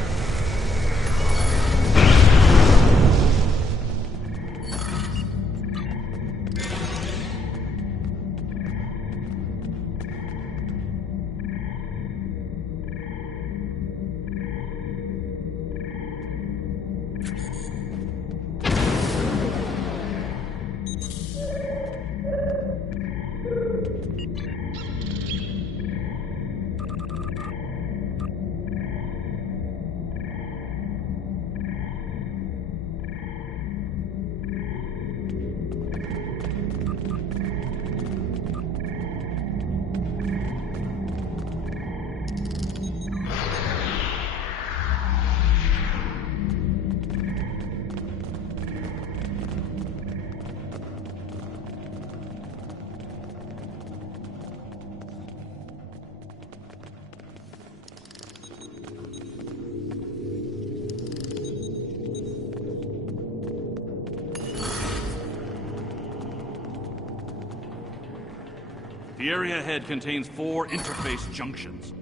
The area ahead contains 4 interface junctions.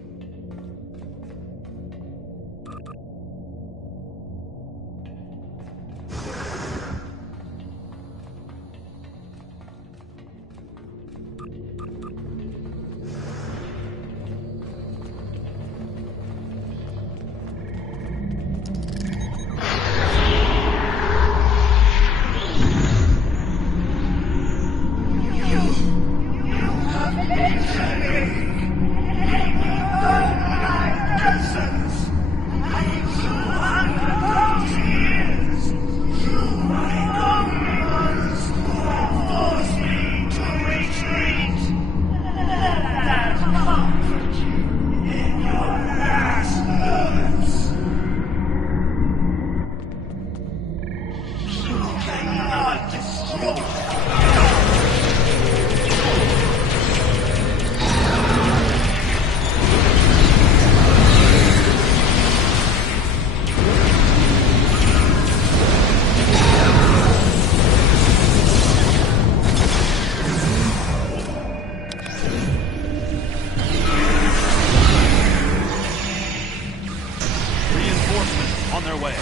On their way.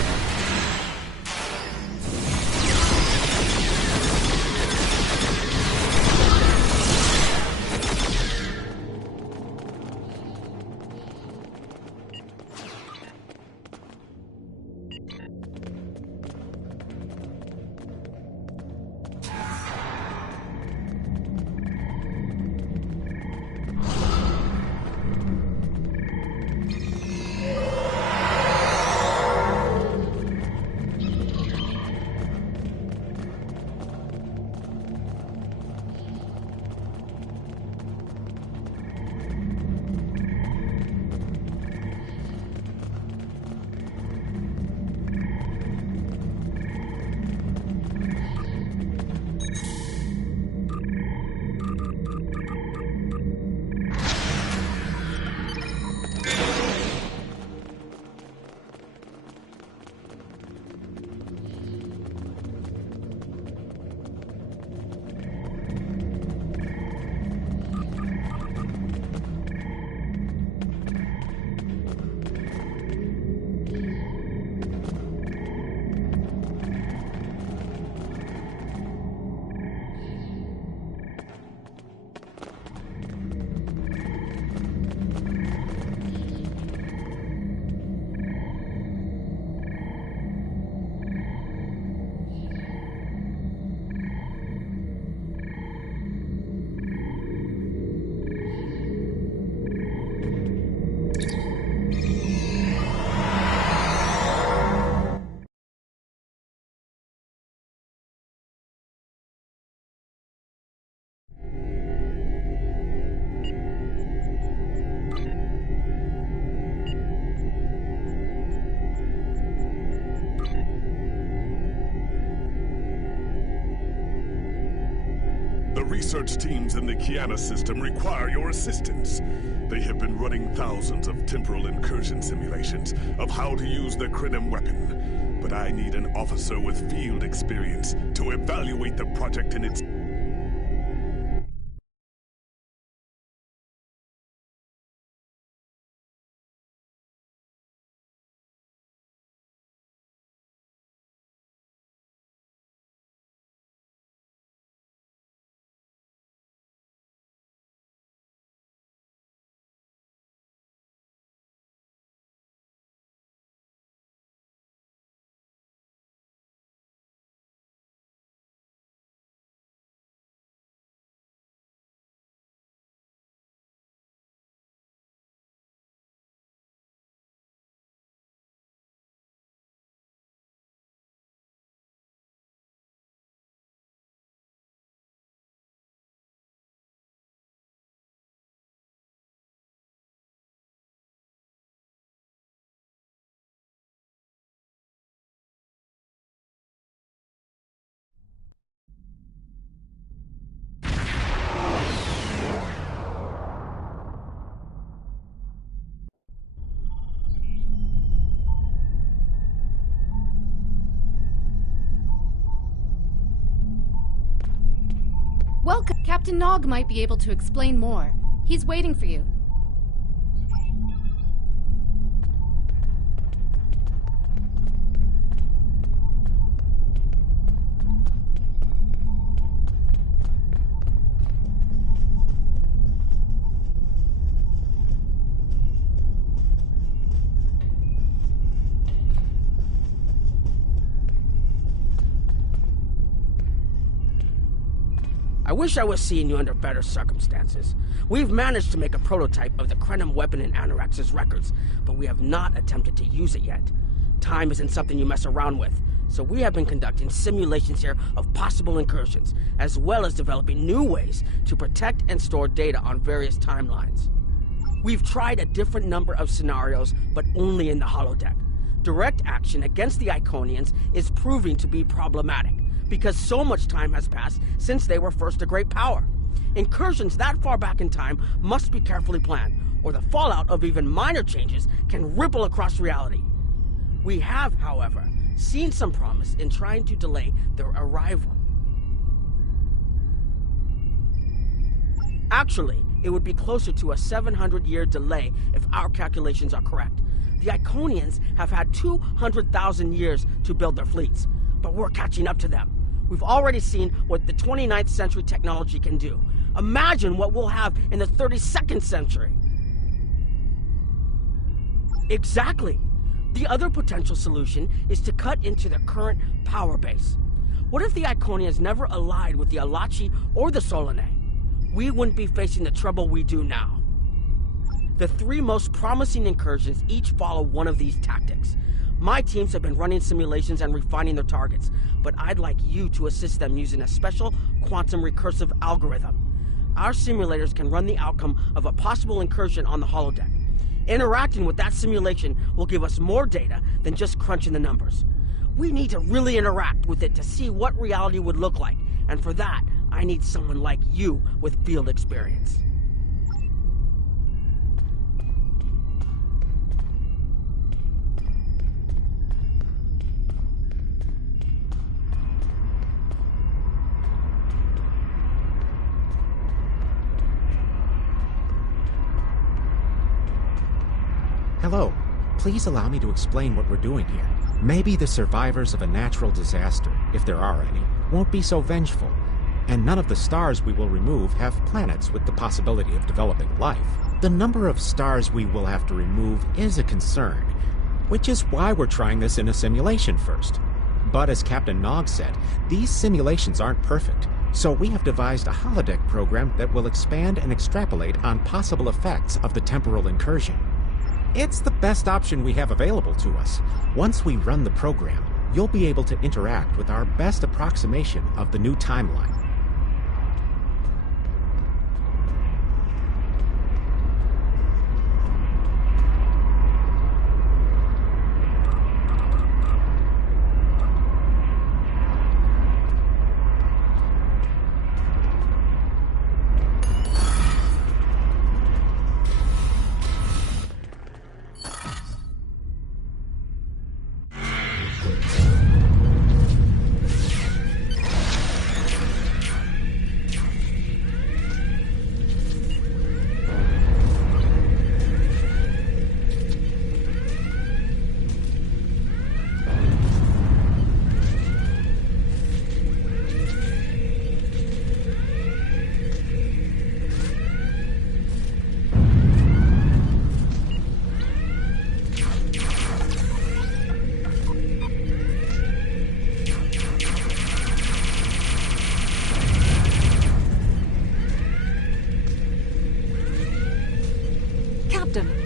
The research teams in the Kiana system require your assistance. They have been running thousands of temporal incursion simulations of how to use the Krenim weapon. But I need an officer with field experience to evaluate the project in its... Welcome. Captain Nog might be able to explain more. He's waiting for you. I wish I was seeing you under better circumstances. We've managed to make a prototype of the Krenim weapon in Anorax's records, but we have not attempted to use it yet. Time isn't something you mess around with, so we have been conducting simulations here of possible incursions, as well as developing new ways to protect and store data on various timelines. We've tried a different number of scenarios, but only in the holodeck. Direct action against the Iconians is proving to be problematic, because so much time has passed since they were first a great power. Incursions that far back in time must be carefully planned, or the fallout of even minor changes can ripple across reality. We have, however, seen some promise in trying to delay their arrival. Actually, it would be closer to a 700-year delay if our calculations are correct. The Iconians have had 200,000 years to build their fleets, but we're catching up to them. We've already seen what the 29th century technology can do. Imagine what we'll have in the 32nd century. Exactly. The other potential solution is to cut into the current power base. What if the Iconians never allied with the Alachi or the Solanae? We wouldn't be facing the trouble we do now. The three most promising incursions each follow one of these tactics. My teams have been running simulations and refining their targets, but I'd like you to assist them using a special quantum recursive algorithm. Our simulators can run the outcome of a possible incursion on the holodeck. Interacting with that simulation will give us more data than just crunching the numbers. We need to really interact with it to see what reality would look like, and for that, I need someone like you with field experience. Hello. Please allow me to explain what we're doing here. Maybe the survivors of a natural disaster, if there are any, won't be so vengeful. And none of the stars we will remove have planets with the possibility of developing life. The number of stars we will have to remove is a concern, which is why we're trying this in a simulation first. But as Captain Nog said, these simulations aren't perfect, so we have devised a holodeck program that will expand and extrapolate on possible effects of the temporal incursion. It's the best option we have available to us. Once we run the program, you'll be able to interact with our best approximation of the new timeline.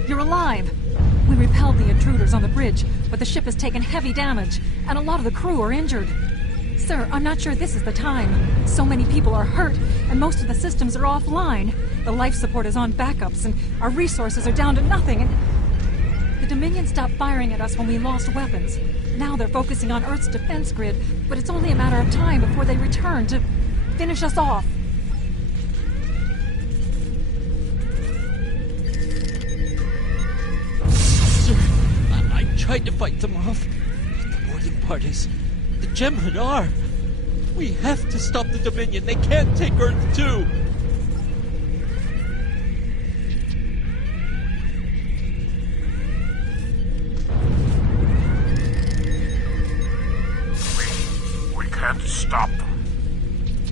You're alive! We repelled the intruders on the bridge, but the ship has taken heavy damage, and a lot of the crew are injured. Sir, I'm not sure this is the time. So many people are hurt, and most of the systems are offline. The life support is on backups, and our resources are down to nothing, and... The Dominion stopped firing at us when we lost weapons. Now they're focusing on Earth's defense grid, but it's only a matter of time before they return to finish us off. I tried to fight them off. The boarding parties. The Jem'Hadar. We have to stop the Dominion. They can't take Earth too. We can't stop them.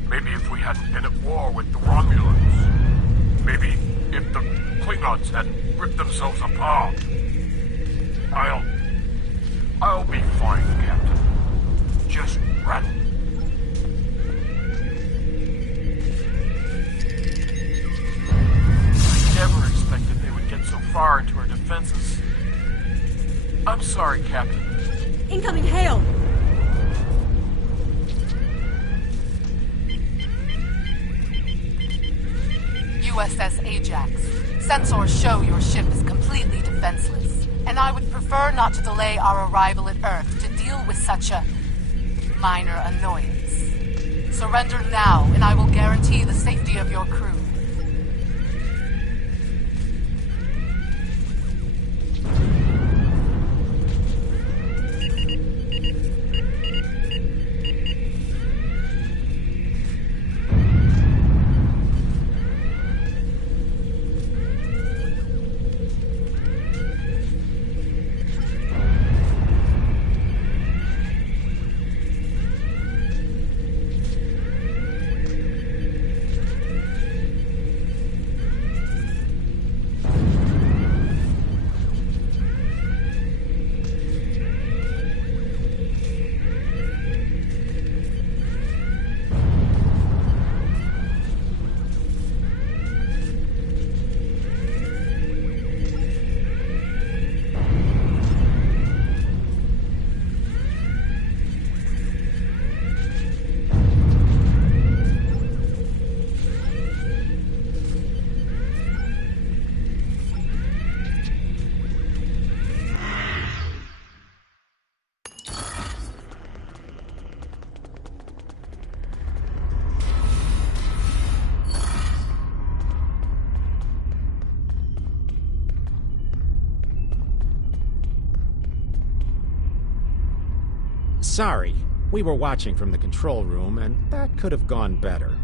Maybe if we hadn't been at war with the Romulans. Maybe if the Klingons hadn't ripped themselves apart. I'll be fine, Captain. Just run. I never expected they would get so far into our defenses. I'm sorry, Captain. Incoming hail! USS Ajax. Sensors show your ship is completely defenseless, and I would prefer not to delay our arrival at Earth to deal with such a minor annoyance. Surrender now, and I will guarantee the safety of your crew. Sorry. We were watching from the control room, and that could have gone better.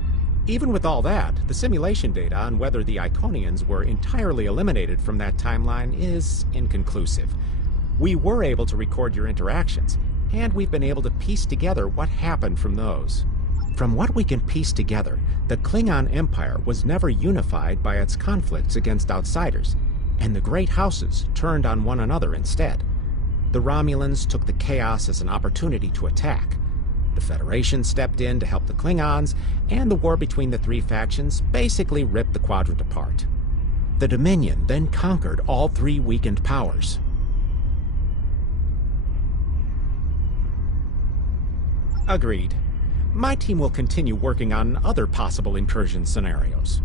Even with all that, the simulation data on whether the Iconians were entirely eliminated from that timeline is inconclusive. We were able to record your interactions, and we've been able to piece together what happened from those. From what we can piece together, the Klingon Empire was never unified by its conflicts against outsiders, and the great houses turned on one another instead. The Romulans took the chaos as an opportunity to attack. The Federation stepped in to help the Klingons, and the war between the three factions basically ripped the quadrant apart. The Dominion then conquered all three weakened powers. Agreed. My team will continue working on other possible incursion scenarios.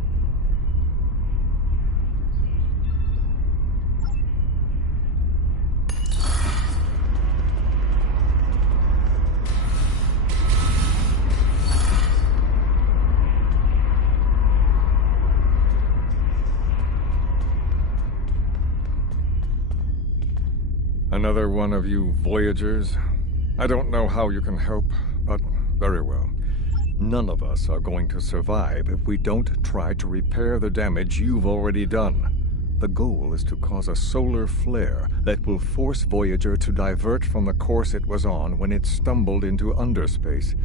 Another one of you Voyagers? I don't know how you can help, but very well. None of us are going to survive if we don't try to repair the damage you've already done. The goal is to cause a solar flare that will force Voyager to divert from the course it was on when it stumbled into underspace.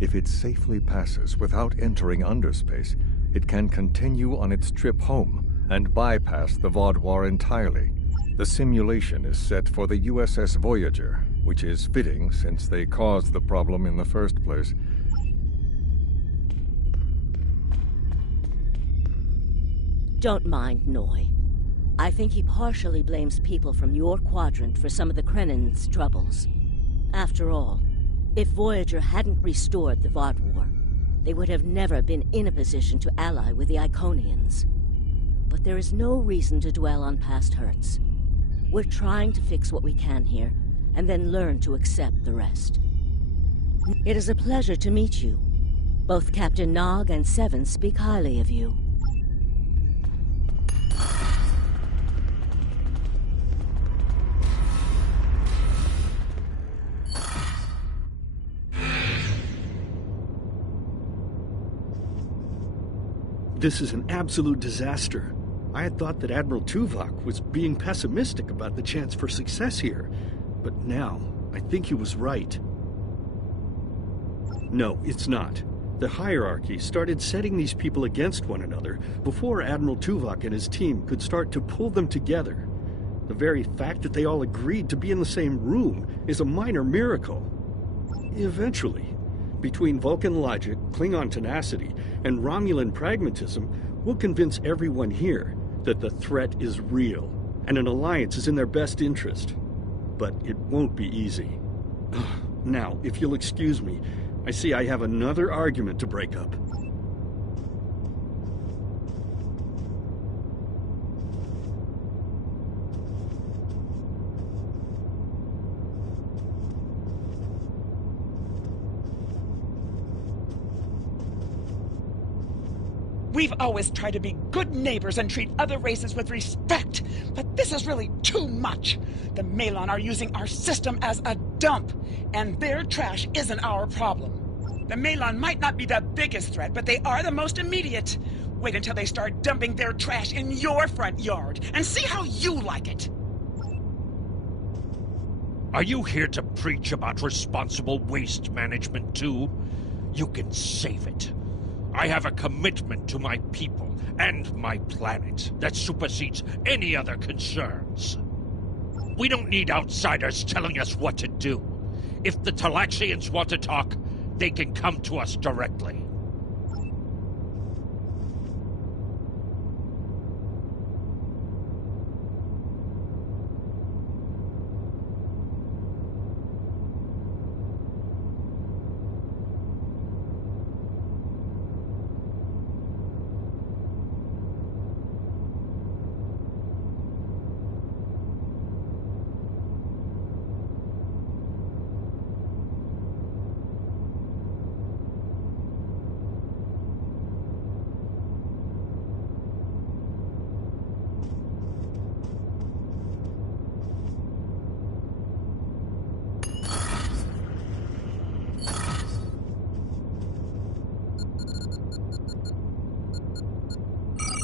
If it safely passes without entering underspace, it can continue on its trip home and bypass the Vaudouar entirely. The simulation is set for the USS Voyager, which is fitting since they caused the problem in the first place. Don't mind Noy. I think he partially blames people from your quadrant for some of the Krennin's troubles. After all, if Voyager hadn't restored the Vaudouar, they would have never been in a position to ally with the Iconians. But there is no reason to dwell on past hurts. We're trying to fix what we can here, and then learn to accept the rest. It is a pleasure to meet you. Both Captain Nog and Seven speak highly of you. This is an absolute disaster. I had thought that Admiral Tuvok was being pessimistic about the chance for success here, but now I think he was right. No, it's not. The hierarchy started setting these people against one another before Admiral Tuvok and his team could start to pull them together. The very fact that they all agreed to be in the same room is a minor miracle. Eventually, between Vulcan logic, Klingon tenacity, and Romulan pragmatism, we'll convince everyone here that the threat is real, and an alliance is in their best interest. But it won't be easy. Now, if you'll excuse me, I see I have another argument to break up. We've always tried to be good neighbors and treat other races with respect, but this is really too much. The Malon are using our system as a dump, and their trash isn't our problem. The Malon might not be the biggest threat, but they are the most immediate. Wait until they start dumping their trash in your front yard, and see how you like it. Are you here to preach about responsible waste management too? You can save it. I have a commitment to my people and my planet that supersedes any other concerns. We don't need outsiders telling us what to do. If the Talaxians want to talk, they can come to us directly.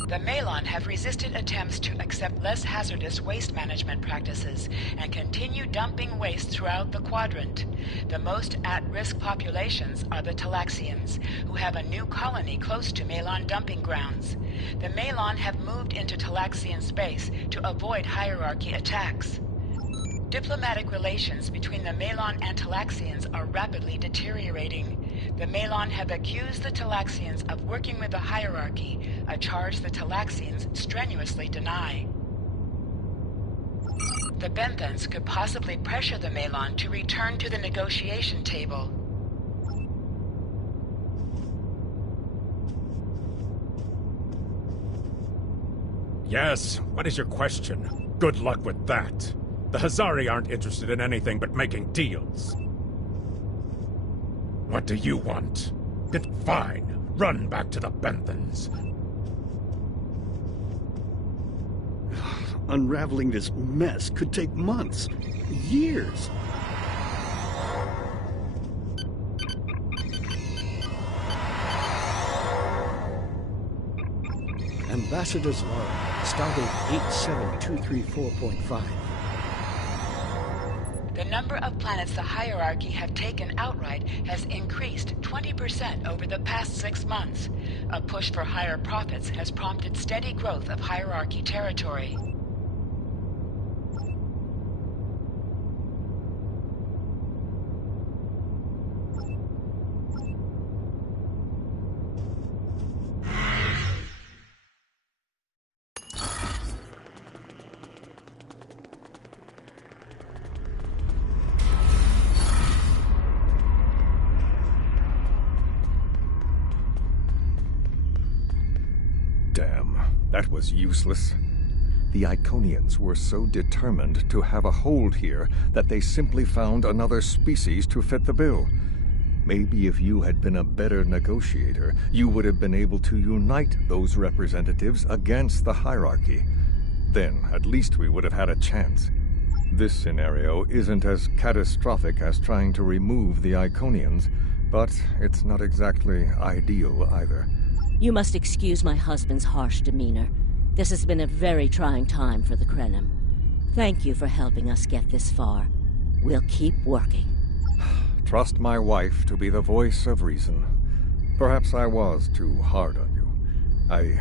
The Malon have resisted attempts to accept less hazardous waste management practices and continue dumping waste throughout the quadrant. The most at-risk populations are the Talaxians, who have a new colony close to Malon dumping grounds. The Malon have moved into Talaxian space to avoid hierarchy attacks. Diplomatic relations between the Malon and Talaxians are rapidly deteriorating. The Malon have accused the Talaxians of working with the hierarchy, a charge the Talaxians strenuously deny. The Benthans could possibly pressure the Malon to return to the negotiation table. Yes, what is your question? Good luck with that. The Hazari aren't interested in anything but making deals. What do you want? It's fine. Run back to the Benthans. Unraveling this mess could take months, years. Ambassador's log, stardate 87234.5. The number of planets the hierarchy have taken outright has increased 20% over the past 6 months. A push for higher profits has prompted steady growth of hierarchy territory. Damn, that was useless. The Iconians were so determined to have a hold here that they simply found another species to fit the bill. Maybe if you had been a better negotiator, you would have been able to unite those representatives against the hierarchy. Then, at least we would have had a chance. This scenario isn't as catastrophic as trying to remove the Iconians, but it's not exactly ideal either. You must excuse my husband's harsh demeanor. This has been a very trying time for the Krenim. Thank you for helping us get this far. We'll keep working. Trust my wife to be the voice of reason. Perhaps I was too hard on you. I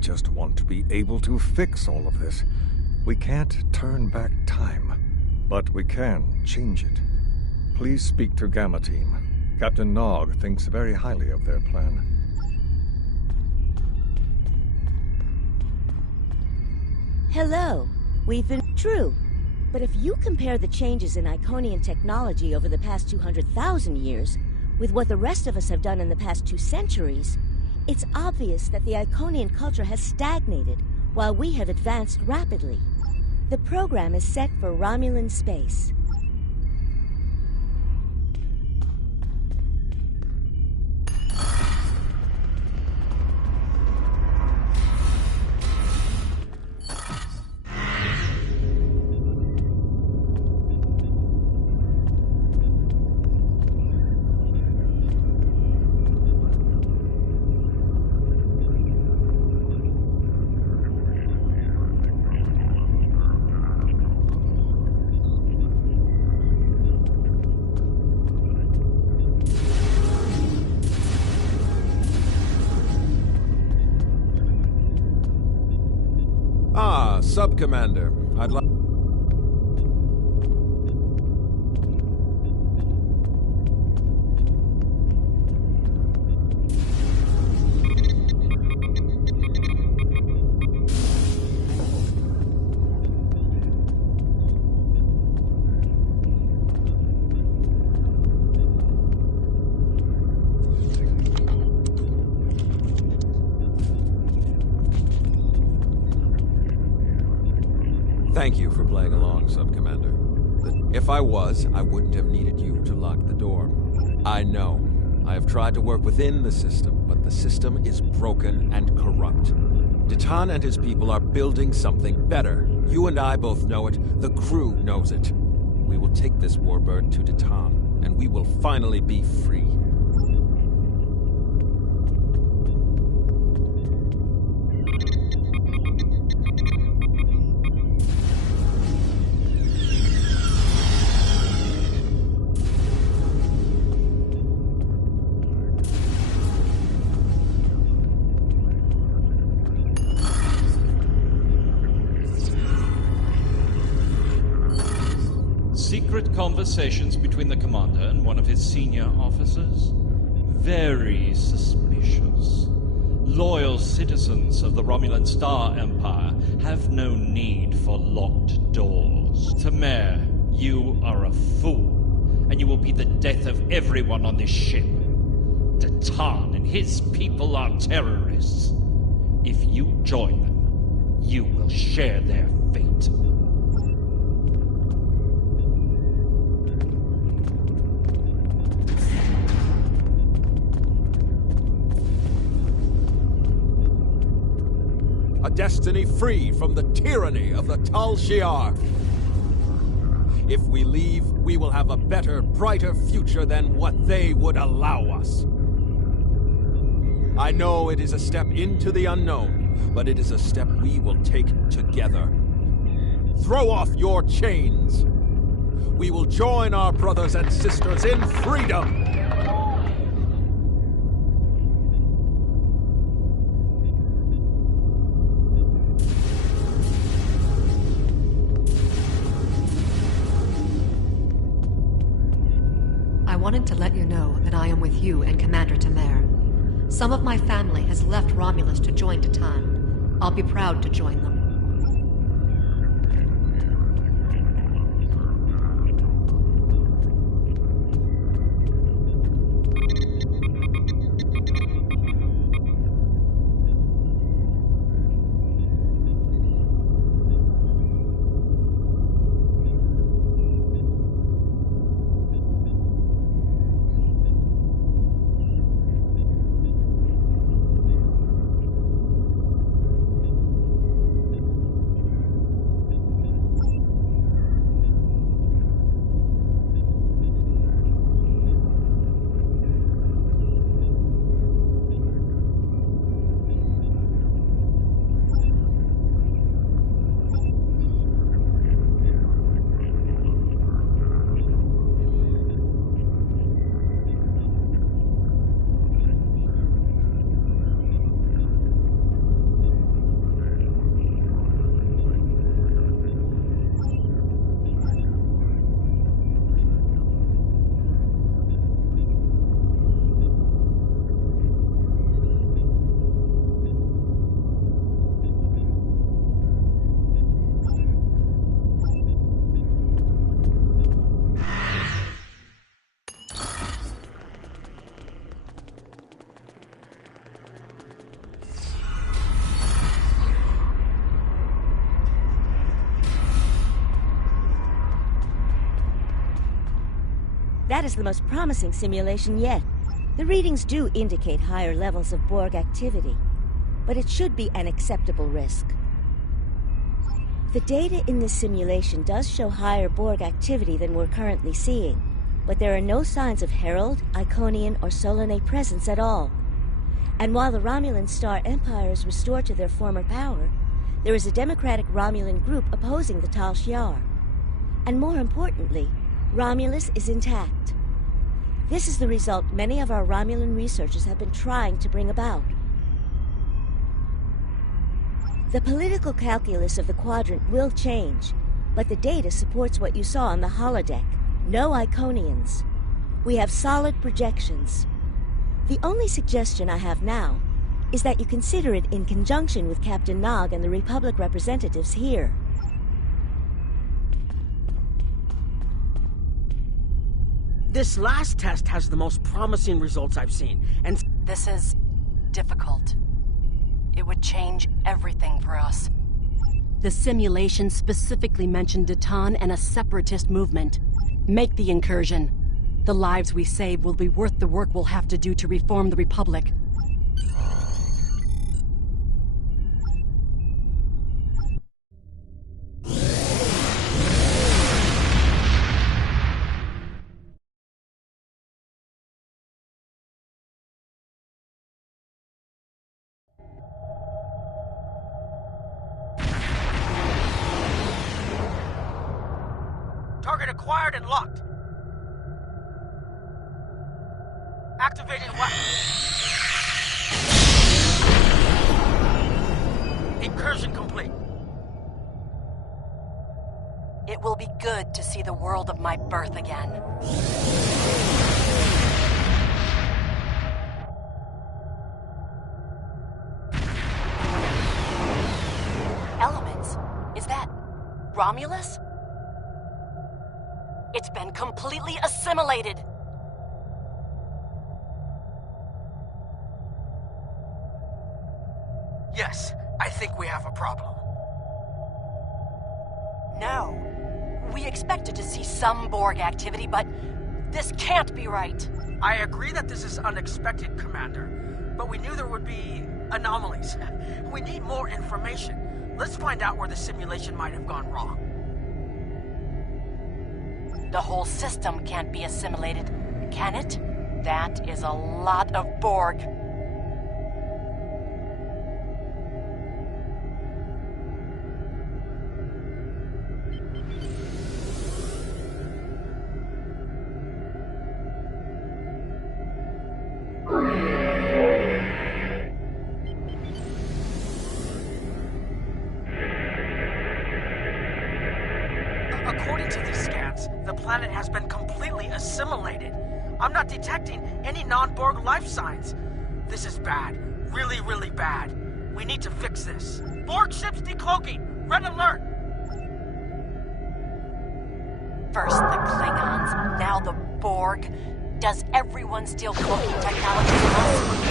just want to be able to fix all of this. We can't turn back time, but we can change it. Please speak to Gamma Team. Captain Nog thinks very highly of their plan. Hello. We've been true. But if you compare the changes in Iconian technology over the past 200,000 years with what the rest of us have done in the past 2 centuries, it's obvious that the Iconian culture has stagnated while we have advanced rapidly. The program is set for Romulan space. Sub-Commander, I'd like... Thank you for playing along, Sub-Commander. If I was, I wouldn't have needed you to lock the door. I know. I have tried to work within the system, but the system is broken and corrupt. Ditan and his people are building something better. You and I both know it. The crew knows it. We will take this warbird to Ditan, and we will finally be free. secret conversations between the commander and one of his senior officers? Very suspicious. Loyal citizens of the Romulan Star Empire have no need for locked doors. Tamer, you are a fool, and you will be the death of everyone on this ship. Datan and his people are terrorists. If you join them, you will share their fate. A destiny free from the tyranny of the Tal Shiar. If we leave, we will have a better, brighter future than what they would allow us. I know it is a step into the unknown, but it is a step we will take together. Throw off your chains. We will join our brothers and sisters in freedom. I wanted to let you know that I am with you and Commander Tamer. Some of my family has left Romulus to join Datan. I'll be proud to join them. That is the most promising simulation yet. The readings do indicate higher levels of Borg activity, but it should be an acceptable risk. The data in this simulation does show higher Borg activity than we're currently seeing, but there are no signs of Herald, Iconian, or Solanae presence at all. And while the Romulan Star Empire is restored to their former power, there is a democratic Romulan group opposing the Tal Shiar. And more importantly, Romulus is intact. This is the result many of our Romulan researchers have been trying to bring about. The political calculus of the quadrant will change, but the data supports what you saw on the holodeck. No Iconians. We have solid projections. The only suggestion I have now is that you consider it in conjunction with Captain Nog and the Republic representatives here. This last test has the most promising results I've seen, and this is difficult. It would change everything for us. The simulation specifically mentioned Datan and a separatist movement. Make the incursion. The lives we save will be worth the work we'll have to do to reform the Republic. Target acquired and locked. Activating weapon. Incursion complete. It It will be good to see the world of my birth again. Elements? Is that Romulus? It's been completely assimilated. Yes, I think we have a problem. No. We expected to see some Borg activity, but this can't be right. I agree that this is unexpected, Commander, but we knew there would be anomalies. We need more information. Let's find out where the simulation might have gone wrong. The whole system can't be assimilated, can it? That is a lot of Borg. According to these scans, the planet has been completely assimilated. I'm not detecting any non-Borg life signs. This is bad. Really, really bad. We need to fix this. Borg ships decloaking! Red alert! First the Klingons, now the Borg. Does everyone steal cloaking technology from us?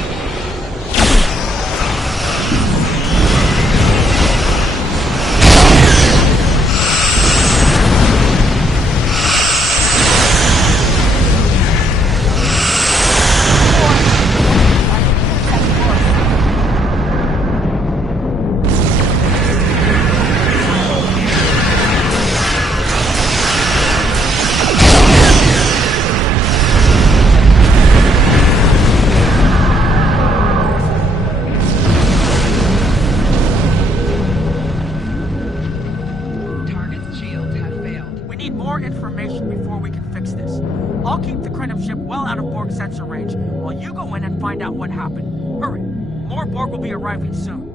Sensor range while you go in and find out what happened. Hurry. More Borg will be arriving soon.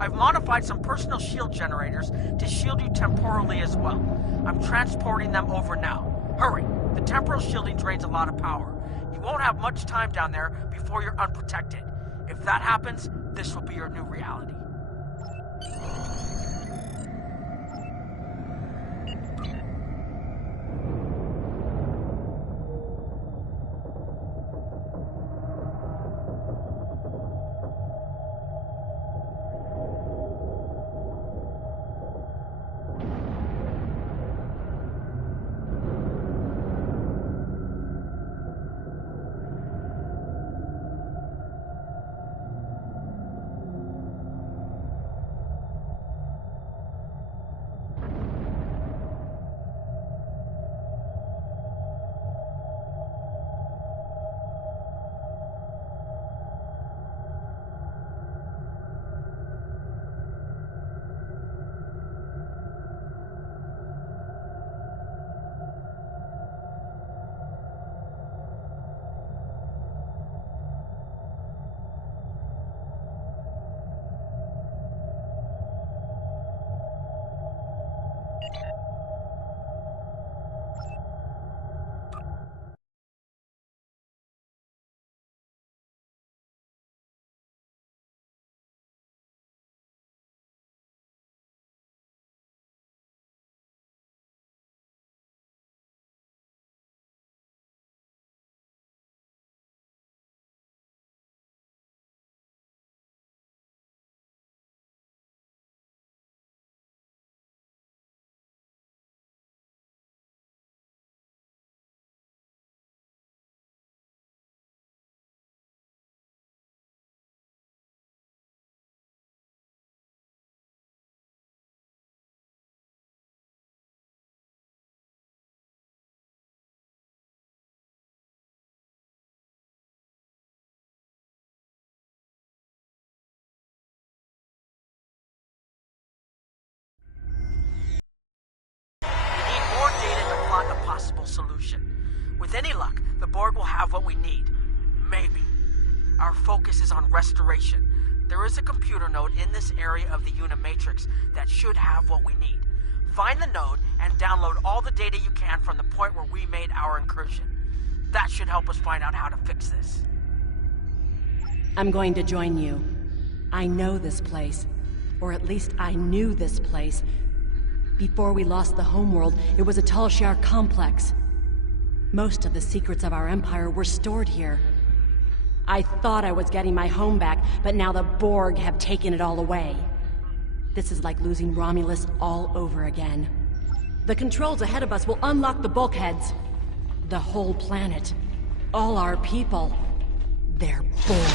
I've modified some personal shield generators to shield you temporally as well. I'm transporting them over now. Hurry. The temporal shielding drains a lot of power. You won't have much time down there before you're unprotected. If that happens, this will be your new reality. Solution. With any luck, the Borg will have what we need. Maybe. Our focus is on restoration. There is a computer node in this area of the Unimatrix that should have what we need. Find the node and download all the data you can from the point where we made our incursion. That should help us find out how to fix this. I'm going to join you. I know this place. Or at least I knew this place. Before we lost the homeworld, it was a Talshar complex. Most of the secrets of our empire were stored here. I thought I was getting my home back, but now the Borg have taken it all away. This is like losing Romulus all over again. The controls ahead of us will unlock the bulkheads. The whole planet. All our people. They're Borg.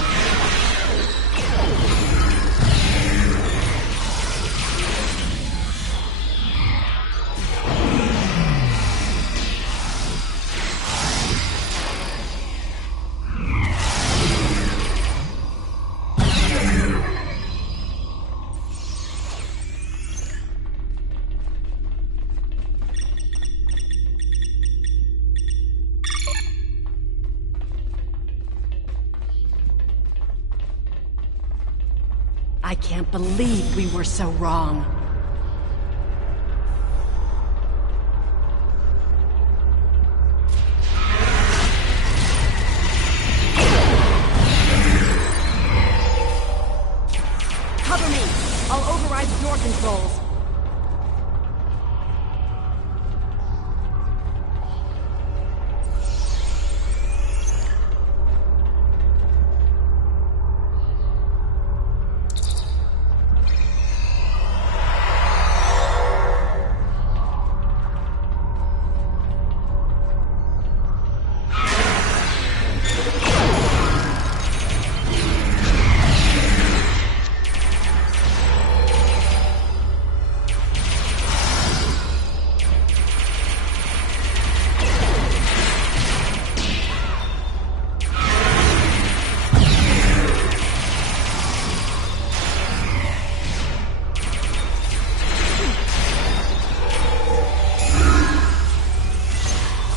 I can't believe we were so wrong. Cover me! I'll override the door controls.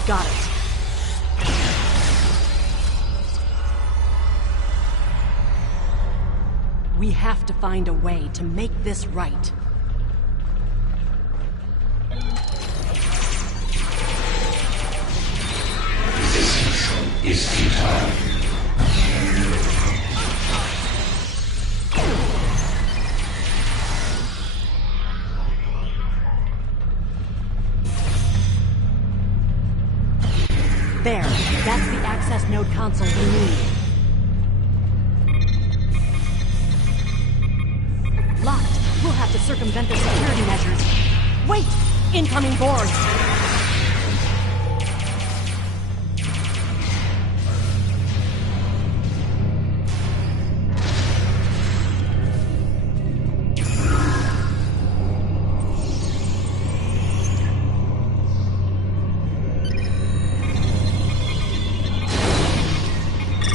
Got it. We have to find a way to make this right. Resistance is futile. There, that's the access node console we need. Locked. We'll have to circumvent their security measures. Wait! Incoming Borg!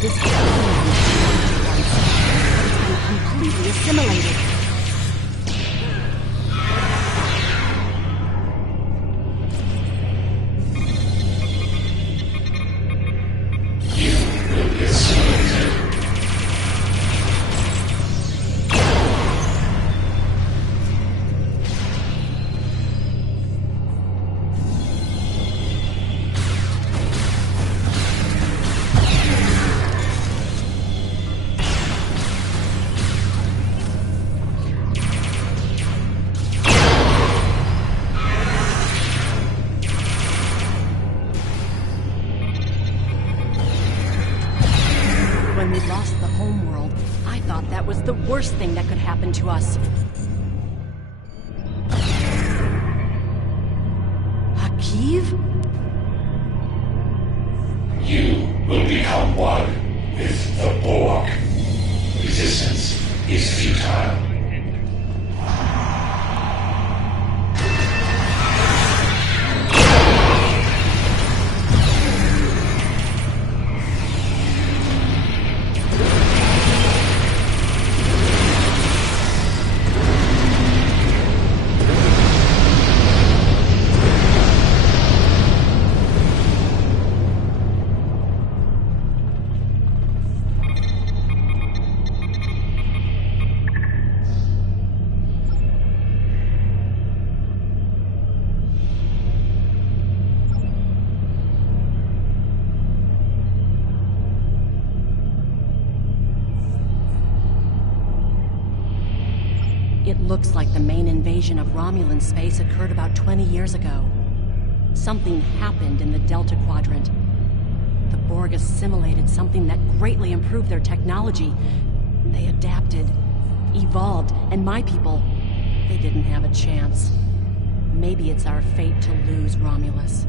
This is completely assimilated. When we lost the homeworld, I thought that was the worst thing that could happen to us. Akiv? You will become one with the Borg. Resistance is futile. Looks like the main invasion of Romulan space occurred about 20 years ago. Something happened in the Delta Quadrant. The Borg assimilated something that greatly improved their technology. They adapted, evolved, and my people, they didn't have a chance. Maybe it's our fate to lose Romulus.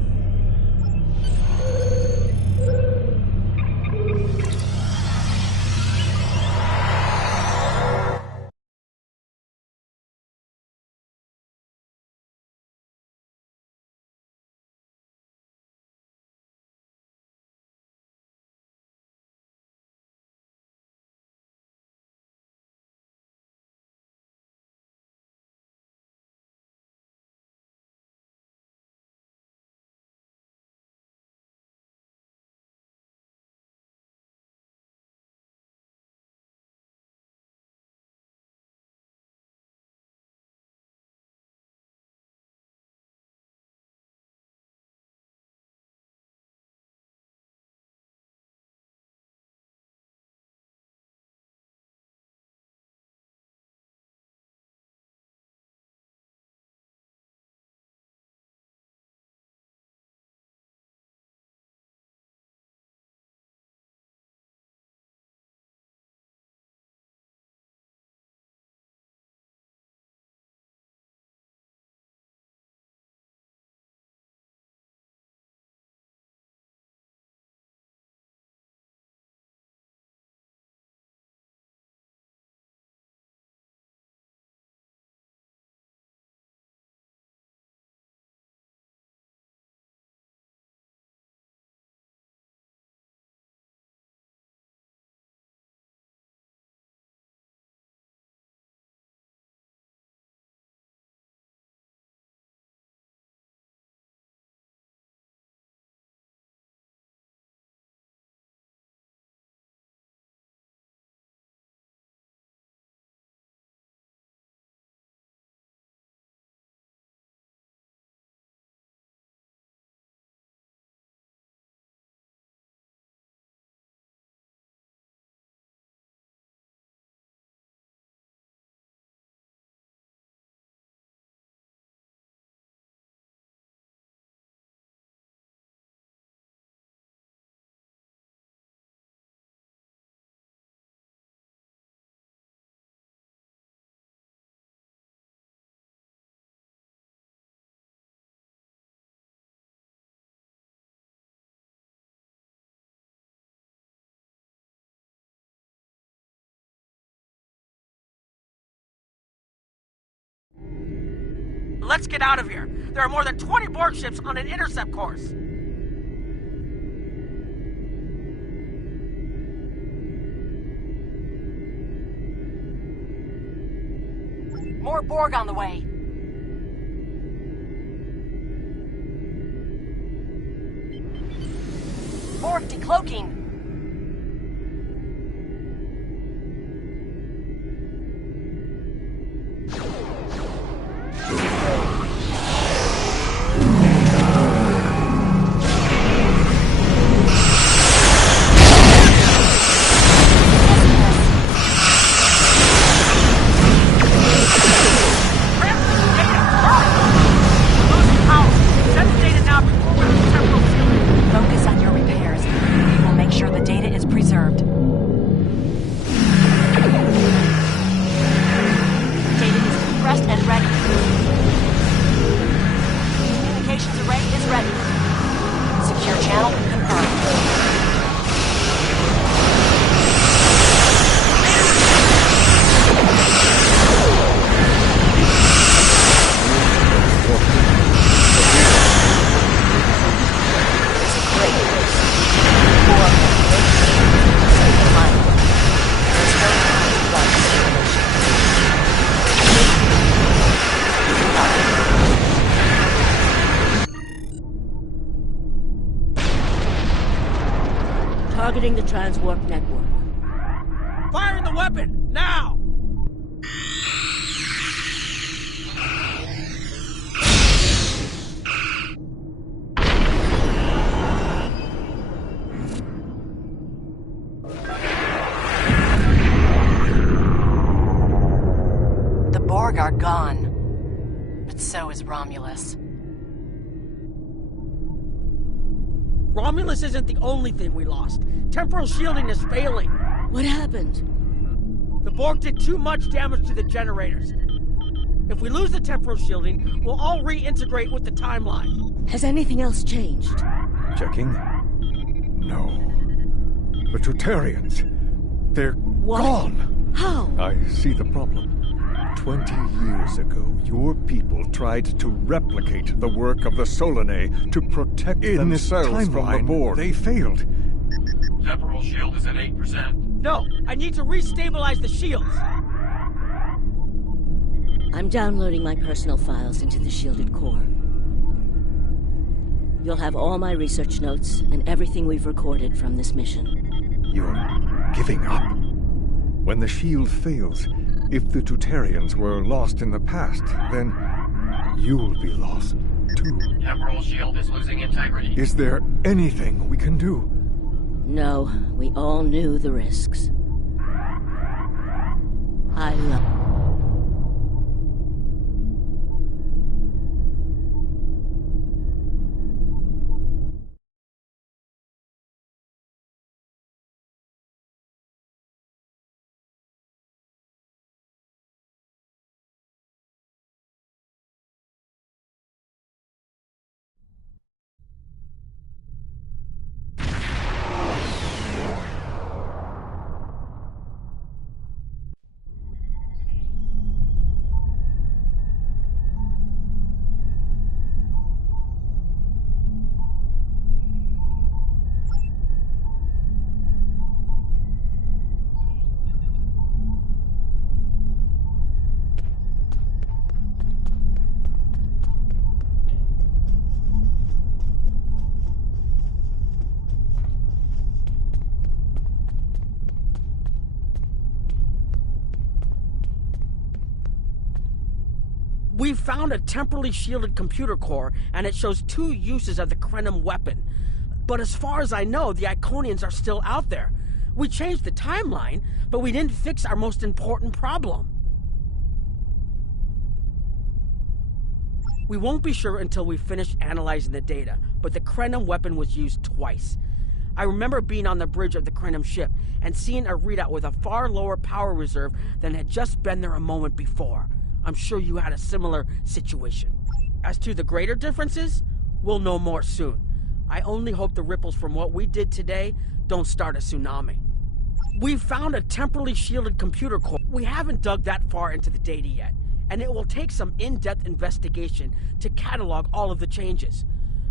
Let's get out of here. There are more than 20 Borg ships on an intercept course. More Borg on the way. Borg decloaking. Targeting the transwarp network. Fire the weapon, now! The Borg are gone. But so is Romulus. Romulus isn't the only thing we lost. Temporal shielding is failing. What happened? The Borg did too much damage to the generators. If we lose the temporal shielding, we'll all reintegrate with the timeline. Has anything else changed? Checking? No. The Tutarians. They're gone! How? I see the problem. 20 years ago, your people tried to replicate the work of the Solanae to protect themselves from the Borg. They failed. Temporal shield is at 8%. No, I need to restabilize the shields. I'm downloading my personal files into the shielded core. You'll have all my research notes and everything we've recorded from this mission. You're giving up? When the shield fails, if the Tutarians were lost in the past, then you'll be lost too. Temporal shield is losing integrity. Is there anything we can do? No, we all knew the risks. I love... We've found a temporally shielded computer core, and it shows 2 uses of the Krenim weapon. But as far as I know, the Iconians are still out there. We changed the timeline, but we didn't fix our most important problem. We won't be sure until we finish analyzing the data, but the Krenim weapon was used twice. I remember being on the bridge of the Krenim ship and seeing a readout with a far lower power reserve than had just been there a moment before. I'm sure you had a similar situation. As to the greater differences, we'll know more soon. I only hope the ripples from what we did today don't start a tsunami. We've found a temporally shielded computer core. We haven't dug that far into the data yet, and it will take some in-depth investigation to catalog all of the changes.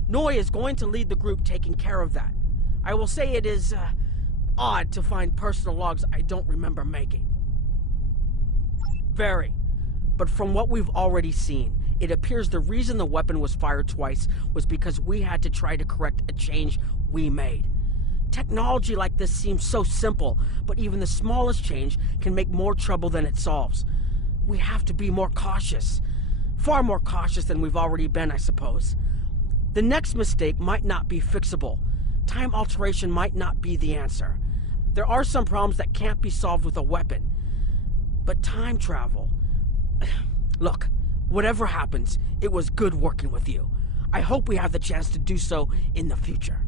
Noi is going to lead the group taking care of that. I will say it is, odd to find personal logs I don't remember making. Very. But from what we've already seen, it appears the reason the weapon was fired twice was because we had to try to correct a change we made. Technology like this seems so simple, but even the smallest change can make more trouble than it solves. We have to be more cautious. Far more cautious than we've already been, I suppose. The next mistake might not be fixable. Time alteration might not be the answer. There are some problems that can't be solved with a weapon. But time travel... Look, whatever happens, it was good working with you. I hope we have the chance to do so in the future.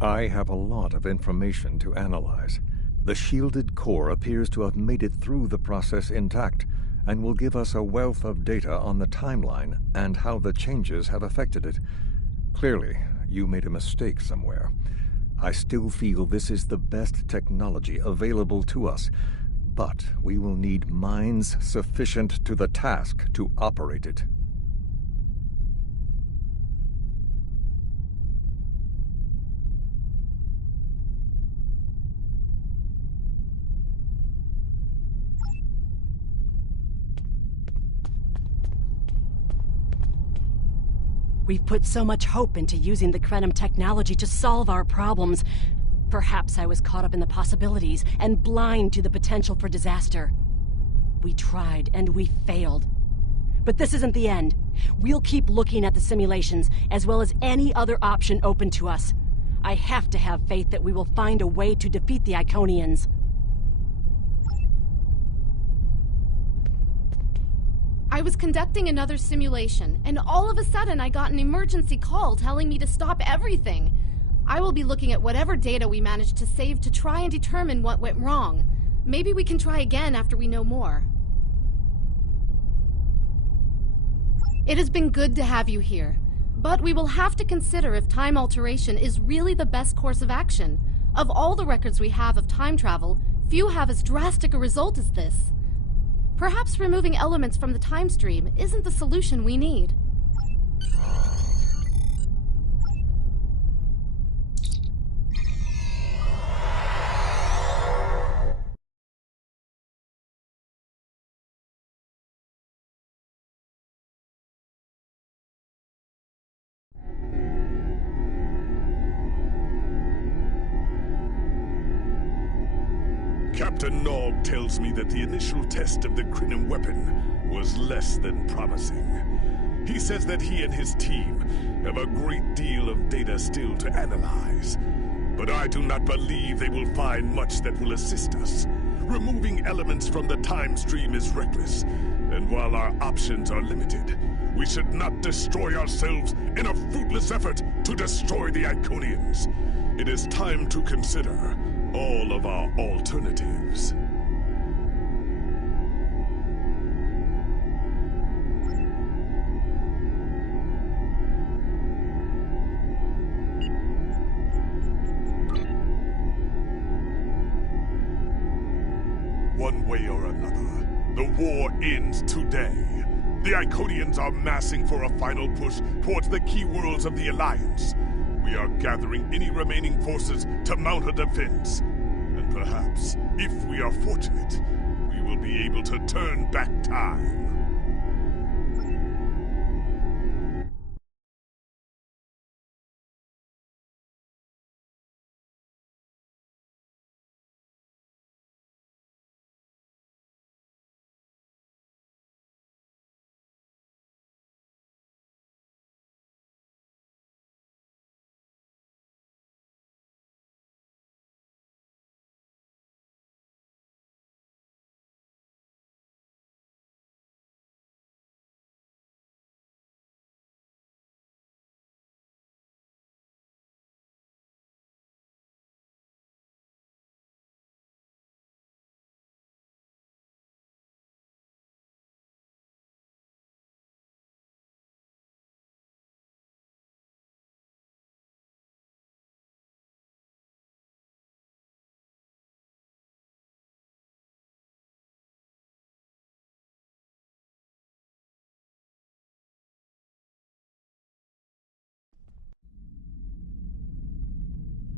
I have a lot of information to analyze. The shielded core appears to have made it through the process intact, and will give us a wealth of data on the timeline and how the changes have affected it. Clearly, you made a mistake somewhere. I still feel this is the best technology available to us, but we will need minds sufficient to the task to operate it. We've put so much hope into using the Krenim technology to solve our problems. Perhaps I was caught up in the possibilities and blind to the potential for disaster. We tried and we failed. But this isn't the end. We'll keep looking at the simulations, as well as any other option open to us. I have to have faith that we will find a way to defeat the Iconians. I was conducting another simulation, and all of a sudden I got an emergency call telling me to stop everything. I will be looking at whatever data we managed to save to try and determine what went wrong. Maybe we can try again after we know more. It has been good to have you here, but we will have to consider if time alteration is really the best course of action. Of all the records we have of time travel, few have as drastic a result as this. Perhaps removing elements from the time stream isn't the solution we need. Captain Nog tells me that the initial test of the Krenim weapon was less than promising. He says that he and his team have a great deal of data still to analyze. But I do not believe they will find much that will assist us. Removing elements from the time stream is reckless, and while our options are limited, we should not destroy ourselves in a fruitless effort to destroy the Iconians. It is time to consider all of our alternatives. One way or another, the war ends today. The Iconians are massing for a final push towards the key worlds of the Alliance. We are gathering any remaining forces to mount a defense. And perhaps, if we are fortunate, we will be able to turn back time.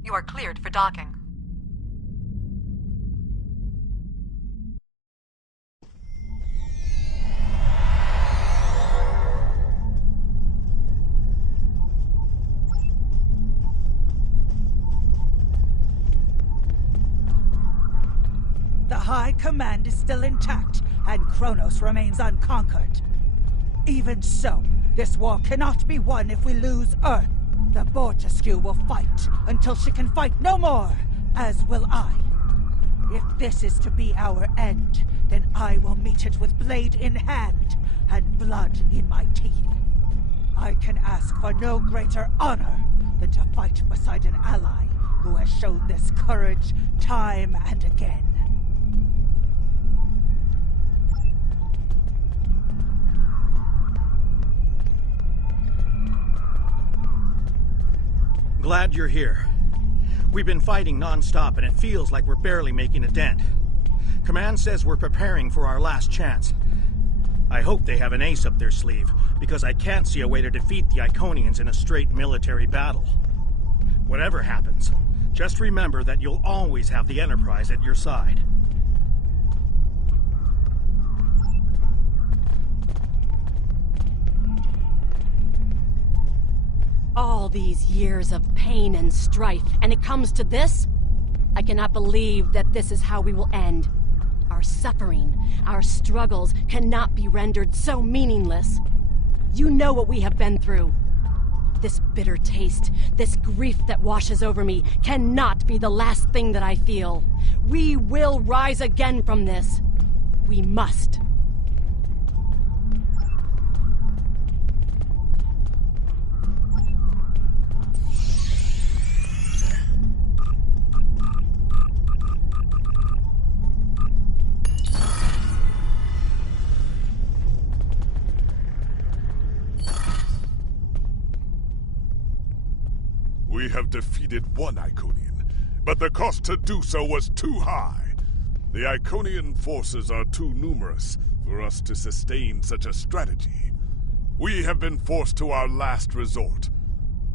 You are cleared for docking. The High Command is still intact, and Kronos remains unconquered. Even so, this war cannot be won if we lose Earth. The Bortesque will fight until she can fight no more, as will I. If this is to be our end, then I will meet it with blade in hand and blood in my teeth. I can ask for no greater honor than to fight beside an ally who has shown this courage time and again. Glad you're here. We've been fighting non-stop and it feels like we're barely making a dent. Command says we're preparing for our last chance. I hope they have an ace up their sleeve, because I can't see a way to defeat the Iconians in a straight military battle. Whatever happens, just remember that you'll always have the Enterprise at your side. All these years of pain and strife, and it comes to this? I cannot believe that this is how we will end. Our suffering, our struggles cannot be rendered so meaningless. You know what we have been through. This bitter taste, this grief that washes over me, cannot be the last thing that I feel. We will rise again from this. We must. We have defeated one Iconian, but the cost to do so was too high. The Iconian forces are too numerous for us to sustain such a strategy. We have been forced to our last resort.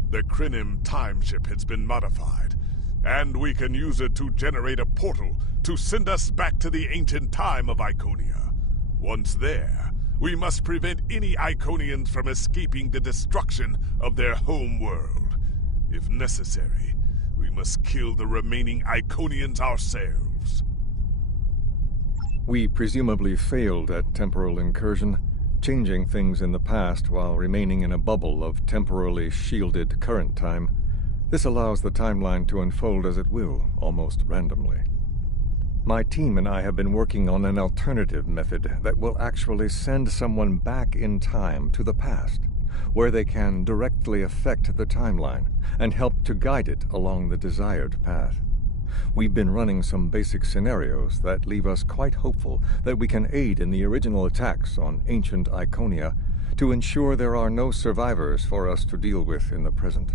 The Crinim time ship has been modified, and we can use it to generate a portal to send us back to the ancient time of Iconia. Once there, we must prevent any Iconians from escaping the destruction of their home world. If necessary, we must kill the remaining Iconians ourselves. We presumably failed at temporal incursion, changing things in the past while remaining in a bubble of temporally shielded current time. This allows the timeline to unfold as it will, almost randomly. My team and I have been working on an alternative method that will actually send someone back in time to the past, where they can directly affect the timeline and help to guide it along the desired path. We've been running some basic scenarios that leave us quite hopeful that we can aid in the original attacks on ancient Iconia to ensure there are no survivors for us to deal with in the present.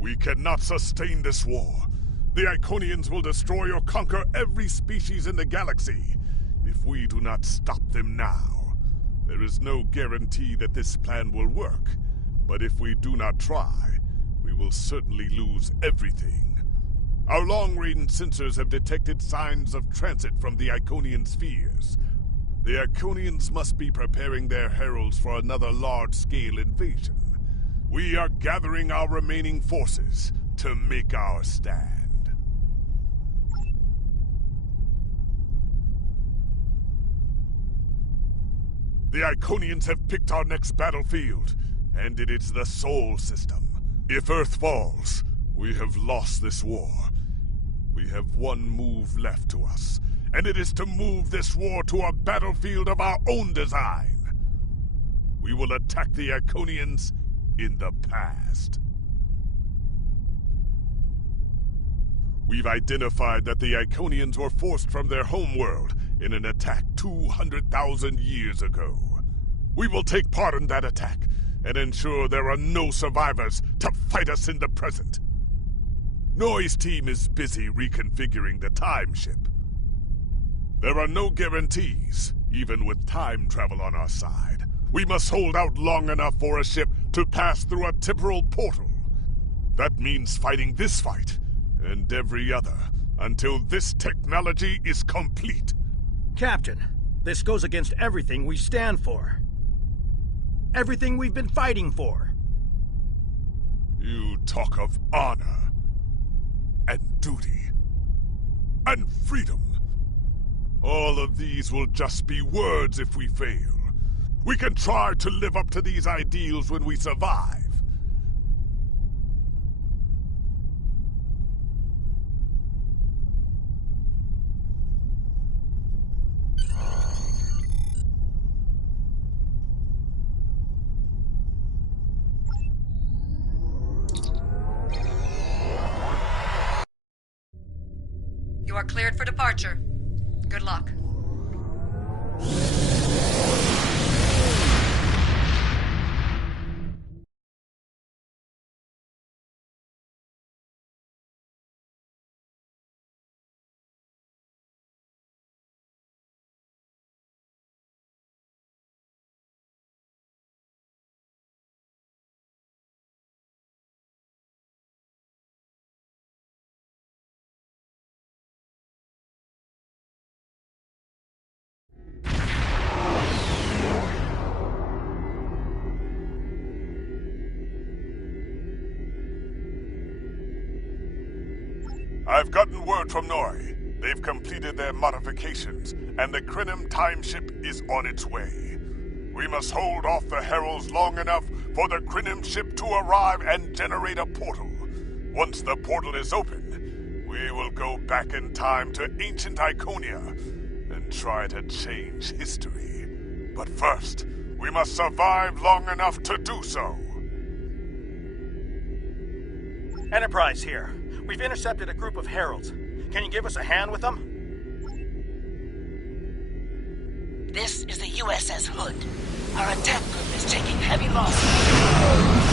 We cannot sustain this war. The Iconians will destroy or conquer every species in the galaxy. If we do not stop them now, there is no guarantee that this plan will work. But if we do not try, we will certainly lose everything. Our long-range sensors have detected signs of transit from the Iconian spheres. The Iconians must be preparing their heralds for another large-scale invasion. We are gathering our remaining forces to make our stand. The Iconians have picked our next battlefield, and it is the Sol system. If Earth falls, we have lost this war. We have one move left to us, and it is to move this war to a battlefield of our own design. We will attack the Iconians in the past. We've identified that the Iconians were forced from their homeworld in an attack 200,000 years ago. We will take part in that attack and ensure there are no survivors to fight us in the present. Noy's team is busy reconfiguring the time ship. There are no guarantees, even with time travel on our side. We must hold out long enough for a ship to pass through a temporal portal. That means fighting this fight, and every other, until this technology is complete. Captain, this goes against everything we stand for. Everything we've been fighting for. You talk of honor, and duty, and freedom. All of these will just be words if we fail. We can try to live up to these ideals when we survive. You are cleared for departure. Good luck. I've gotten word from Noi. They've completed their modifications, and the Krenim time ship is on its way. We must hold off the Heralds long enough for the Krenim ship to arrive and generate a portal. Once the portal is open, we will go back in time to ancient Iconia and try to change history. But first, we must survive long enough to do so. Enterprise here. We've intercepted a group of Heralds. Can you give us a hand with them? This is the USS Hood. Our attack group is taking heavy losses.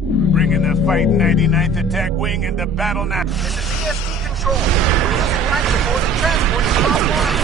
Bringing the Fight 99th Attack Wing into battle now. This is EST Control. We're using life support and transport to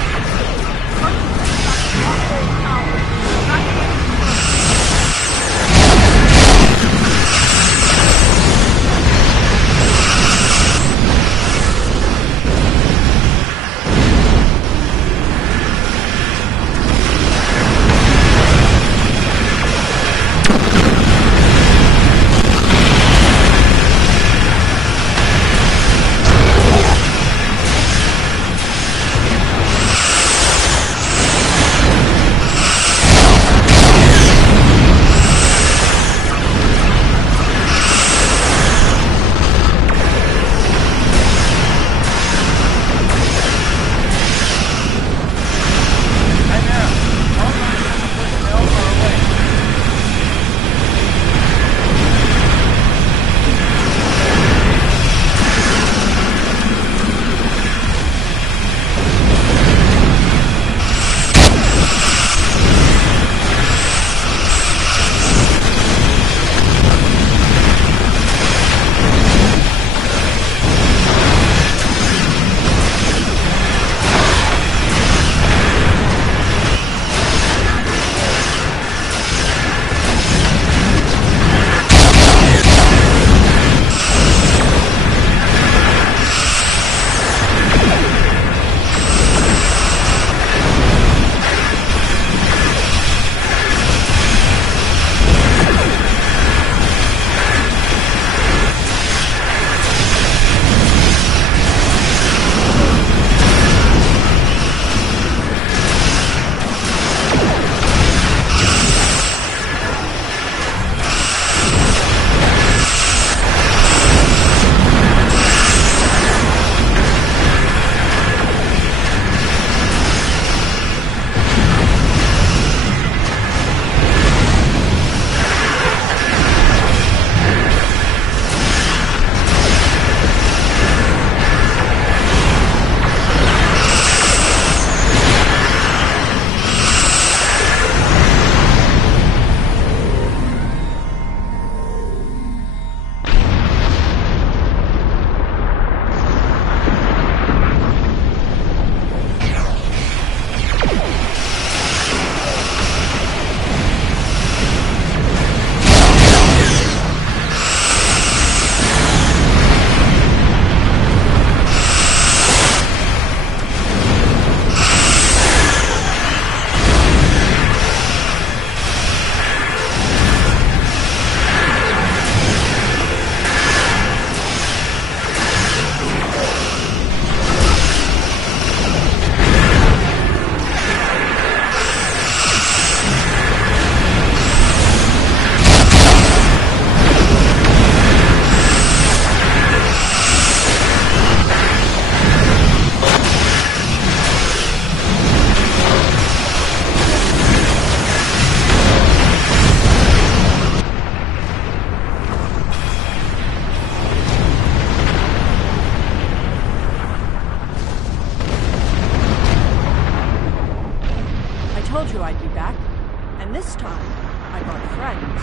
This time, I brought friends.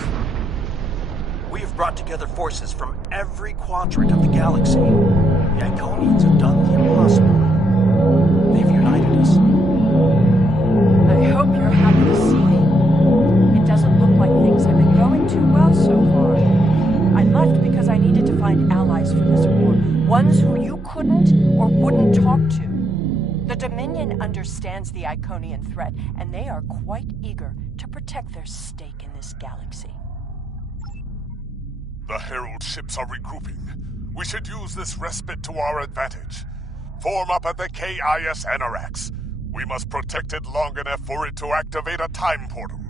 We have brought together forces from every quadrant of the galaxy. The Iconians have done the impossible. They've united us. I hope you're happy to see me. It doesn't look like things have been going too well so far. I left because I needed to find allies for this war. Ones who you couldn't or wouldn't talk to. The Dominion understands the Iconian threat, and they are quite eager to protect their stake in this galaxy. The Herald ships are regrouping. We should use this respite to our advantage. Form up at the KIS Anorax. We must protect it long enough for it to activate a time portal.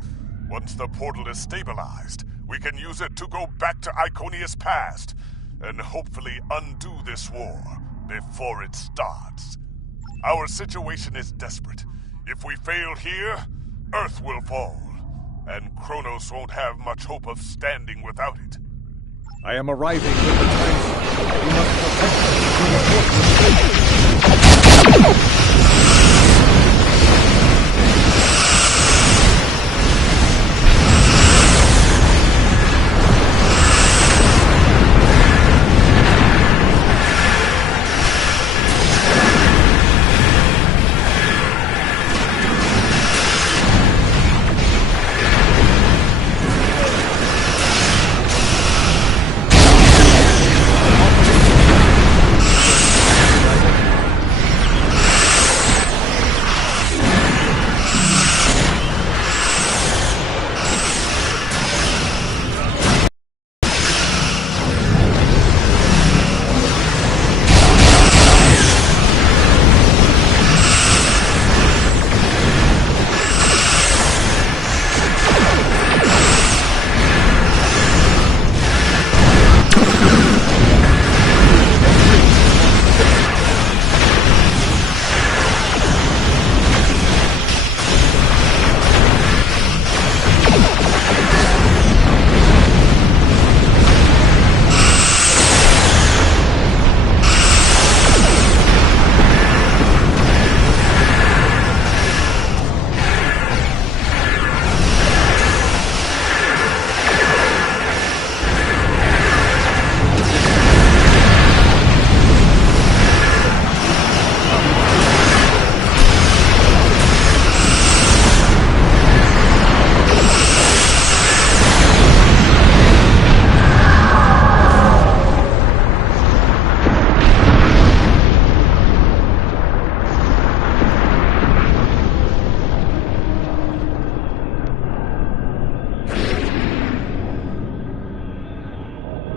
Once the portal is stabilized, we can use it to go back to Iconia's past, and hopefully undo this war before it starts. Our situation is desperate. If we fail here, Earth will fall, and Kronos won't have much hope of standing without it. I am arriving with the time. We must protect them before the portal.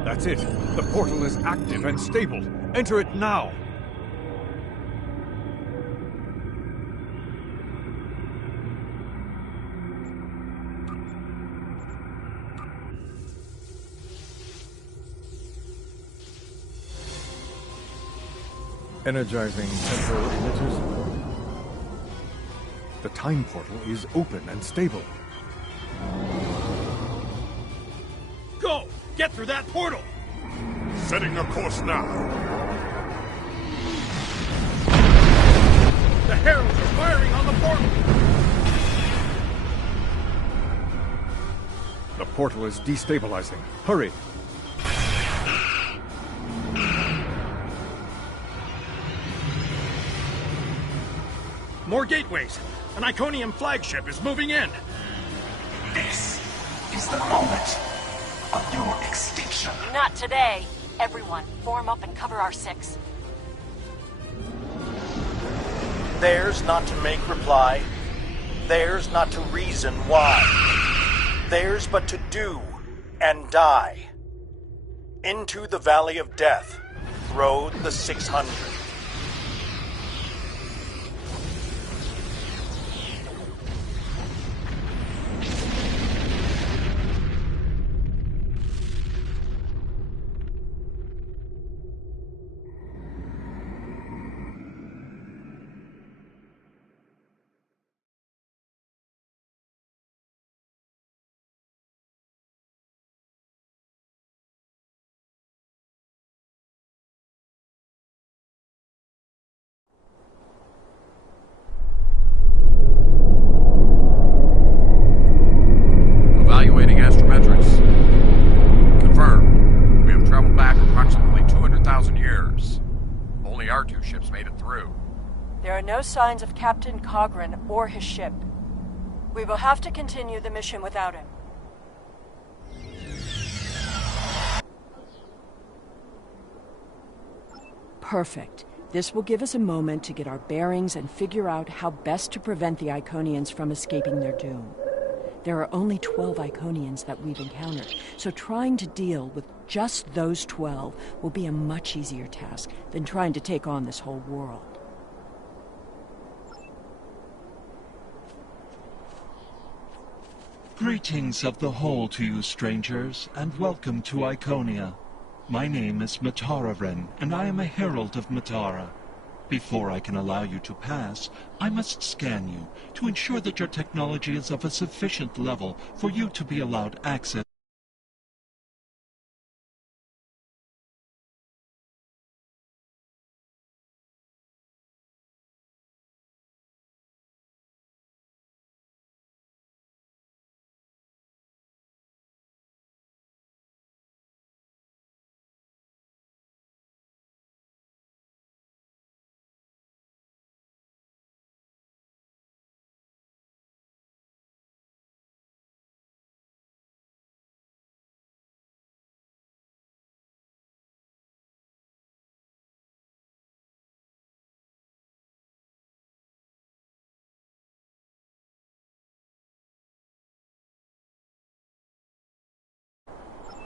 That's it. The portal is active and stable. Enter it now. Energizing temporal emitters. The time portal is open and stable. Go! Get through that portal! Setting a course now. The Heralds are firing on the portal! The portal is destabilizing. Hurry! More gateways! An Iconian flagship is moving in! This is the moment of your extinction. Not today. Everyone, form up and cover our six. Theirs not to make reply. Theirs not to reason why. Theirs but to do and die. Into the Valley of Death rode the 600. only our two ships made it through. There are no signs of Captain Cogran or his ship. We will have to continue the mission without him. Perfect. This will give us a moment to get our bearings and figure out how best to prevent the Iconians from escaping their doom. There are only 12 Iconians that we've encountered, so trying to deal with just those 12 will be a much easier task than trying to take on this whole world. Greetings of the whole to you, strangers, and welcome to Iconia. My name is Matararen, and I am a herald of Matara. Before I can allow you to pass, I must scan you to ensure that your technology is of a sufficient level for you to be allowed access.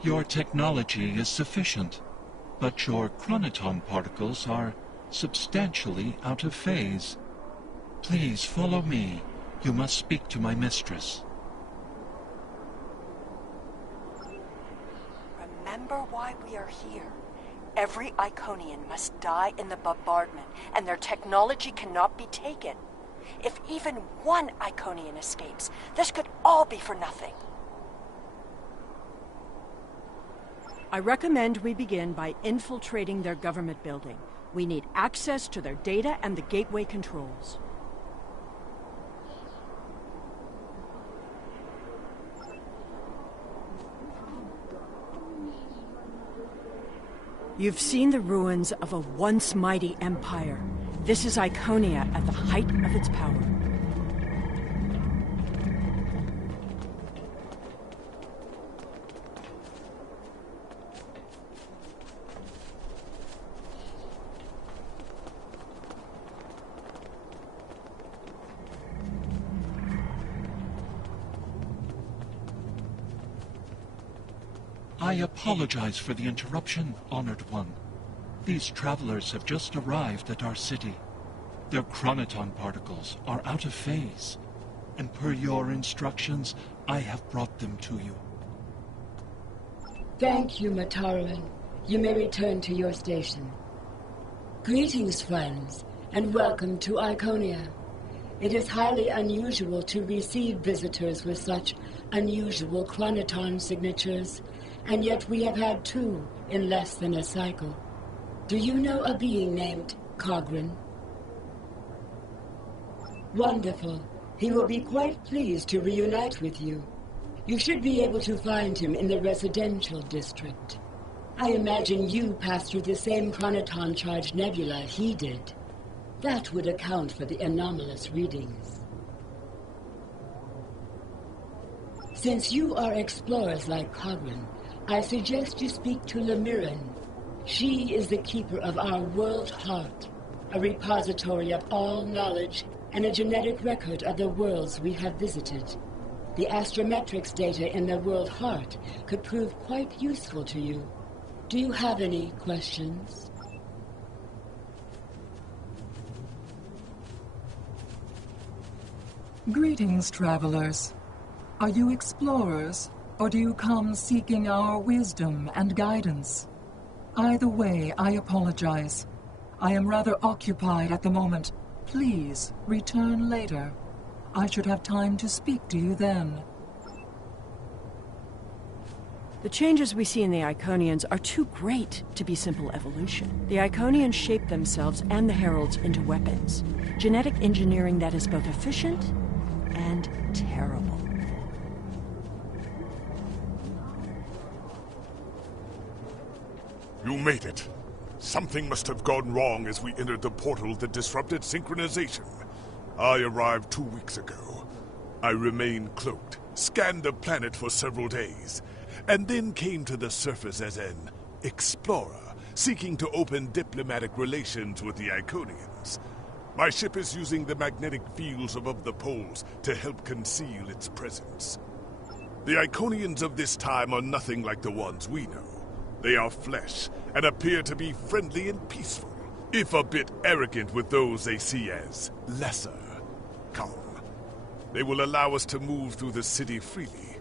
Your technology is sufficient, but your chronoton particles are substantially out of phase. Please follow me. You must speak to my mistress. Remember why we are here. Every Iconian must die in the bombardment, and their technology cannot be taken. If even one Iconian escapes, this could all be for nothing. I recommend we begin by infiltrating their government building. We need access to their data and the gateway controls. You've seen the ruins of a once mighty empire. This is Iconia at the height of its power. I apologize for the interruption, Honored One. These travelers have just arrived at our city. Their chronoton particles are out of phase, and per your instructions, I have brought them to you. Thank you, Mataran. You may return to your station. Greetings, friends, and welcome to Iconia. It is highly unusual to receive visitors with such unusual chronoton signatures, and yet we have had 2 in less than a cycle. Do you know a being named Cogran? Wonderful. He will be quite pleased to reunite with you. You should be able to find him in the residential district. I imagine you passed through the same chronoton-charged nebula he did. That would account for the anomalous readings. Since you are explorers like Cogran, I suggest you speak to Lemiran. She is the keeper of our world heart, a repository of all knowledge and a genetic record of the worlds we have visited. The astrometrics data in the world heart could prove quite useful to you. Do you have any questions? Greetings, travelers. Are you explorers, or do you come seeking our wisdom and guidance? Either way, I apologize. I am rather occupied at the moment. Please return later. I should have time to speak to you then. The changes we see in the Iconians are too great to be simple evolution. The Iconians shape themselves and the Heralds into weapons. Genetic engineering that is both efficient and terrible. You made it. Something must have gone wrong as we entered the portal that disrupted synchronization. I arrived 2 weeks ago. I remained cloaked, scanned the planet for several days, and then came to the surface as an explorer, seeking to open diplomatic relations with the Iconians. My ship is using the magnetic fields above the poles to help conceal its presence. The Iconians of this time are nothing like the ones we know. They are flesh, and appear to be friendly and peaceful, if a bit arrogant with those they see as lesser. Come. They will allow us to move through the city freely.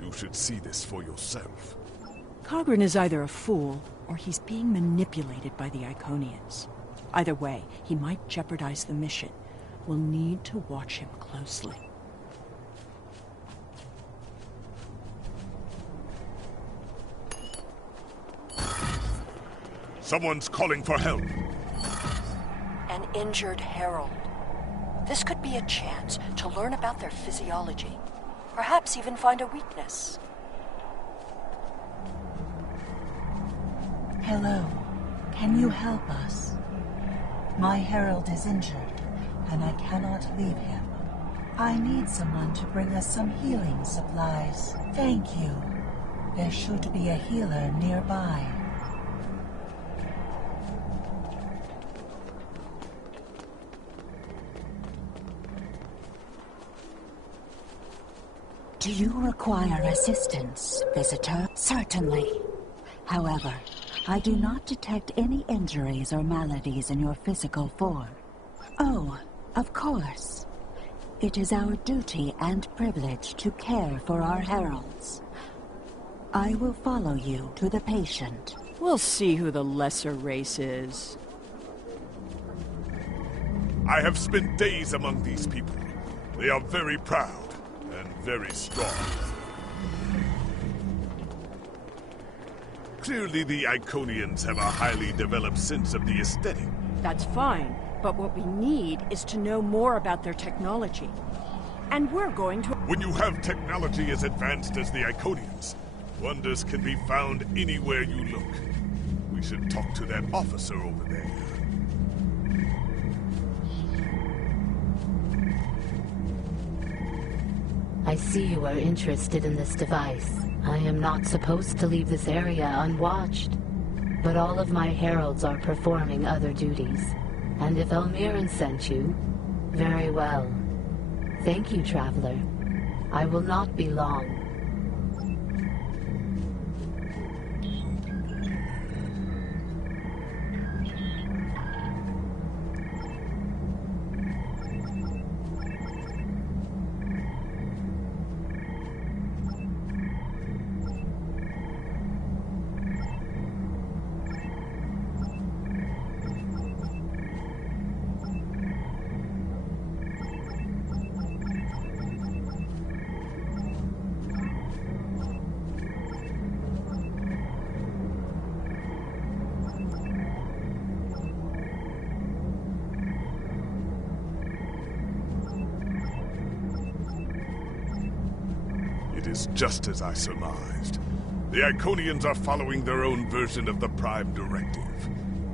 You should see this for yourself. Cogran is either a fool, or he's being manipulated by the Iconians. Either way, he might jeopardize the mission. We'll need to watch him closely. Someone's calling for help. An injured herald. This could be a chance to learn about their physiology. Perhaps even find a weakness. Hello. Can you help us? My herald is injured, and I cannot leave him. I need someone to bring us some healing supplies. Thank you. There should be a healer nearby. Do you require assistance, visitor? Certainly. However, I do not detect any injuries or maladies in your physical form. Oh, of course. It is our duty and privilege to care for our heralds. I will follow you to the patient. We'll see who the lesser race is. I have spent days among these people. They are very proud and very strong. Clearly the Iconians have a highly developed sense of the aesthetic. That's fine, but what we need is to know more about their technology. And we're going to... When you have technology as advanced as the Iconians, wonders can be found anywhere you look. We should talk to that officer over there. I see you are interested in this device. I am not supposed to leave this area unwatched. But all of my heralds are performing other duties. And if Elmiran sent you, very well. Thank you, Traveler. I will not be long. It is just as I surmised. The Iconians are following their own version of the Prime Directive.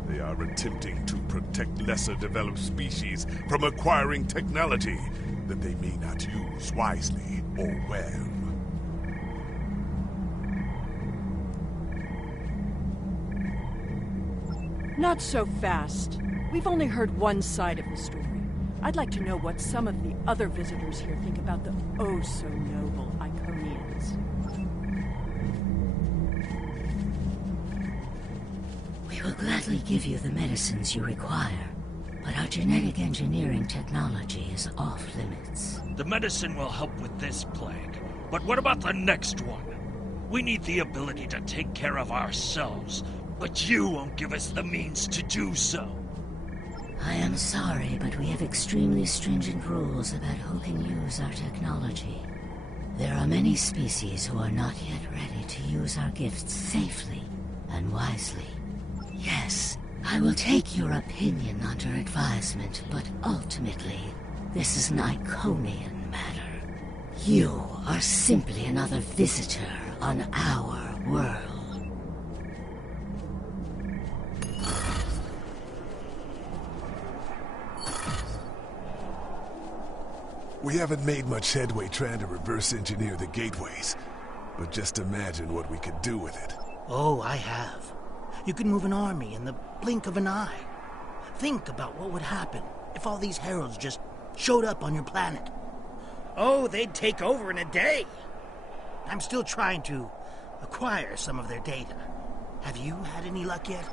They are attempting to protect lesser developed species from acquiring technology that they may not use wisely or well. Not so fast. We've only heard one side of the story. I'd like to know what some of the other visitors here think about the oh-so-noble Iconians. We will gladly give you the medicines you require, but our genetic engineering technology is off limits. The medicine will help with this plague, but what about the next one? We need the ability to take care of ourselves, but you won't give us the means to do so. I am sorry, but we have extremely stringent rules about who can use our technology. There are many species who are not yet ready to use our gifts safely and wisely. Yes, I will take your opinion under advisement, but ultimately, this is an Iconian matter. You are simply another visitor on our world. We haven't made much headway trying to reverse engineer the gateways. But just imagine what we could do with it. Oh, I have. You could move an army in the blink of an eye. Think about what would happen if all these heralds just showed up on your planet. Oh, they'd take over in a day. I'm still trying to acquire some of their data. Have you had any luck yet?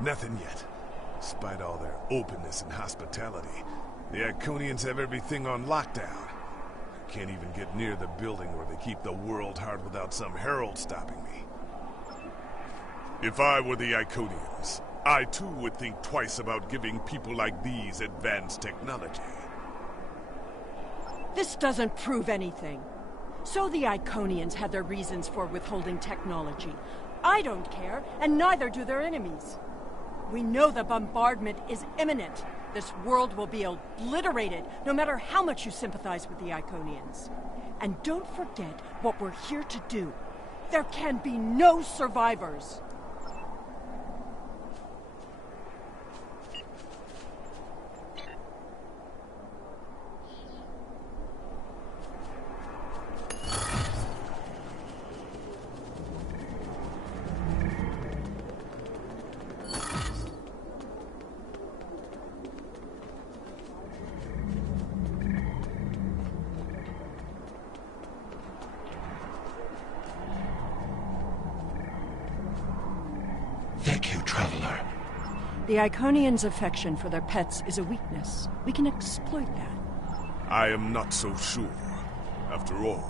Nothing yet. Despite all their openness and hospitality, the Iconians have everything on lockdown. I can't even get near the building where they keep the world heart without some herald stopping me. If I were the Iconians, I too would think twice about giving people like these advanced technology. This doesn't prove anything. So the Iconians had their reasons for withholding technology. I don't care, and neither do their enemies. We know the bombardment is imminent. This world will be obliterated, no matter how much you sympathize with the Iconians. And don't forget what we're here to do. There can be no survivors. Thank you, Traveler. The Iconians' affection for their pets is a weakness. We can exploit that. I am not so sure. After all,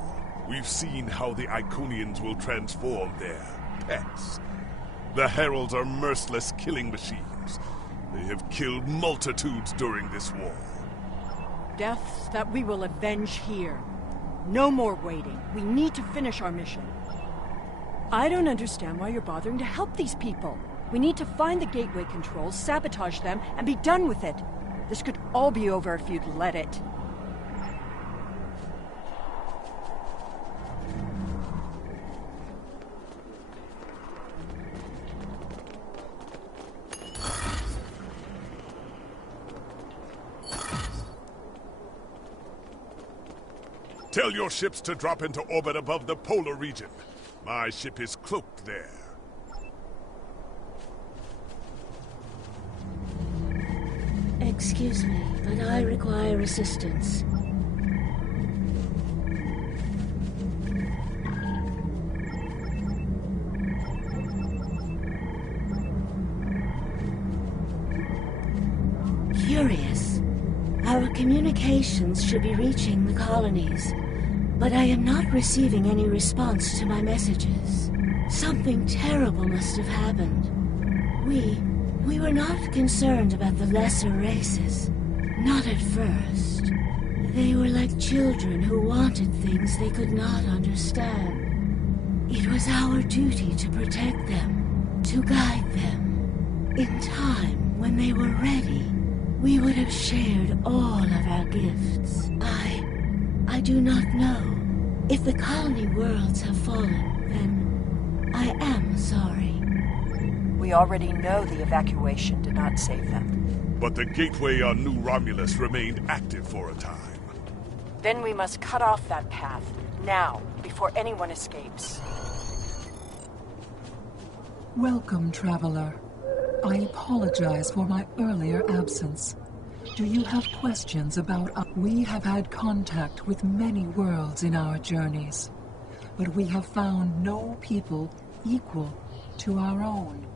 we've seen how the Iconians will transform their pets. The heralds are merciless killing machines. They have killed multitudes during this war. Deaths that we will avenge here. No more waiting. We need to finish our mission. I don't understand why you're bothering to help these people. We need to find the gateway controls, sabotage them, and be done with it. This could all be over if you'd let it. Tell your ships to drop into orbit above the polar region. My ship is cloaked there. Excuse me, but I require assistance. Curious. Our communications should be reaching the colonies, but I am not receiving any response to my messages. Something terrible must have happened. We were not concerned about the lesser races. Not at first. They were like children who wanted things they could not understand. It was our duty to protect them, to guide them. In time, when they were ready, we would have shared all of our gifts. I do not know. If the colony worlds have fallen, then I am sorry. We already know the evacuation did not save them. But the gateway on New Romulus remained active for a time. Then we must cut off that path, now, before anyone escapes. Welcome, Traveler. I apologize for my earlier absence. Do you have questions about us? We have had contact with many worlds in our journeys, but we have found no people equal to our own.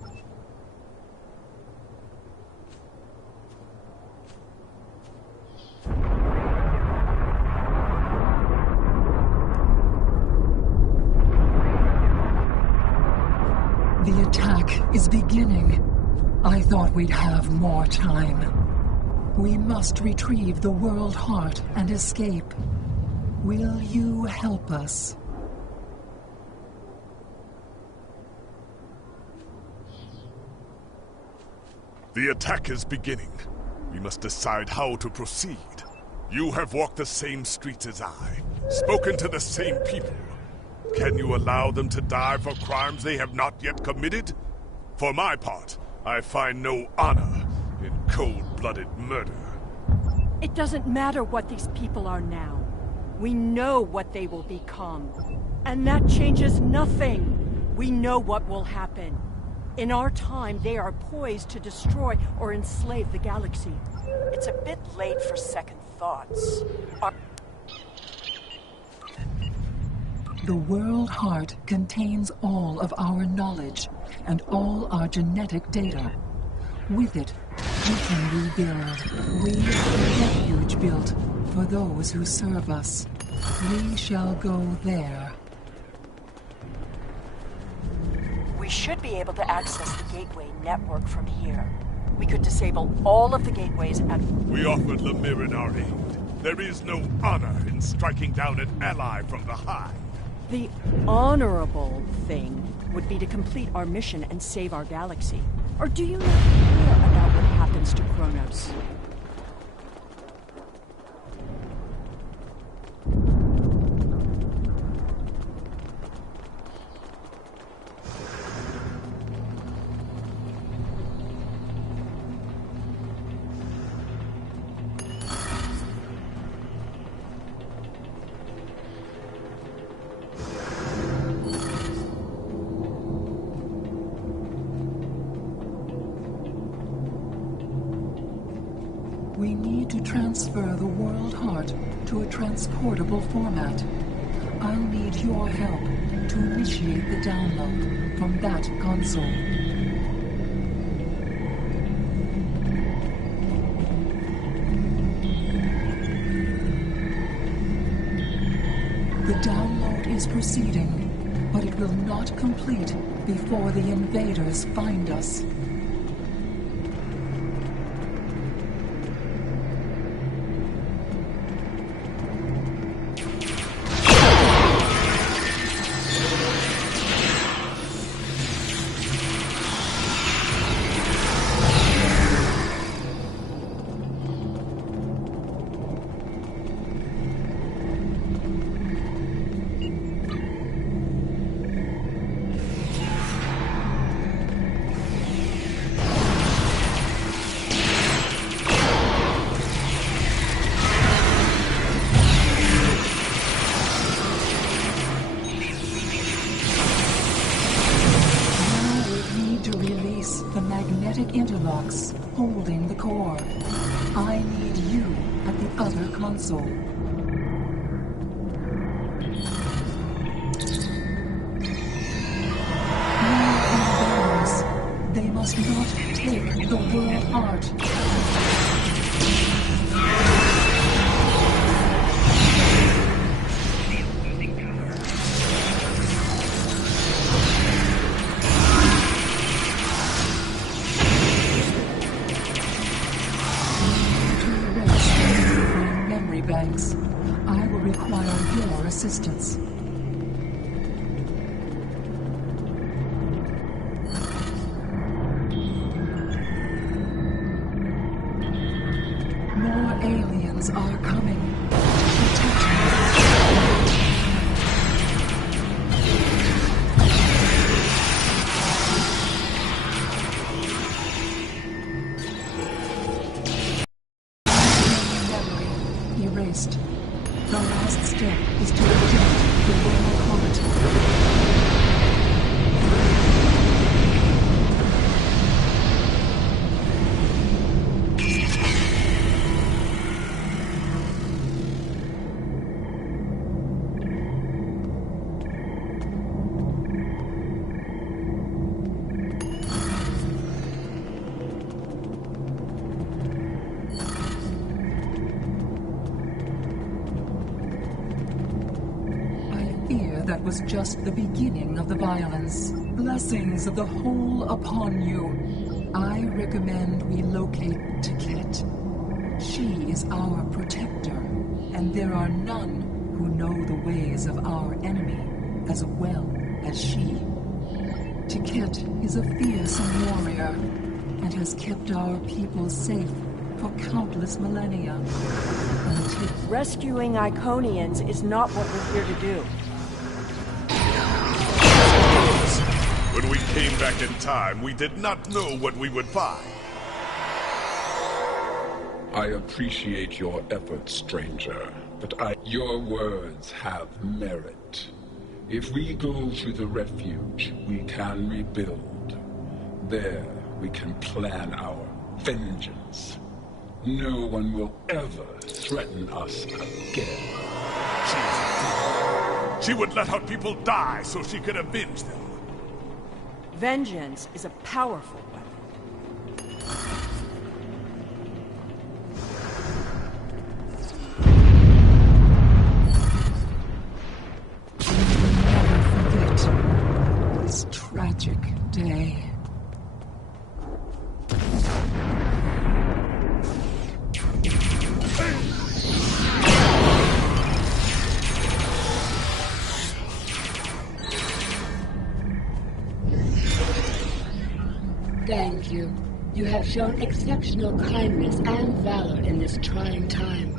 The attack is beginning. I thought we'd have more time. We must retrieve the world heart and escape. Will you help us? The attack is beginning. We must decide how to proceed. You have walked the same streets as I, spoken to the same people. Can you allow them to die for crimes they have not yet committed? For my part, I find no honor in cold-blooded murder. It doesn't matter what these people are now. We know what they will become. And that changes nothing. We know what will happen. In our time, they are poised to destroy or enslave the galaxy. It's a bit late for second thoughts. The World Heart contains all of our knowledge and all our genetic data. With it, we can rebuild. We have a refuge built for those who serve us. We shall go there. We should be able to access the gateway network from here. We could disable all of the gateways and... We offered Lemirin our aid. There is no honor in striking down an ally from the Hive. The honorable thing would be to complete our mission and save our galaxy. Or do you not care about what happens to Kronos? We need to transfer the World Heart to a transportable format. I'll need your help to initiate the download from that console. The download is proceeding, but it will not complete before the invaders find us. Interlocks holding the core. I need you at the other console. They must not take the World Heart. Banks, I will require your assistance. More aliens are coming. Protect me. Erased. The last step is to eject the World Heart. That was just the beginning of the violence. Blessings of the whole upon you. I recommend we locate Tiket. She is our protector, and there are none who know the ways of our enemy as well as she. Tiket is a fearsome warrior, and has kept our people safe for countless millennia. Rescuing Iconians is not what we're here to do. When we came back in time, we did not know what we would find. I appreciate your efforts, stranger, but your words have merit. If we go to the refuge, we can rebuild. There, we can plan our vengeance. No one will ever threaten us again. She would let her people die so she could avenge them. Vengeance is a powerful weapon. This tragic day. Thank you. You have shown exceptional kindness and valor in this trying time.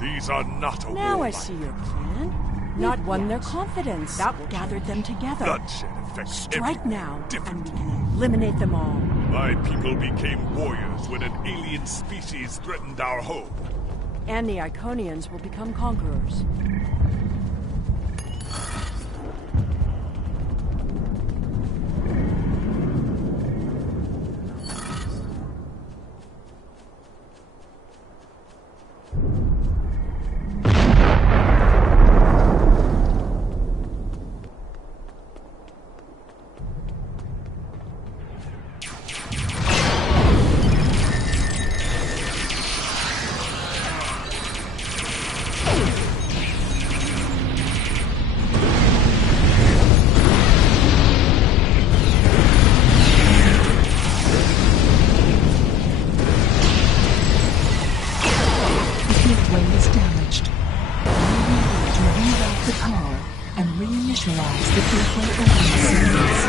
These are not a Now I warlike. see your plan. Not won their confidence. That gathered them together. Bloodshed affects Strike now, and we can eliminate them all. My people became warriors when an alien species threatened our home. And the Iconians will become conquerors. Reinitialize the gateway opening sequence.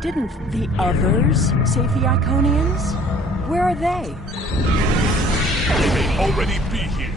Didn't the others save the Iconians? Where are they? They may already be here.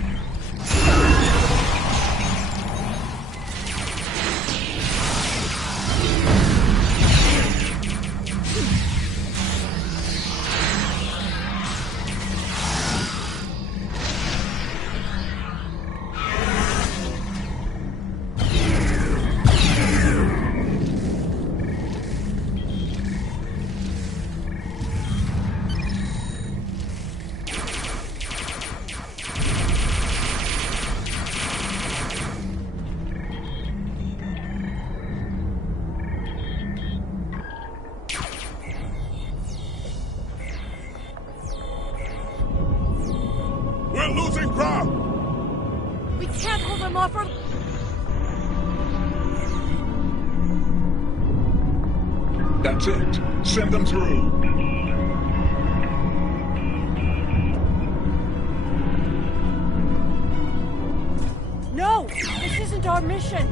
Shukra! We can't hold them off or... That's it. Send them through. No! This isn't our mission!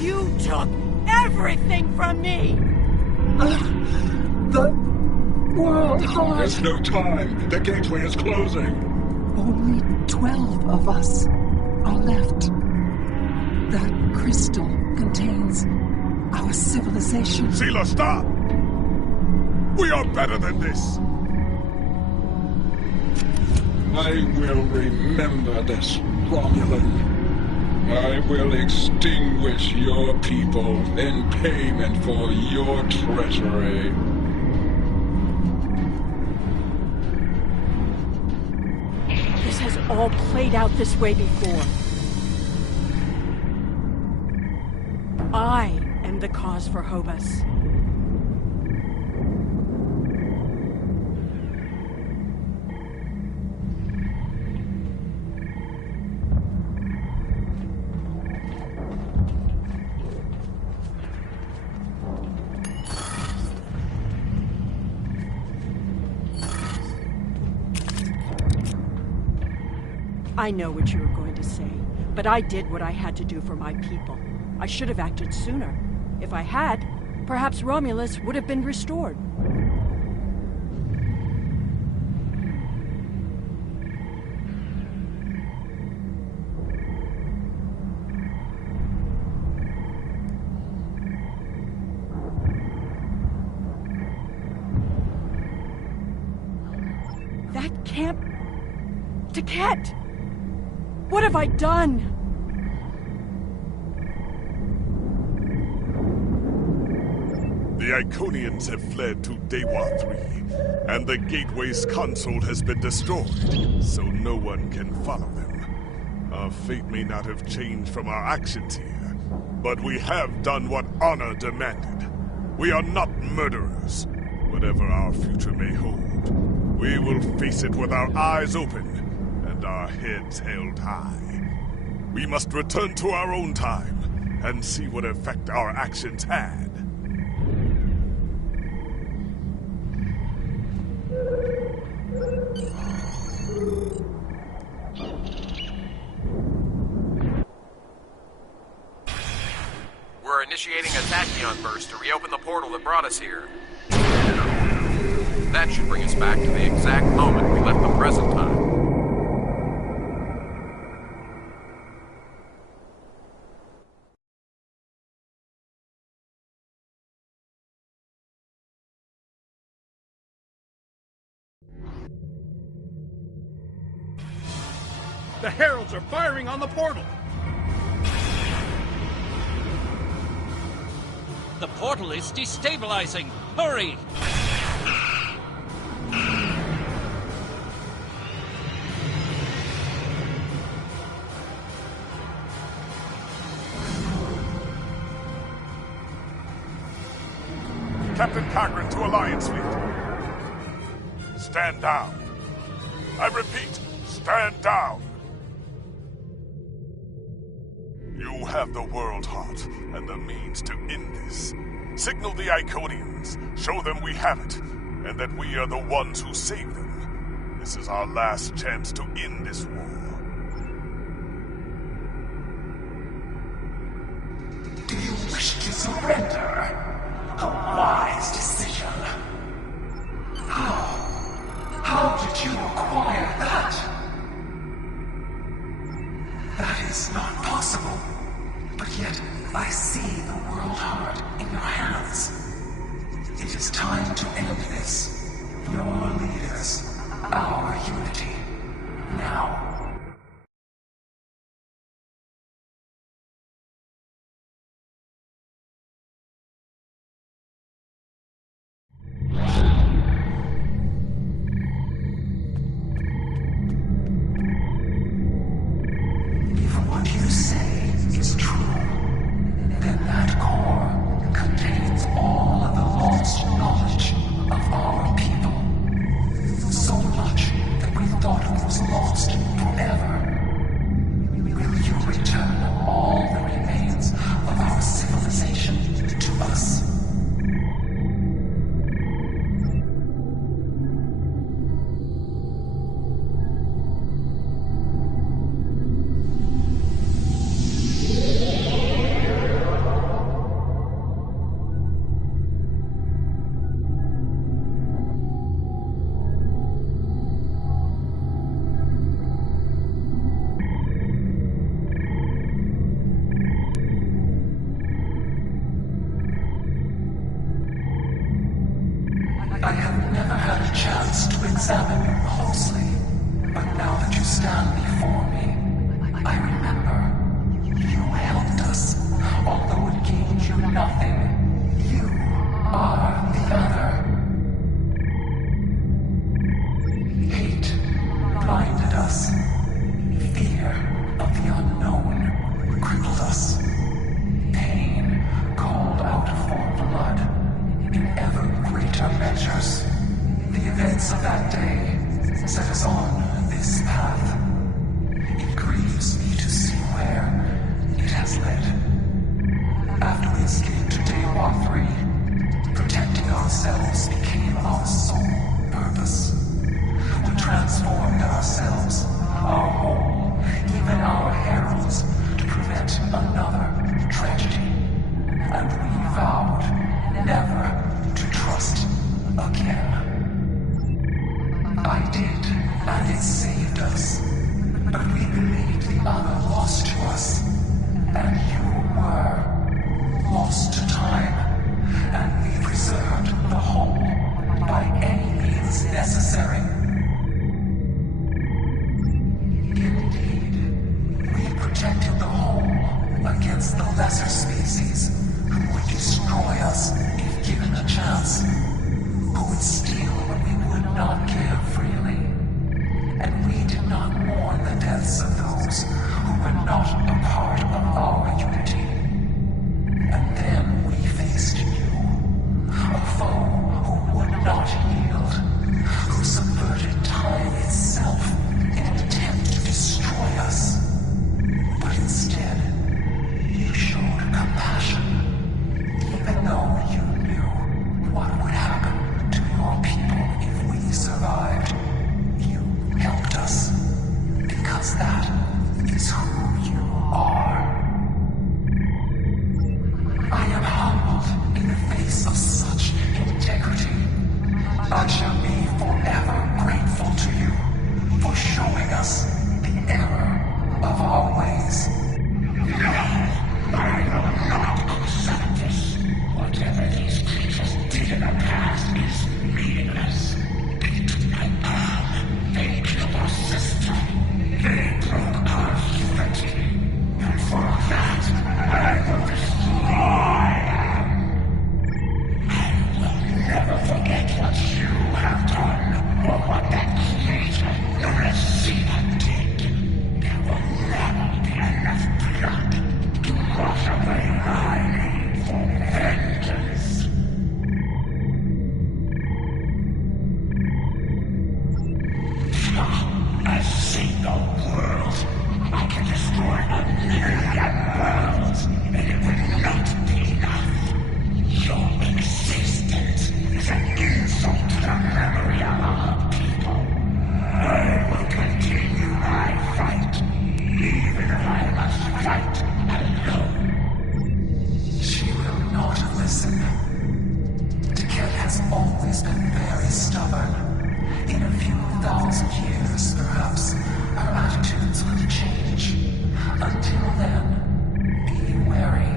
You took everything from me! The World Heart. There's no time. The gateway is closing. Only 12 of us are left. That crystal contains our civilization. Seela, stop! We are better than this! I will remember this, Romulan. I will extinguish your people in payment for your treachery. This has all played out this way before. I am the cause for Hobus. I know what you were going to say, but I did what I had to do for my people. I should have acted sooner. If I had, perhaps Romulus would have been restored. That can't... Taket! What have I done? The Iconians have fled to Dewa 3, and the Gateway's console has been destroyed, so no one can follow them. Our fate may not have changed from our actions here, but we have done what honor demanded. We are not murderers. Whatever our future may hold, we will face it with our eyes open and our heads held high. We must return to our own time and see what effect our actions had. We're initiating a tachyon burst to reopen the portal that brought us here. That should bring us back to the exact moment we left the present time. The Heralds are firing on the portal! The portal is destabilizing! Hurry! Captain Cagran to Alliance Fleet. Stand down. I repeat, stand down. You have the World Heart and the means to end this. Signal the Iconians, show them we have it, and that we are the ones who saved them. This is our last chance to end this war. Do you wish to surrender? A wise decision. How did you acquire that? That is not possible. But yet, I see the World Heart in your hands. It is time to end this. Your leaders, our unity. Now. I have never had a chance to examine you closely, but now that you stand before me, I remember. You helped us, although it gained you nothing. You are the other. Hate blinded us. Fear of the unknown crippled us. Pain called out for blood in ever greater measures. The events of that day set us on this path. It grieves me to see where it has led. After we escaped to Daewha 3, protecting ourselves became our sole purpose. We transformed ourselves, our whole, even our heralds, to prevent another tragedy. And we vowed never to trust again. I did, and it saved us. But we believed the other lost to us, and you were lost to time, and we preserved the whole by any means necessary. Indeed, we protected the whole against the lesser species who would destroy us if given a chance, who would steal what we would not give freely. And we did not mourn the deaths of those who were not a part of our unity. And then we faced you, a foe who would not yield, who subverted time itself in an attempt to destroy us. But instead, you showed compassion, even though you knew what would happen to your people if we survived. Helped us, because that is who you are. I am humbled in the face of such integrity. I shall be forever grateful to you for showing us the error of our ways. No, I will not accept this. Whatever these creatures did in the past is meaningless. Into my palm, they killed our sister. They broke our unity. And for that, I will destroy them. I will never forget what you have done, or what that creator, known as Xena, did. There will never be enough blood to wash away my need for vengeance. A single world. I can destroy 1,000,000 worlds, and it will not be enough. Your existence is an insult to the memory of our people. I will continue my fight, even if I must fight alone. She will not listen. Decay has always been very stubborn. In a few thousand years, perhaps, her attitudes will change. Until then, be wary.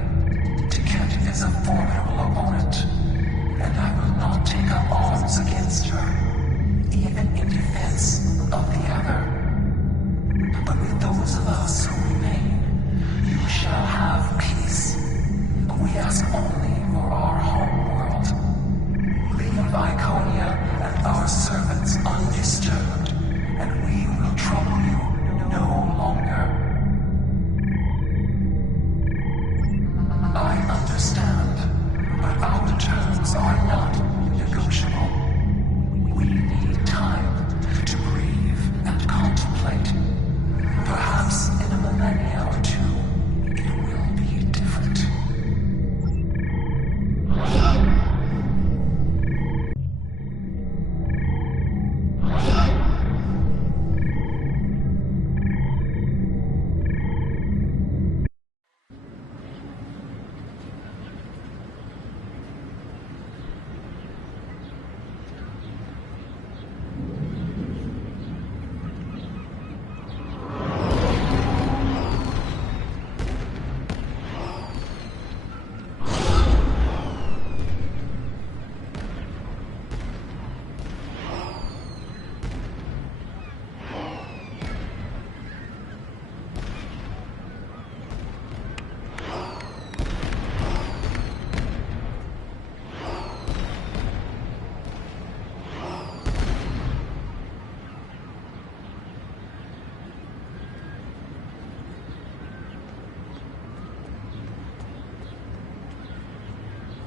Decay is a formidable opponent, and I will not take up arms against her, even in defense of the other. But with those of us who remain, you shall have peace. We ask only for our home world. Leave Iconia and our servants undisturbed, and we will trouble you no longer.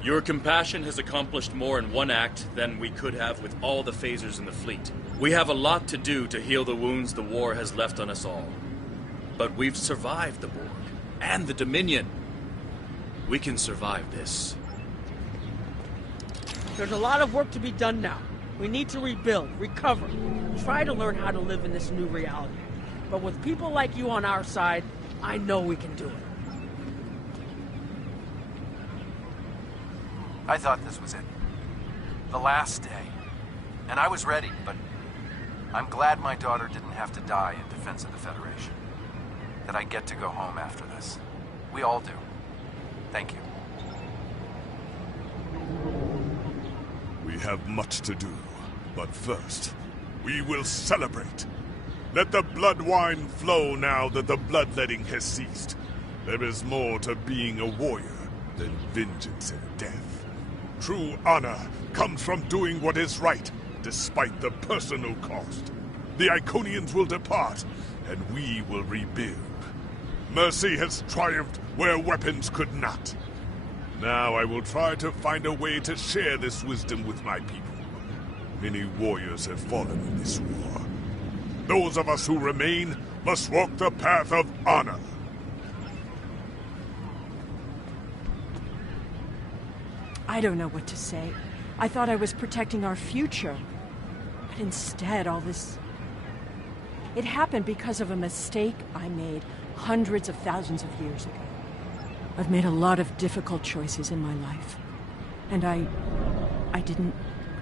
Your compassion has accomplished more in one act than we could have with all the phasers in the fleet. We have a lot to do to heal the wounds the war has left on us all. But we've survived the Borg and the Dominion. We can survive this. There's a lot of work to be done now. We need to rebuild, recover, try to learn how to live in this new reality. But with people like you on our side, I know we can do it. I thought this was it. The last day. And I was ready, but I'm glad my daughter didn't have to die in defense of the Federation. That I get to go home after this. We all do. Thank you. We have much to do, but first, we will celebrate. Let the blood wine flow now that the bloodletting has ceased. There is more to being a warrior than vengeance and death. True honor comes from doing what is right, despite the personal cost. The Iconians will depart, and we will rebuild. Mercy has triumphed where weapons could not. Now I will try to find a way to share this wisdom with my people. Many warriors have fallen in this war. Those of us who remain must walk the path of honor. I don't know what to say. I thought I was protecting our future. But instead, all this... It happened because of a mistake I made hundreds of thousands of years ago. I've made a lot of difficult choices in my life. And I didn't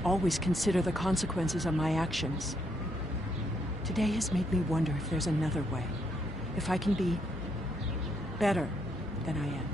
always consider the consequences of my actions. Today has made me wonder if there's another way. If I can be better than I am.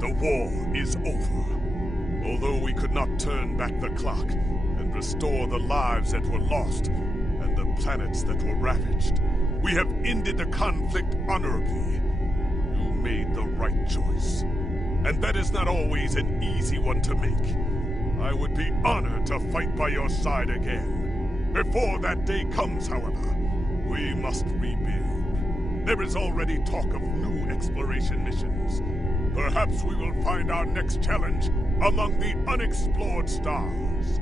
The war is over. Although we could not turn back the clock and restore the lives that were lost and the planets that were ravaged, we have ended the conflict honorably. You made the right choice. And that is not always an easy one to make. I would be honored to fight by your side again. Before that day comes, however, we must rebuild. There is already talk of new exploration missions. Perhaps we will find our next challenge among the unexplored stars.